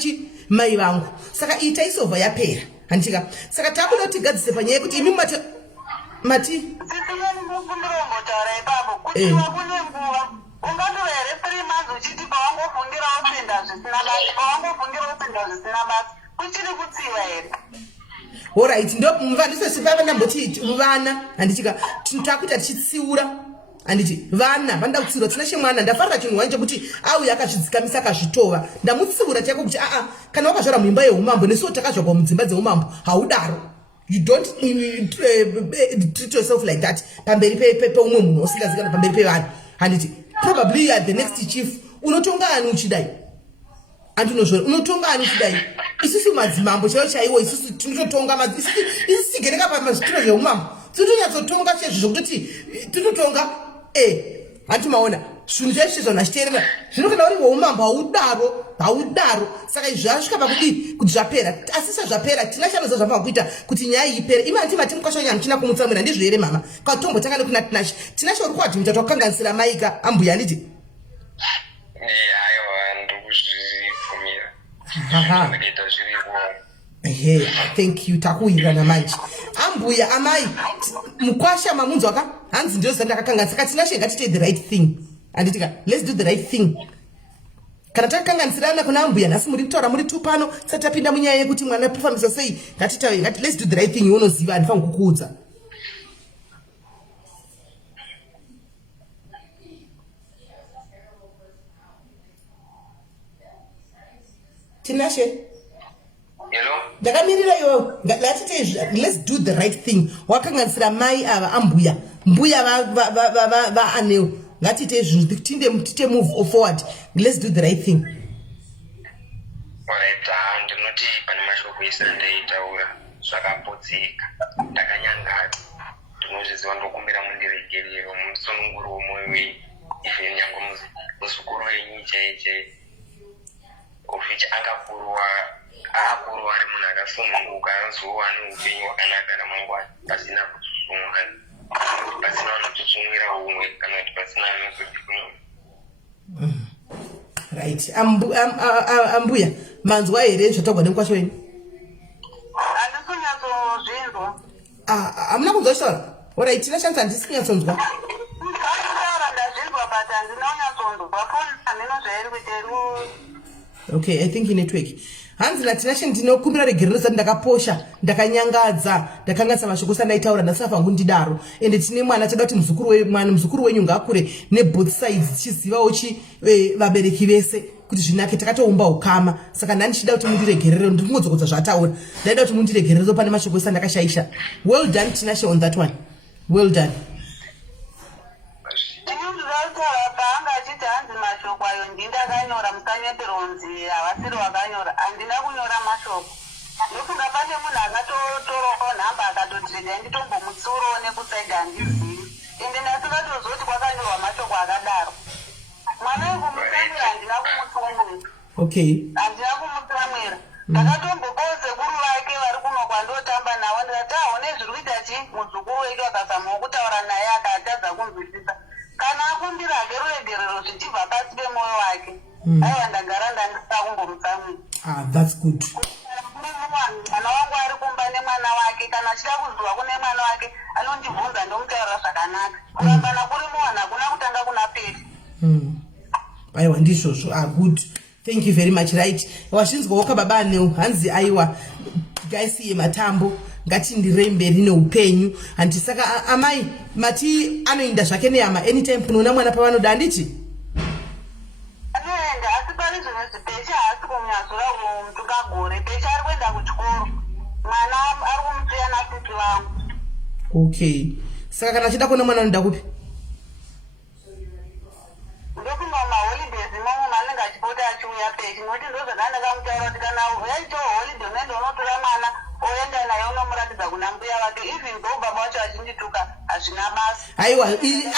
mai vangu. Saka iyi taisovha yapera handitika. Saka takuda kuti tigadzise panyaya yekuti imi mati sisiyanimufumbirongotaura ipapo kuti wakune nguva ungatora here 3 months uchiti pawangofungira upinda zvisina basa kuchiri kutsiva here. Alright, ndo ndisosipava ndamboti vana handitika takuita tichitsiura handiti vana vanoda kutsiura tinashe mwana ndafarira chinhu wanje kuti auya akazvidzikamisa akazvitova ndamutsiura chako kuti kana wakazvara muimba yeumambo nesuwo takazvarwa mudzimba dzeumambo haudaro. You don't treat yourself like that pamberi peumwe munhu usingazikana pamberi pevanhu handiti probably you are the next chief unotonga ani uchidai andinozvona unotonga ani uchidai isusu madzimambo chaiwo isusu tinototonga isusu tigereka pamazvitiro zveumambo tinotonyatsotonga chezvo zvokutoti tinotonga handimaona zvinhu zveshe zvachiteerera zvinokana uri weumambo haudaro. Saka izvi zvasvika pakudii kuti zvapera asisa zvapera tina shanoza zvafaa kuita kuti nyaya ipere imi hantimati Mkwasha nyama tina kumutsamwira ndizvo here mama kwatombotanga nekuna tinashe tinashe uri kuadhimita twakukanganisira maika ambuya handiti Aiwa ndokuzvibvumira ndakaita zviripo. Thank you takuwirirana manje ambuya amai Mkwasha mamunzwa hanzi ndiro zandakakanganisira tinashe ngatite the right thing handitika let's do the right thing kana takanganisirana kuna mbuya nhasi muri kutaura muri tu pano tisati tapinda munyaya yekuti mwana performance sei ngatitaure ngati let's do the right thing unoziva handifani kukuudza tinashe hello ndakamirira iwewe let's do the right thing wakanganisira mai ava ambuya mbuya vaaneo ngatiite zvinhu tite move forward let's do the right thing alright ndinoti pane mashoko ese andaitaura zvakapodzeka ndakanyangadza ndinozviziva ndokumbira mundiregerero musununguri womwoyo wei ife nyange muzukuru wenyu chaichai ofichi akakurwa ari munhu akasununguka azowa neupenyu hwakanaka ramangwana pasina kutsutsumwa pasina vanotutsumwira umwe kana kuti pasina anozotifunwa right ambuya manzwa here zvatagwa nemkwasha wenyu handisikunyatsozvinzwa hamuna kunzwa chitaura orit tinashanisa handisi kunyatsonzwa taura ndazvinzwa but handina kunyatsonzwa foni handino zvairi kuita okay I think network hanzi natinashe ndinokumbira regerero zati ndakaposha ndakanyangadza ndakanganisa mashoko sandaitaura ndasafa ngu ndidaro ende tine mwana toda kuti muzukuru wenyu ngakure neboth sides tichizivawo vabereki vese kuti zvinake takatoumba ukama saka ndandichida kuti mundiregerero ndikungodzokudza zvataura ndaida kuti mundiregerero pane mashoko sandakashaisha well done tinashe on that one well done paanga achiti hanzi mashoko ayo ndindakanyora musanyeperonzi havasiri wakanyora handina kunyora mashoko ndofunga pane munhu akatotorawo nhamba akatoti regai nditombomutsiurawo nekusaidi handizivi ende ndasingatozoti kwakanyorwa mashoko akadaro mwana wekumutsamwira handina kumutsamwira okay handina kumutsamwira ndakatombopawo sekuru vake vari kuno kwandotamba navo ndikati aone zviri kuita chi muzukuru weke akazamawo kutaura naye akatadza kunzwisisa kana akumbira hake ruregerero zvichibva pasi pemwoyo wake aiwa ndagara ndandisa kumbomutsamwira that's good mwana wangu ari kumba nemwana wake kana achida kuziva kune mwana wake anondibvunza ndomutaurira zvakanaka kurambana kuri muwana hakuna kutanga kuna pesi aiwa ndizvozvo good thank you very much right wazvinzwawo baba aneo hanzi aiwa gaisiye matambo ngatindirei mberi neupenyu handi saka amai mati anoinda zvake nehama anytime kunoona mwana pavanoda handiti anoenda asi pari zvimwe zvipesha haasi kumnyazura mutungagore pesha ari kuenda kuchikoro mwana ari kumutsiya nasisi vangu okay saka kana achida kuona mwana anoda kupi ndokunga maholidays imomo manenge achipota achiuya peshi noti ndo zvakandakamutaura kuti kana uyaito holiday unoenda unotora mwana oenda naye unomuratidza kuna mbuya vake even though baba vacho achindituka hazvina basa aiwa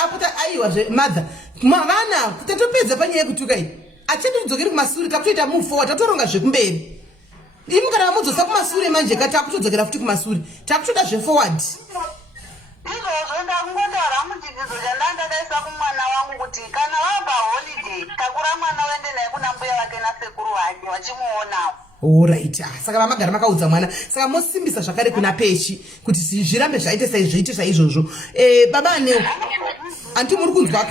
apota aiwa mother vana tatopedza panyaya yekutuka iyi achatitidzokeri kumasure takutoita move forward tatoronga zvekumberi imi kana vamudzosa kumasure manje ka takutodzokera futi kumasure takutoda zveforward izvozvo ndakungotaura mudzidziso chandandakaisa kumwana wangu kuti kana vabva holiday takura mwana uende naye kuna mbuya vake nasekuru vake vachimuonawo alright saka vamagara makaudza mwana saka mosimbisa zvakare kuna peshi kuti zvirambe zvaite zviite saizvozvo baba aneo anti muri kunzwa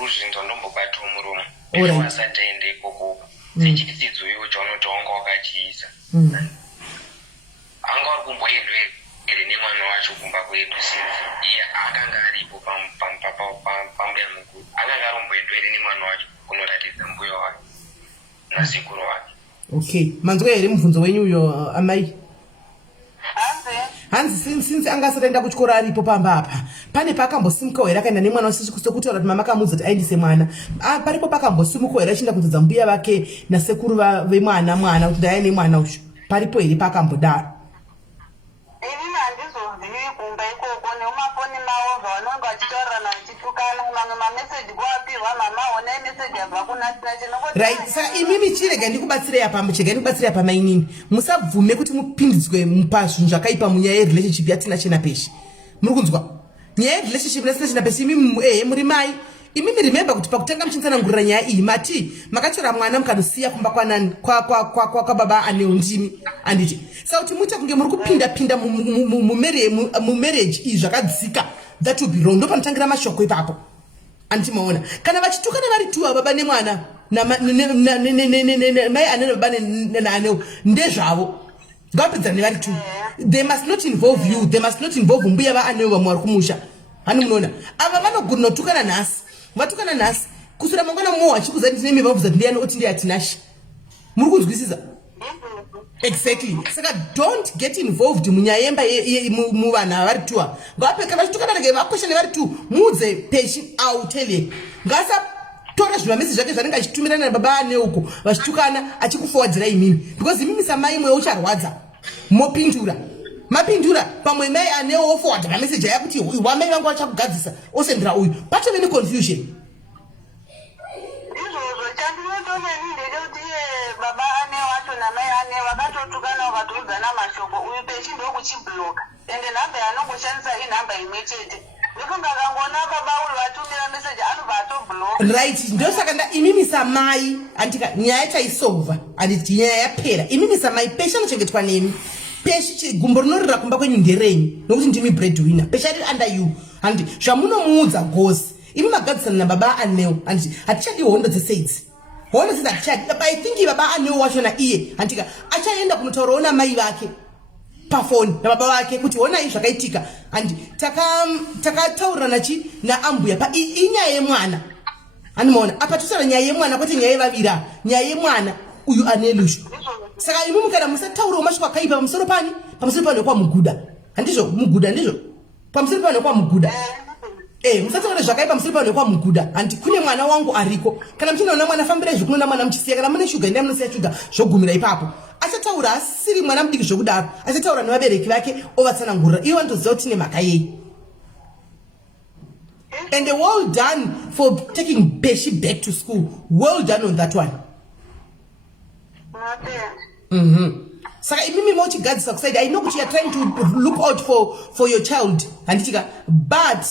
handuzvinzwa ndombobatawo muromo wasataende ikoko sechidzidzo iwo chaunoti wanga wakachiisa anga uri kumboendwere nemwana wacho kumba kwedu iye akanga aripo pambuya mukuru akanga aromboendwere nemwana wacho kunoratidza mbuya wake nasekuru wake okay manzwa here mubvunzo wenyu uyo amai hanzi since anga asati aenda kuchikoro aripo pamba apa pane pakambosimuka here akaenda nemwana wasisi kutaura kuti mama akamuudza kuti aendise mwana paripo pakambosimuka here achienda kunzodza mbuya vake nasekuru vemwana kuti ndaya nemwana ucho paripo here pakambodaro inini handizozivi kumba ikoko neumafoni mavo zvavanonge vachitaurirana vachitukana mamwe mameseji kuwapirwa mama ona imeseji yabva kunasina right saka imimi chirega ndikubatsirei apa muchega ndikubatsirei apa mainini musabvume kuti mupindidzwe pazvinhu zvakaipa munyaya yerelationship yatina chena peshi muri kunzwa nyaya yerelationship nasina chena peshi imimi muri mai imimi remember kuti pakutanga muchinitsanangurira nyaya iyi mati makatora mwana mukanosiya kumba kwanani kwababa aneo ndimi anditi saka kuti muita kunge muri kupinda mumarriage iyi zvakadzika that will be wrong ndopanotangira mashoko ipapo anditi maona kana vachitukana vari tuwa baba nemwana na mai aneno baba nane ndezvavo ngapedza nevari tu they must not involve you, they must not involve mbuya va anewo vamwe vari kumusha. Hani munoona ava vanogona kutukana nhasi, vatukana nhasi kusura mangwana mumwe wachikuza ndine mimba kubvisa ndiyani oti ndiye atinashi. Muri kunzwisisa? Exactly. Saka don't get involved munyaya yemba muvana vari tuwa. Ngapeka vachitukana rege vakweshane vari tu mudze peshi I'll tell you. Ngasa tora zvimamesi zvake zvanenge achitumirana nababa aneuko vachitukana achikuforwardira imimi because imimi samai mwewo ucharwadza mopindura mapindura pamwe mai anewo forward message yakuti wamai vangu vachakugadzisa osendera uyu patove neconfusion. Izvozvo chandinotoneni ndechekuti baba ane wacho namai ane vakatotukana vakatoudzana mashoko uyu pechi ndokuchibloka ende nhamba yanongoshandisa inhamba imwe chete. Right, ndosaka imimisa mai andika nyaya taisova anditi nyaya yapera. Imimisa mai pesha anochengetwa nemi, peshi gumbo rinorira kumba kwenyu nderenyu nokuti ndimi breadwinner, pesha riri under you andi zvamunomuudza gosi imi magadzisana nababa anewo anditi hatichadi hondo dzeseidzi, hondo dzedzi hatichadi. I think baba anewo wachona iye andika achaenda kunotaurawo namai vake pafoni nababa wake kuti honai zvakaitika andi takataurana chi naambuya pa inyaya yemwana. Animona apa tusara nyaya yemwana kwete nyaya yevavira, nyaya yemwana uyu anelushu. Saka imi mukana musataurawo masviko akaipa pamusoro pani, pamusoro pano kwa muguda handizvo muguda ndizvo pamusoro pano kwa muguda. Musataura zvakaipa pamusoro pano kwa muguda andi kune mwana wangu ariko. Kana muchinoona mwana fambira izvo kunoona mwana muchisiya, kana mune shuga ndiye munosiya shuga zvogumira ipapo. Achataura asiri mwana mudiki zvokudaro, achataura nevabereki vake ovatsanangurira iwo andoziva kuti nemhaka yei. And well done for taking Beshi back to school. Well done on that one. Saka imimi mochigadzisa kusaidi I know that you are trying to look out for your child handitika, but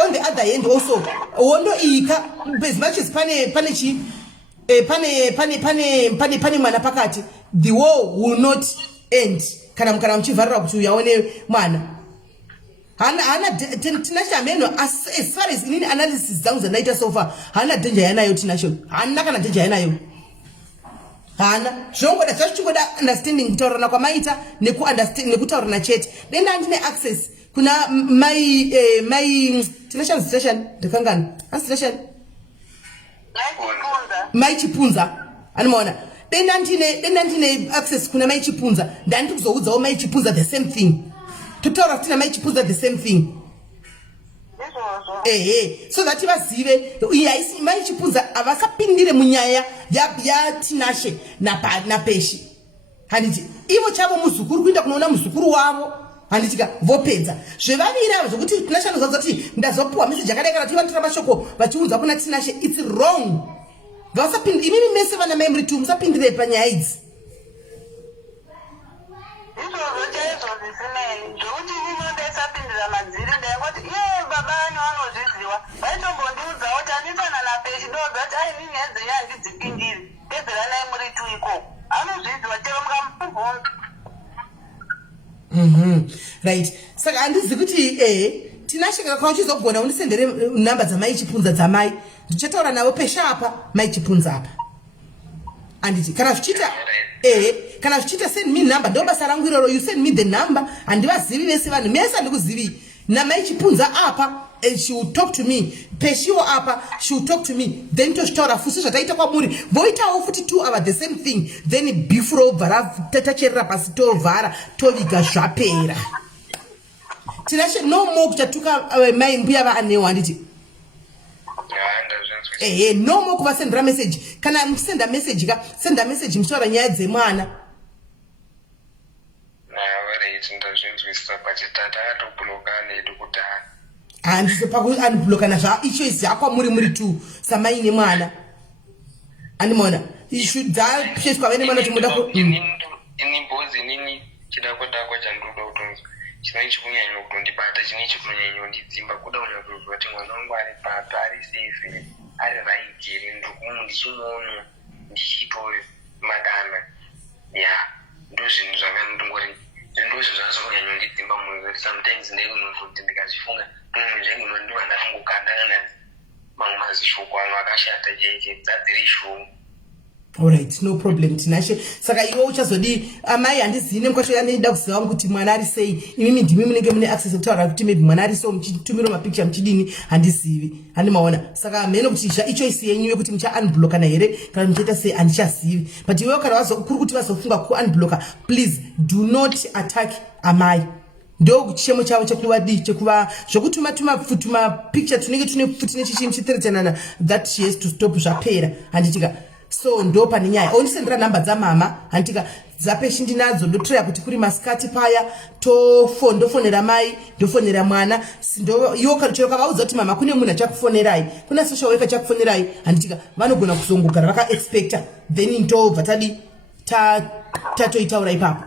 on the other hand also wondo ika as much as pane mwana pakati, the war will not end kana mukana mchivharira kuti uyaone mwana hana tinasha meno as far as inini analysis zangu zanaita so far hana danger yanayo tinasha hana kana danger yanayo hana zvongoda zvachichingoda understanding kutaurana kwamaita nekutaurana chete. Then andine access kuna my tinasha station ndikangana station mai chipunza animaona then andine access kuna mai chipunza ndani kuzoudzawo mai chipunza the same thing totaura tina mai chipunza the same thing so that vazive yaisi mai chipunza avasapindire munyaya ya tinashe na peshi handiti ivo chavo muzukuru kuenda kunoona muzukuru wavo handitika vopedza zvevaviri avo zvokuti tinashe anozaudza kuti ndazopuwa message yakadai kana tivanotira mashoko vachiudza kuna tinashe it's wrong. Vasapindire imimi mese vana mai muri tu musapindire panyaya idzi. Izvozvo chaizvo zvisinei zvokuti inondesapindira madziri ndaingoti iye baba anyu anozviziva vaitombondiudzawo kuti anditsana napeshi ndoudza kuti ai nini hedzenyu handidzipindiri ndedzeranai muri tu ikoko anozviziva chero mukamubvunza. Right, saka handizi kuti tinashekera kwa uchizogona undisendere namba dzamai chipunza dzamai ndichataura navo pesha apa mai chipunza apa anditi kana zvichita send me number ndo basa rangu iroro, you send me the number handivazivi vese vanhu mese handikuzivi namai chipunza apa she will talk to me, peshiwo apa she will talk to me, then toshitaura fusi zvataita kwamuri voitawo futi 2 hours the same thing, then bifuro bvara tacherera pasi tovhara toviga zvapera. Tinashe no more kuchatuka mai mbuya vaanewo handiti no more kuvasendera message. Kana msenda message ka senda message mshora nyaya dzemwana handisi pakuunbloka nazva ichoisi yakwa muri tu samai nemwana animona ishudzapiswa vene mwana timoda ku inimbozi nini chidakwadakwa chandoda kutonzwa chine chikunyanya kutondibata chine chikunyanya kundidzimba kuda kunyatozwa kuti mwana wangu ari papa ari safe ari right here ndichimuona ndichitoyo madana ya ndozvinhu zvakandongori ndozvo zvazvikunyanya kundidzimba mwoyo sometimes ndaikunoti ndikazvifunga zvengu ndiwa ndakangokandana mamwe mazishoko ano akashata jeje dzadziri shungu Alright, no problem tinashe. Saka iwe uchazodi amai handizine Mkwasha yanida kuziva kuti mwana ari sei. Imimi ndimi munenge mune access kutaura kuti maybe mwana ari so muchitumira mapicture muchidini handizivi. Handimaona. Saka mheno kuti ichoice yenyu yekuti mucha unblocka na here kana muchaita sei handichazivi. But iwe kana kuri kuti vazofunga ku unblocka, please do not attack amai. Ndo chemo chavo chekuwadi chekuva zvokutuma futuma picture tunenge tune futine chichini chiteretsanana that she has to stop zvapera handitika. So ndo pane nyaya onisendera namba dzamama handitika dzapeshi ndinadzo ndotoya kuti kuri masikati paya ndofonera mai ndofonera mwana ndo iwo karichero kavaudza kuti mama kune munhu achakufonerai kuna social worker achakufonerai handitika vanogona kuzongogara vakaexpecta then ndobva tatoitaura ipapo.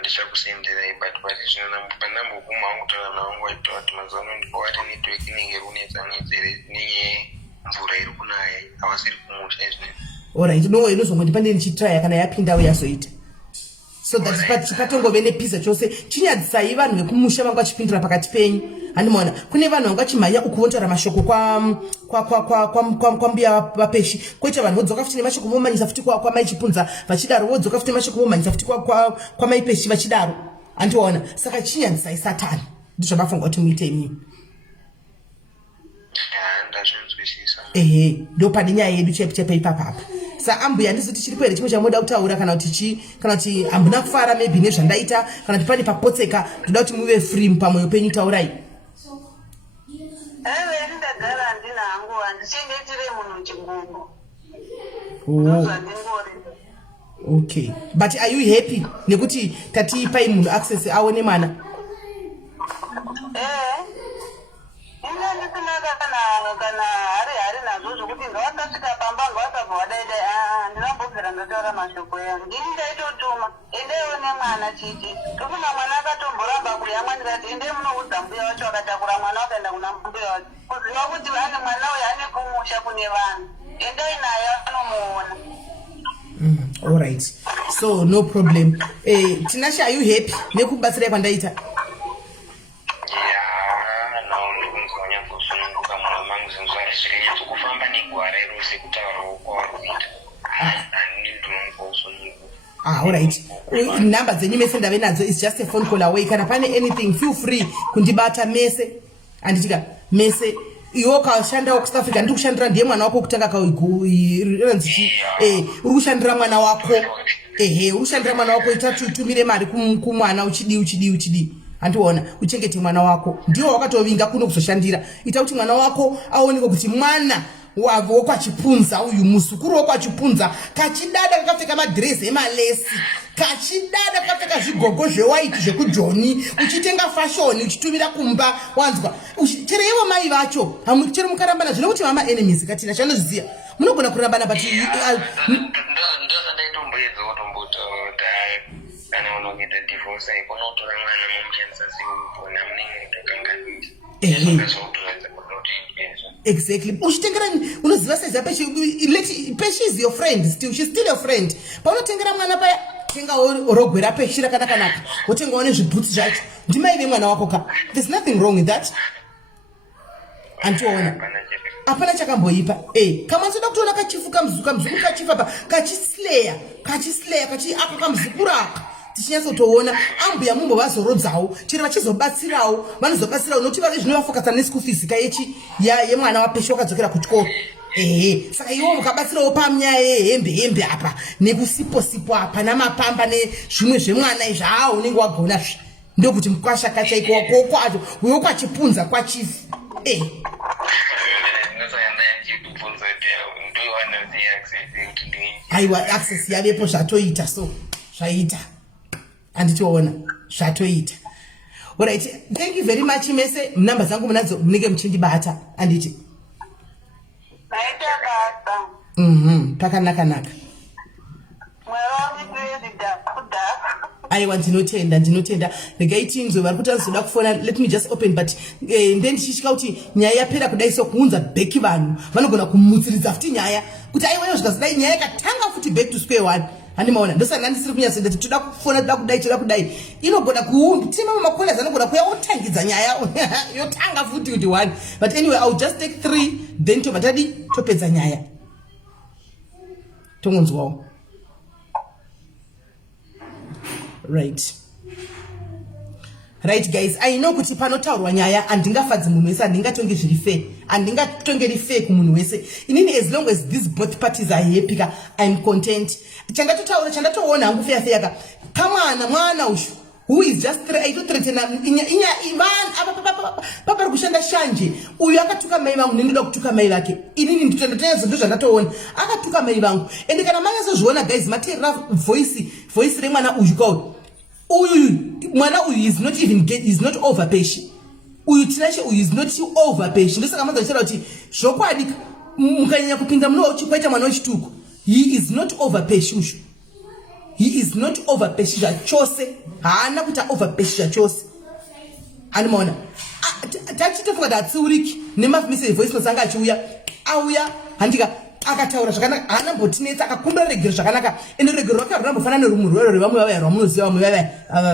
Ndichakusenderai but zvino pandamboguma wangu taura nawangu waita kuti mazuva ano ndipowati network inenge runetsanetsere mvura iri kunaya havasiri kumusha izvinezvi. Alright, no inozongondipa ndichitry kana yapindawo yazoita. So that chikatongove nepisa chose chinyadzisai vanhu vekumusha vanga vachipindura pakati penyu. Handimaona kune vanhu vanga vachimhanya ukuontora mashoko kwa mbiya vapeshi koita vanhu vodzoka futi nemashoko vomanyisa futi kwa mai chipunza vachidaro vodzoka futi nemashoko vomanyisa futi kwa mai peshi vachidaro. Handiwaona saka chinyadzisai satani ndizvamafunga kuti muite imimi. Ndo pane nyaya yedu chepe ipapapa. Sa ambuya handizoti chiripo here chimwe chamoda kutaura kana kuti hambuna kufara maybe nezvandaita kana kuti pane papotseka ndoda kuti muve free pamwoyo penyu taurai. Ndagara handina hangu handichengetire munhu chigumbu. Okay, but are you happy nekuti tatipai munhu access aone mwana? Kana hari nazvo zvokuti ngavasasvika pamba ngavasabva wadaidai ndinambobvira ndotaura mashoko yangu ndini ndaitotuma endeione mwana chiti tokuna mwana akatomboramba kuyamwa ndikati endei munoudza mbuya wacho akatakura mwana wakaenda kuna mbuya wacho kuziva kuti ane mwana uyo ane kumusha kune vanhu endei naye anomuona. Alright, so no problem. Tinashe, are you happy nekubatsirai kwandaita? Alright. Number dzenyu mese ndave nadzo is just a phone call away. Kana pane anything feel free kundibata mese. Anditika mese iwo kashandawo ku South Africa ndiri kushandira ndiye mwana wako kutanga kauranzichi uri kushandira mwana wako uri kushandira mwana wako itatutumire mari kumwana uchidi andiona uchengete mwana wako ndiwo wakatovinga kuno kuzoshandira ita kuti mwana wako aoneke kuti mwana wavo kwachipunza uyu muzukuru wokwachipunza kachidada kakapfeka madress emalesi kachidada kakapfeka zvigogo zvewaiti zvekujoni uchitenga fashion uchitumira kumba wanzwa chero ivo mai vacho chero mukarambana zvino kuti mama enemies katina chanozviziva munogona kurambana but exactly. Uchitengerani unoziva saiza peshi is your friend still, she's still your friend. Paunotengera mwana paya tenga rogwe rapeshi rakanaka wotenga one zvibhutsi zvacho ndimai vemwana wako ka. There's nothing wrong with that. Antiona hapana chakamboipa kama nzoda kutoona kachifuka mzuku kachifa pa kachisleya kachi ako kamzukuru aka tichinyasotoona ambuya mumbo vazorodzawo chero vachizobatsirawo vanozobatsirawo nokuti vave zvino vafokatsa neschool fees kayechi yemwana wapeshi wakadzokera kuchikoro. Saka iwo mukabatsirawo panyaya yehembe apa nekusipo apa namapamba nezvimwe zvemwana izvi unenge wagona ndokuti Mkwasha kachaiko wako kwacho uyo kwachipunza kwachifu aiwa access yavepo zvatoita so zvaita anditiona zvatoita. Alright, thank you very much mese. Namba zangu munadzo munenge muchindibata anditi naita basa pakanaka aiwa ndinotenda regai tinzwe vari kuti anozoda kufona. Let me just open but then ndichitya kuti nyaya yapera kudai so kuunza bheki vanhu vanogona kumutsiridza futi nyaya kuti aiwa zvikazodai nyaya yakatanga futi back to square one. Handimaona ndosanga ndisiri kunyasoenda kuti toda kufona toda kudai inogona kutima makola zanogona kuya otangidza nyaya yotanga futi kuti one. But anyway I'll just take 3 then tobatadi topedza nyaya. tongonzwawo. Right guys, I know kuti panotaurwa nyaya andingafadzi munhu wese, andingatonge zviri fair, andingatongeri fair kumunhu wese. Inini as long as these both parties are happy, I'm content. Chandatotaura chandatoona hangu fair ka mwana ushu who is just aitothreatena papa kushanda shanje uyu akatuka mai vangu ndinoda kutuka mai vake. Inini nditondoteza ndo zvandatoona akatuka mai vangu ende kana mai azozviona guys materera voice remwana uyu kwao mwana uyu is not over patient. Uyu tinashe uyu is not over patient. Ndosaka manza chira kuti zvokwadi mukanyanya kupinda muno uchikwaita mwana wechituko. He is not over patient. He is not over patient chose. Haana kuta over patient chose. Animona. Tachitofuka datsiuriki nemafumisi voice note anga achiuya auya handika akataura zvakanaka haana mbotinetsa akakumbira regero zvakanaka ende regero rake runambofana nerumwe rwero rwevamwe vavaya rwamunoziva vamwe vavaya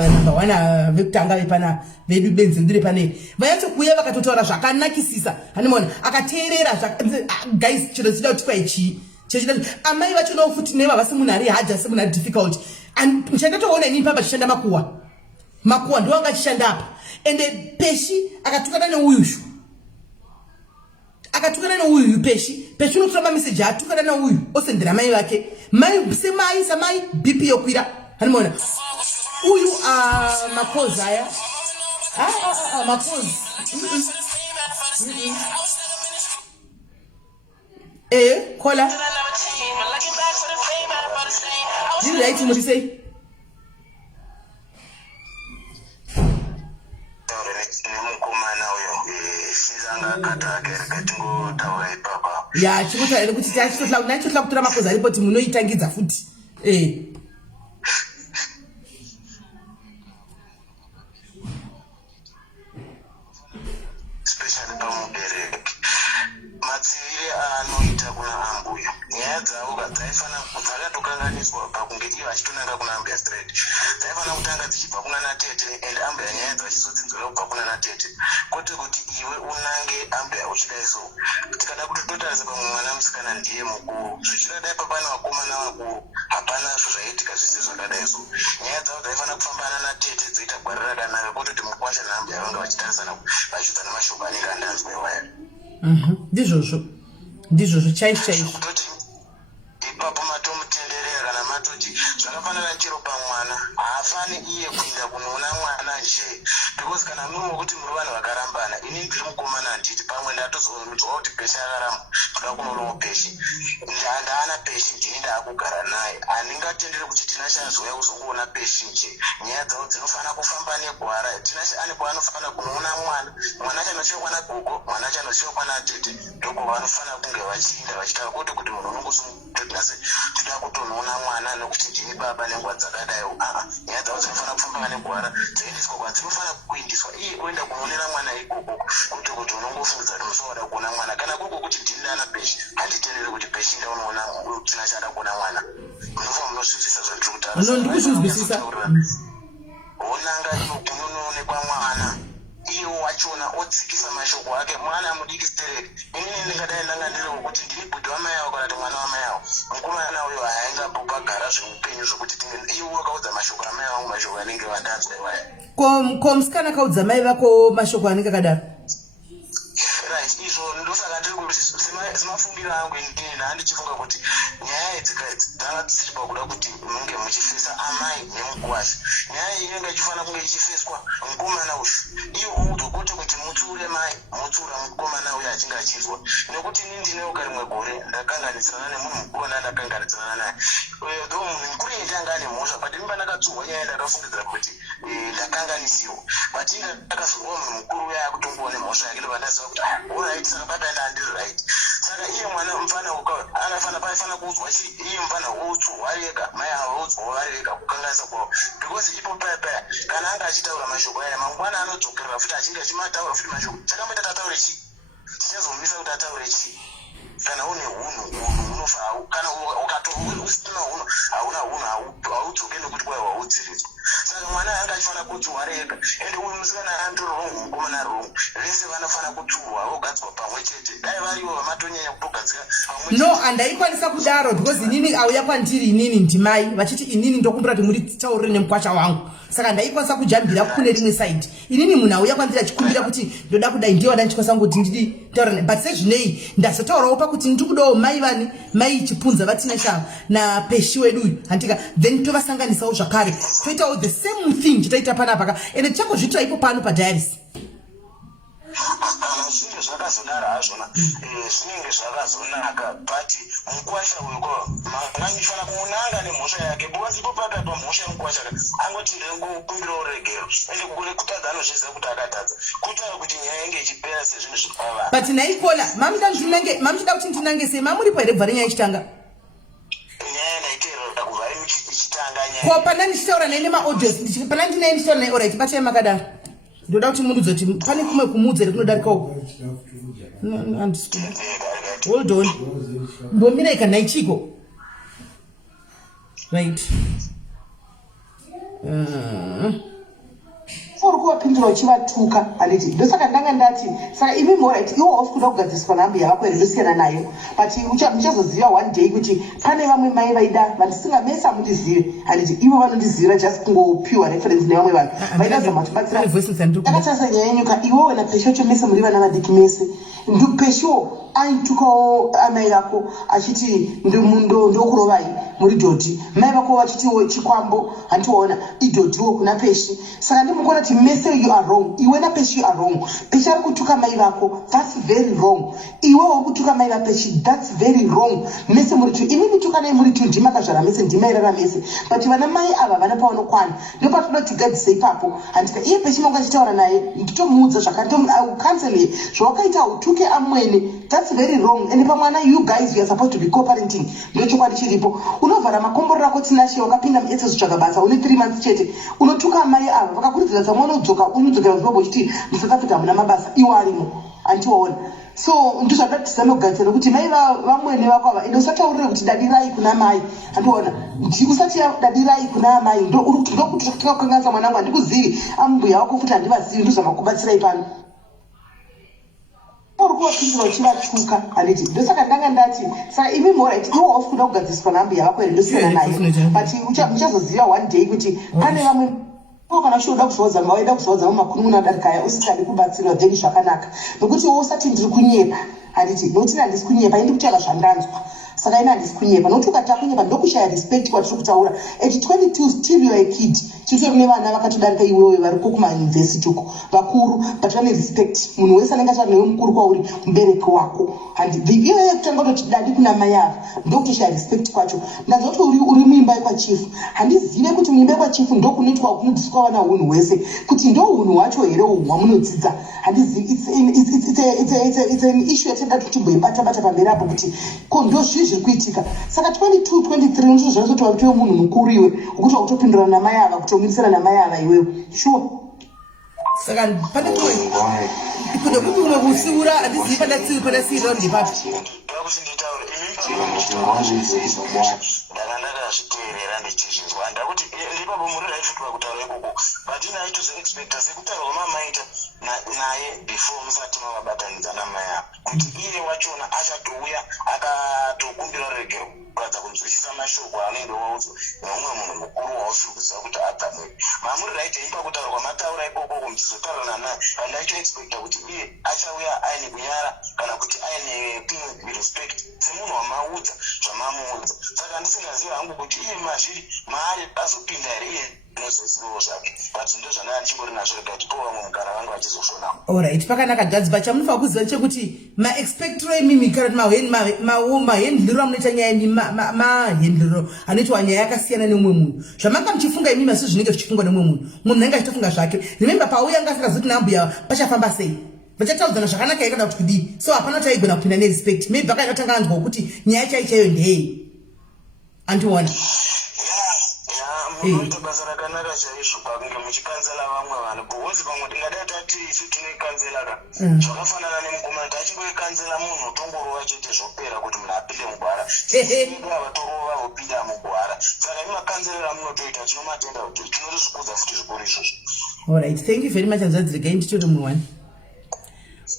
number 1 vekutanga vepana vedu benzi ndiri pane vayatsokuuya vakatotaura zvakanakisisa hanimona akateerera guys chiro chida kuti kwaichi chechida amai vacho no futi neva vasi munhu ari haja se munhu ari difficult and chandatoona inini pamba chishanda makuwa ndo anga chishanda apa ende peshi akatukana neuyushu akatukana neuyu peshi unotora message atukana neuyu osendera mai vake mai semai samai bp yokwira hanimona uyu makozi aya makozi kola did right what you say ya chikutaura kuti tachitotla kutora makozi aripo kuti munoitangidza futi especially pamubereki matsivire anoita kuna ambuya nyaya dzavo dzaifana dzakatokanganiswa pakunge ivo achitonanga kuna ambuya straight dzaifana kutanga dzichibva kuna natete ende ambuya nyaya dzachizodzidzira kubva kuna natete kwete kuti iwe unange ambuya uchidai so tikada kuti totarisa pamwe mwana musikana ndiye mukuru zvichidadai papana vakomana vakuru hapana zvaitika zvise zvakadai so nyaya dzavo dzaifana kufambana natete dzoita gwara rakanaka kwete kuti Mkwasha naambuya vanga vachitarisana vachiudzana mashoko anenge andanzwa iwaya ndizvozvo chaicho kutoti ipapo matomutenderera kana matoti zvakafanana chiro pamwana haafani iye kuinda kunoona mwana nje because kana muri wokuti muri vanhu vakarambana ini ndiri mukomana handiti pamwe ndatozonzwa kuti peshi akaramba kuda kunoonao peshi ndaana peshi ndini ndaakugara naye handingatenderi kuti tinashe azouya kuzongoona peshi nje nyaya dzavo dzinofana kufamba negwara tinashe ane kwaanofana kunoona mwana chanosiwa kwana gogo mwana chanosiwa kwana tete ndoko vanofana kunge vachiinda vachitaura kuti munhu unongosunase tida kutonoona mwana nokuti ndini baba nenguva dzakadaiwo nyaya dzavo dzinofana kufamba negwara dzoendeswa kwadzinofana kuindiswa iye kuenda kunoonera mwana ikoko kuti unongofungidza kuti musoda kuona mwana kana koko kuti ndini ndana peshi handitendere kuti peshi ndaunoona tinachada kuona mwana munofana munozvizisa zvandiri kutaura ndikuzvizwisisa onanga iyo kunonoonekwa mwana iwo wachona odzikisa mashoko ake mwana mudiki stereki inini ndingadai ndanga ndiri wokuti ndini bhudhi wamai avo kana kuti mwana wamai avo mukomana uyo haingapogara zveupenyu zvokuti iwo wakaudza mashoko amai vangu mashoko anenge vandanzwa iwaya ko musikana akaudza mai vako mashoko anenge akadaro right izvo ndosaka ndiri kuti semafungiro angu inini ndandichifunga kuti nyaya idzi dzanga dzisiripa kuda kuti munge muchifesa amai neMkwasha nyaya iyi inenge ichifanira kunge ichifeswa mukomana uyu iyo oudzwa kuti mutsiure mai mutsiura mukomana uyu achinge achinzwa nekuti ini ndinewo rimwe gore ndakanganisirana nemunhu mukuru wandandakanganisirana naye though munhu mukuru yendanga ane mhosva but imba ndakadzurwa nyaya ndakafungidzira kuti ndakanganisiwa but inga ndakazorwa munhu mukuru uya akutongowa nemhosva yake ndobva ndaziva kuti alright saka baba ndandiri right saka iye mwana mufana paifana kuudzwa iye mufana udzwa warega mai avo udzwa warega kukanganisa kwavo because ipo paya kana anga achitaura mashoko aya mangwana anodzokerera futi achinge achimataura futi mashoko chakamboita tataure chii chichazomisa kuti ataure chii kana une hunhu unofa kana usina hunhu hauna hunhu haudzoke nekuti kwai waudziridzwa saka mwana anga achifana kuti warega ende uyu musikana antori rongo mukomana rongo vese vana vakafana kuturwa vogadzwa pamwe chete dai varivo vamatonyanya kutogadzika no handaikwanisa kudaro because inini auya kwandiri inini ndimai vachiti inini ndokumbira kuti muri taurire nemukwasha wangu saka ndaikwanisa kujambira kune rimwe side inini munhu auya kwandiri achikumbira kuti ndoda kudai ndiyo ndanchikwanisa ngoti ndidi taura but sezvinei ndazotaurawo pakuti ndiri kudawo mai vani mai chipunza vatina sha napeshi wedu uyu handika then tovasanganisawo zvakare toitawo the same thing chitaita panapa ende tichangozviitira ipo pano padiaris zvinge zvakazodaro hazvona zvinenge zvakazonaka but mukwasha uyuko manganyifana kumunanga nemhosva yake because ipo pakapa mhosva yemukwasha angoti ndengokumbirawo regero ende kukure kutadza anozviziva kuti akatadza kutaura kuti nyaya inge ichipera sezvinhu zvipavana but naikola mamuchida kuti ndinange sei mamuripo here kubva renyaya ichitanga nyaya ndaiteerera kubva ichitanga ko pana ndichitaura nai nemaaudios pana ndinai ndichitaura nai orit batai makadaro ndoda kuti munhu zoti pane kumwe kumudza here kunodarikawo hold on mbomira ikanai chiko right uri kuvapindura uchivatuka handiti ndosaka ndanga ndati saka imi morit iwo hausi kuda kugadziswa nhambu yavako here ndosiyana nayo but muchazoziva one day kuti pane vamwe mai vaida vandisingamesa mundizive handiti ivo vanondizivira just kungopiwa reference nevamwe vanhu vaida zamatibatsira akatarisa nyaya yenyuka iwowe napesho chomese muri vana vadiki mese ndupesho aitukawo amai vako achiti ndokurovai muri dhodhi mai vako vachitiwo chikwambo handiwaona idhodhiwo kuna peshi saka ndimukona kuti mese you are wrong iwe napeshi you are wrong peshi ari kutuka mai vako that's very wrong iwe uri kutuka mai vapeshi that's very wrong mese muri tu imi mitukanai muri tu ndimakazvara mese ndimairara mese but vana mai ava vana pavanokwana ndopatoda tigadzisa ipapo handika iye peshi manga achitaura naye nditomuudza zvakancele zvawakaita utuke amwene that's very wrong ende pamwana you guys you are supposed to be co-parenting ndochokwadi chiripo unovhara makomboro rako tinashe wakapinda muetsezo tsvakabasa une 3 months chete unotuka mai ava vakakuridzira samwana unodzokera muzvimbo uchiti musouth africa hamuna mabasa iwo arimo antiwaona so ndozvada tisanogadzira nokuti mai vamwene vako ava ende usataurire kuti dadirai kuna mai handiwaona usati dadirai kuna amai ndokuti tikakukanganisa mwanangu handikuzivi ambuya wako futi handivazivi ndozvamakubatsirai pano uri kuvapindura uchivatuka handiti ndosaka ndanga ndati saka imi morit iwo hausi kuda kugadziswa nhambu yavako here ndosiyana nayo but muchazoziva one day kuti pane vamwe kana chiuda kuzodza waida kuzodza mumakunun'una adarikaya usingadi kubatsirwa then zvakanaka nokuti wo usati ndiri kunyepa handiti nokuti handisi kunyepa indi kutaura zvandanzwa saka ine handisi kunyepa nokuti ukati akunyepa ndokushaya respect kwatiri kutaura at 22 still you are a kid titori nevana vakatodarika iwewe variko kumayunivhesiti uko vakuru but vane respect munhu wese anenge achari newe mukuru kwauri mubereki wako handi iyoyo kutanga kutoti dadi kuna mai ava ndokutoshaya respect kwacho ndazoti uri muimba yekwachifu handizive kuti muimba yekwachifu ndokunoitwa kunodzidziswa vana hunhu hwese kuti ndo hunhu hwacho here uhu hwamunodzidza handizivi it's an issue yatinoda kuti timboibata pamberi apo kuti ko ndo zvii zviri kuitika saka 22 23 ndizvo zvazoti wavitiwe munhu mukuru iwe ukuti wakutopindura namai ava kutomirisana namai ava iwewe sure saka pane kuda kuti umwe kusiura handizivi padasiiriro ndipapi ndakazviteerera ndichizvinzwa ndakuti ipapo muri raisvitwa kutaura ikoko but inaitozoexpecta sekutaura kwamamaita naye before musati mavabatanidza namai avo kuti iye wachona achatouya akatokumbira regero kuratidza kunzwisisa mashoko anenge waudzwa neumwe munhu mukuru wausiri kuziva kuti adzamwepi mamuri raita ipa kutaura kwamataura ikoko muchizotaurana naye andaitoexpecta kuti iye achauya aine kunyara kana kuti aine respect semunhu wamaudza zvamamuudza saka ndisingazivi hangu kuti iye mazviri maari azopinda here iye nozozivawo zvake but ndo zvanaa ndichingori nazvo rega kuti po vamwe mugara vangu vachizoshonawo alright pakanaka dadzi chamunofanira kuziva chekuti maexpectro emimi kana mahendliro amunoita nyaya imi mahendliro anoitwa nyaya yakasiyana neumwe munhu zvamanga muchifunga imimi asi zvinenge zvichifungwa nemumwe munhu munhu anenge achitofunga zvake remember pauya anga asingazivi kuti nhambu yava pachafamba sei vachataudzana zvakanaka yakada kuti kudii so hapana kuti aigona kupinda nerespect maybe vakatanga anzwa kuti nyaya chaichayo ndei andiona munoita basa rakanaka chaizvo pakunge muchikanzela vamwe vanhu because pamwe tingadai tati isu tinoikanzela ka zvakafanana nemukomana tachingoikanzela munhu tongorova chete zvopera kuti munhu apinde mugwara ava torova vopinda mugwara saka imakanzerera munotoita tinomatenda kuti tinotozvikudza futi zvikuru izvozvo alright thank you very much hanzvadzirega inditori mumwe one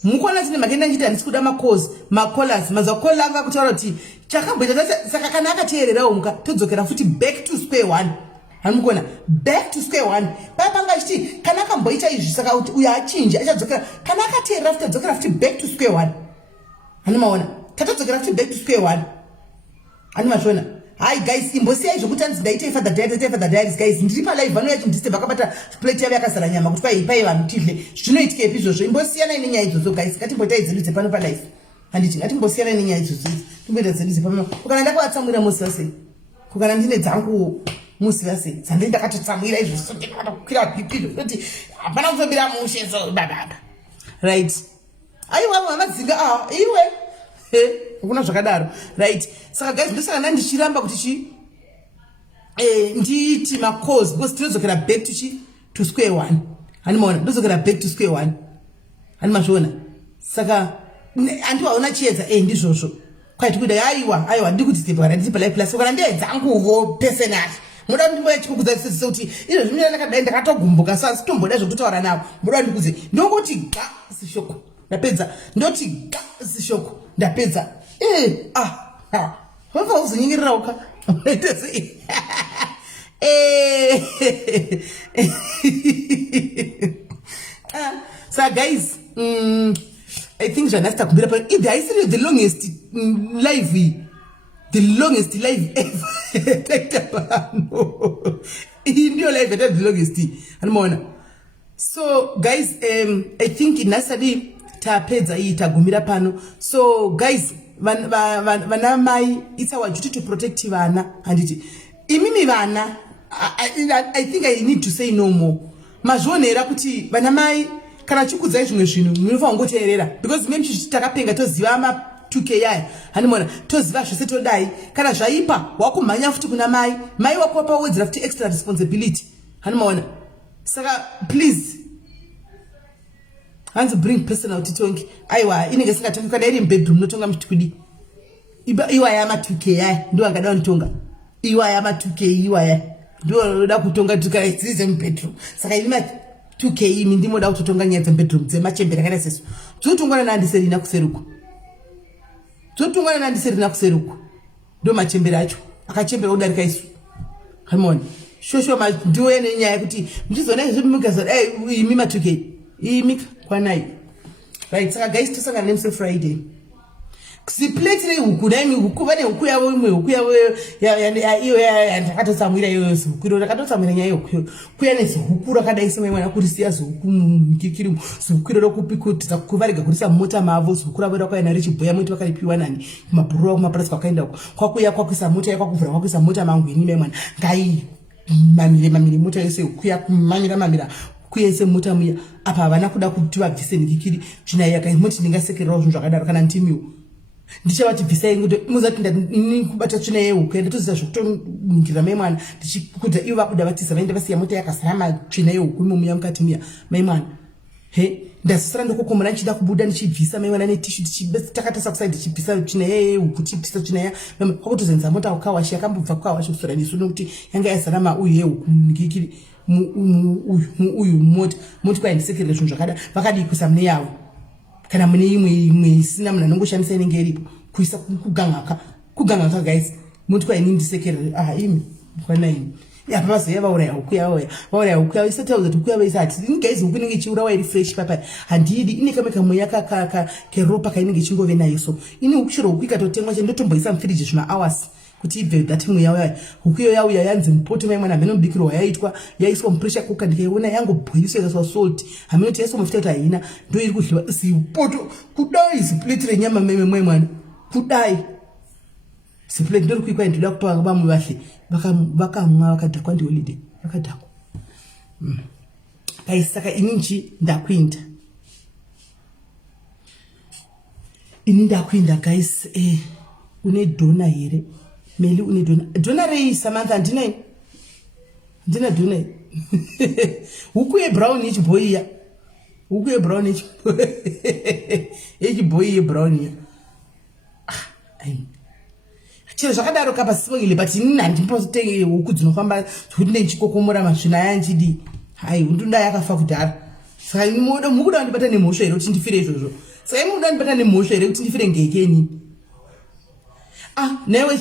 mukona tine makenda ngiti andisikuda macollars mazakola anga kutaura kuti chakamboita saka kana akateererawo muka todzokera futi back to square one. Hanimukona back to square one. Panga chiti kana akamboita izvi saka kuti uya achinja achadzokera kana akateerera futi adzokera futi back to square one. Hanimaona tatodzokera futi back to square one. Hanimashona hi guys imbosiya izvokuti anzi ndaite father diaries guys ndiri pa live vanoya chindiste vakabata plate yavo yakazara nyama kuti kwai vanhu tidle zvinoitikepi izvozvo imbosiyana nenyaya idzodzo guys ngatimboitai dzedu dzepano pa live handiti ngatimbosiyana nenyaya idzodzo timboita dzedu dzepano kukana ndakavatsamwira musi vase kukana ndine dzangu musi vase dzandei ndakatotsamwira izvozvo ndikatokwira bhipido kuti hapana kutobira mushe so bababa right aiwa mamadzinga iwe kuna zvakadaro right saka guys ndosaka nandichiramba kuti nditi macause because tinozokera back to square one. Hanimaona ndozokera back to square one. Hanimazviona saka andiwaona chiedza ndizvozvo kwai tikuda aiwa ndikuti tipara nditipa life plus kana ndedzanguvo personal muda ndimboya chikukudza sisi kuti izvo zvimira ndakadai ndakatogumbuka sasa sitomboda zvokutaura navo muda ndikuzi ndokuti ga sishoko ndapedza ndoti ga sishoko ndapedza wanga uzonyingirira uka so guys I think Janasta kumbira pa the longest live ever Indio live the longest anmona. So guys I think inasadi tapedza itagumira pano. So guys vana mai it's our duty to protect vana handiti imimi vana I think I need to say no more mazvionera kuti vana mai kana chikudzai zvimwe zvinhu munofanira kungoteerera because mimi takapenga toziva ma 2k yaya hanimona toziva zvese todai kana zvaipa wakumhanya futi kuna mai wako pawedzera futi extra responsibility hanimona saka please hands bring personal titongi aiwa inenge singatonga kana iri bedroom notonga mutwidi iwa ya ma 2k yaya ndo angada ntonga iwa ya ma 2k iwa ya ndo da kutonga tukaizize bedroom saka ini ma 2k imi ndimoda kutotonga nyaya bedroom dzemachembera kana seso dzotongwana nandiserina kuseruku ndo machembera acho akachembera udarika isu hamoni shosho ma ndiwe nenyaya kuti ndizona izvi mukaza imi ma 2k imi kwanai right saka guys tosanga nemse Friday kusipletire huku naimi huku vane huku yavo imwe huku yavo iyo ndakatotsamwira iyo huku ndakatotsamwira nyaya huku kuya nezihuku rakadai semwe mwana kurisiya zihuku mukikiri zihuku iro rokupi kuti kuvarega kurisa mota mavo zihuku ravo rakaenda richibhoya mwiti vakaripiwa nani kumabhuru kumapurasi kwakaenda kwakuya kwakuisa mota yakwakuvhura kwakuisa mota mangweni memwana ngai mamire mota yose huku yakumanyira kuyese muta muya apa havana kuda kuti vabvise ndikiri china yaka imoti ndingasekererawo zvinhu zvakadaro kana ntimiwo ndichavati bvisai kuti muzati ndikubata tsvina yehuku ende toziva zvokutoningirira mai mwana ndichikudza ivo vabuda vatiza vaende vasiya mota yakazara matsvina yehuku imomuya mukati muya mai mwana ndasisira ndokukomora ndichida kubuda ndichibvisa mai mwana netishu takatasa kusai ndichibvisa tsvina yehuku tichibvisa tsvina ya kwakutozenza mota kukawashi yakambobva kukawashi kusora nesu nokuti yanga yazara mauyu yehuku ndikiri uyu moti kwaindisekerere zvinhu zvakada vakadii kuisa mune yavo kana mune imwe isina munhu anongoshandisa inenge iripo kuisa kugangaka guys moti kwaini ndisekerere imi kwanaini apa vazoya vauraya huku yavo isatauza kuti huku yavo isati ini guys huku inenge ichiurawa iri fresh papa handidi ine kamwe kamweya keropa kainenge ichingove nayo so ini huku chero huku ikatotengwa chendotomboisa mufiriji zvima hours kuti ibve dhati mwe yauya huku iyo yauya yanzi mupoto mai mwana hameno mubikirwa yaiswa mupressure cooker ndikaiona yangobhoiliswa ikaiswa salt haminoti yaiswa mafuta kuti haina ndo iri kudliwa zipoto kudai zipleti renyama mai mwana kudai zipleti ndori kuikwa ndoda kupa vamwe vahle vakamwa vakadhakwa ndiholiday vakadhakwa guys saka ininji ndakuinda guys une dona here Meli une dona rei Samantha ndina dona huku ye brown ichiboy ya huku ye brown ichiboy brown ya chero zvakadaro kapa sibongile but nini handimbotengi huku dzinofamba kuti ndichikokomora masvina yanjidi hai hundunda yakafa kudhara saka mukuda kundibata nemhosva here kuti ndifire izvozvo saka mukuda kundibata nemhosva here kuti ndifire ngekeni newe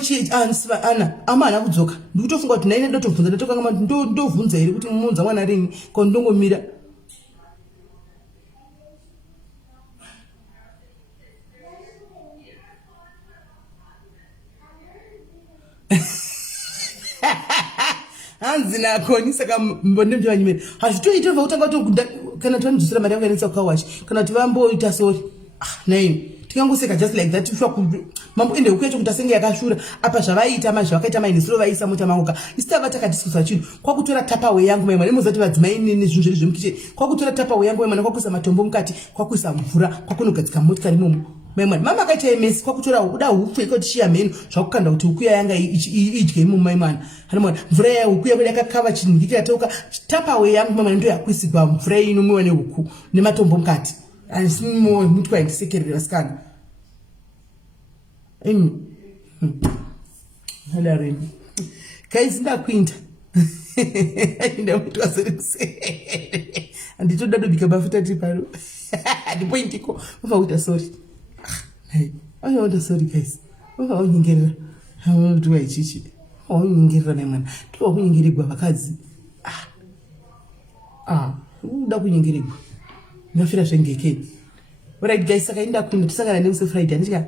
ana amana kudzoka ndikutofunga kuti naine ndotobvunza ndotokanga ndovhunza here kuti muunza mwana rini ko ndongomira hanzi nakoni saka mbondemje vanyimeri hazvitoita vautanga kana tvandzosera mari yangu yanetsa kukawashi kana kuti vamboita sori naini tikangoseka just like that mambo ende ukuya chokuti asenge yakashura apa zvavaita mazvakaita mainisiro vaisa mota manguka isitava takadiskusa chinhu kwakutora tapawe yangu maimwana nemuzati vadzimai nezvinhu zviri zvemukicheni kwakutora tapawe yangu maimwana kwakuisa matombo mukati kwakuisa mvura kwakunogadzika motikari imomo maimwana mama akaita emesi kwakutora kuda hupfu ikoti chiya mhenu zvakukanda kuti huku yanga idye imomo maimwana hanomwana mvura yahuku yako yakakava chinhu ndikatauka tapawe yangu maimwana ndo yakuisigwa mvura inomwiwa nehuku nematombo mukati anisimo mtu kwa ndisekerera skana halareni guys ndakwinda inda mtu aserise anditoda dobika bafuta tiparo ndipointiko uta sorry uta sorry guys unyingerera mtu wa ichichi unyingerera nemwana to kunyingirirwa vakadzi uda kunyingirirwa ndafira zvengekeni alright guys saka inda kuenda tisangana nemusi Friday andika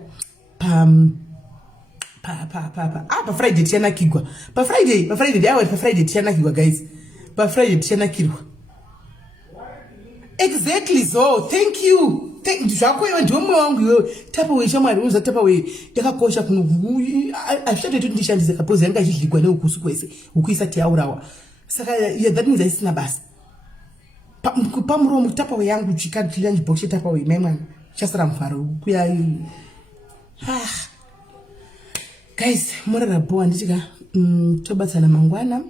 pa Friday tianakigwa pa Friday tianakigwa guys pa Friday tianakirwa exactly so thank you zvako iwe ndiwe mwoyo wangu iwe tapa weisha mwari unoza tapa we yakakosha kuno azvishatoiti kuti ndishandise kapozi yanga ichidligwa neukusu kwese ukuisa tiaurawa saka yeah, that means aisina basa pamuromo tapa we yangu chikati lunch box tapa we maimwana chasara mfaro kuya guys morara boa ndichika tobatsana mangwana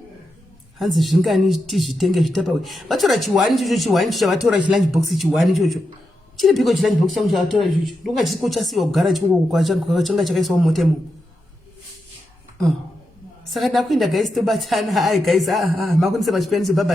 hanzi zvingani tizvitenge zvitapa we vatora chiwani chocho vatora lunch box chiwani chocho chiri piko lunch box changu chavatora ichocho ndonga chisiko chasiwa kugara chikungo kwachanga chakaiswa motemo saka ndakuenda guys tobatsana hai guys makunise pachipeni baba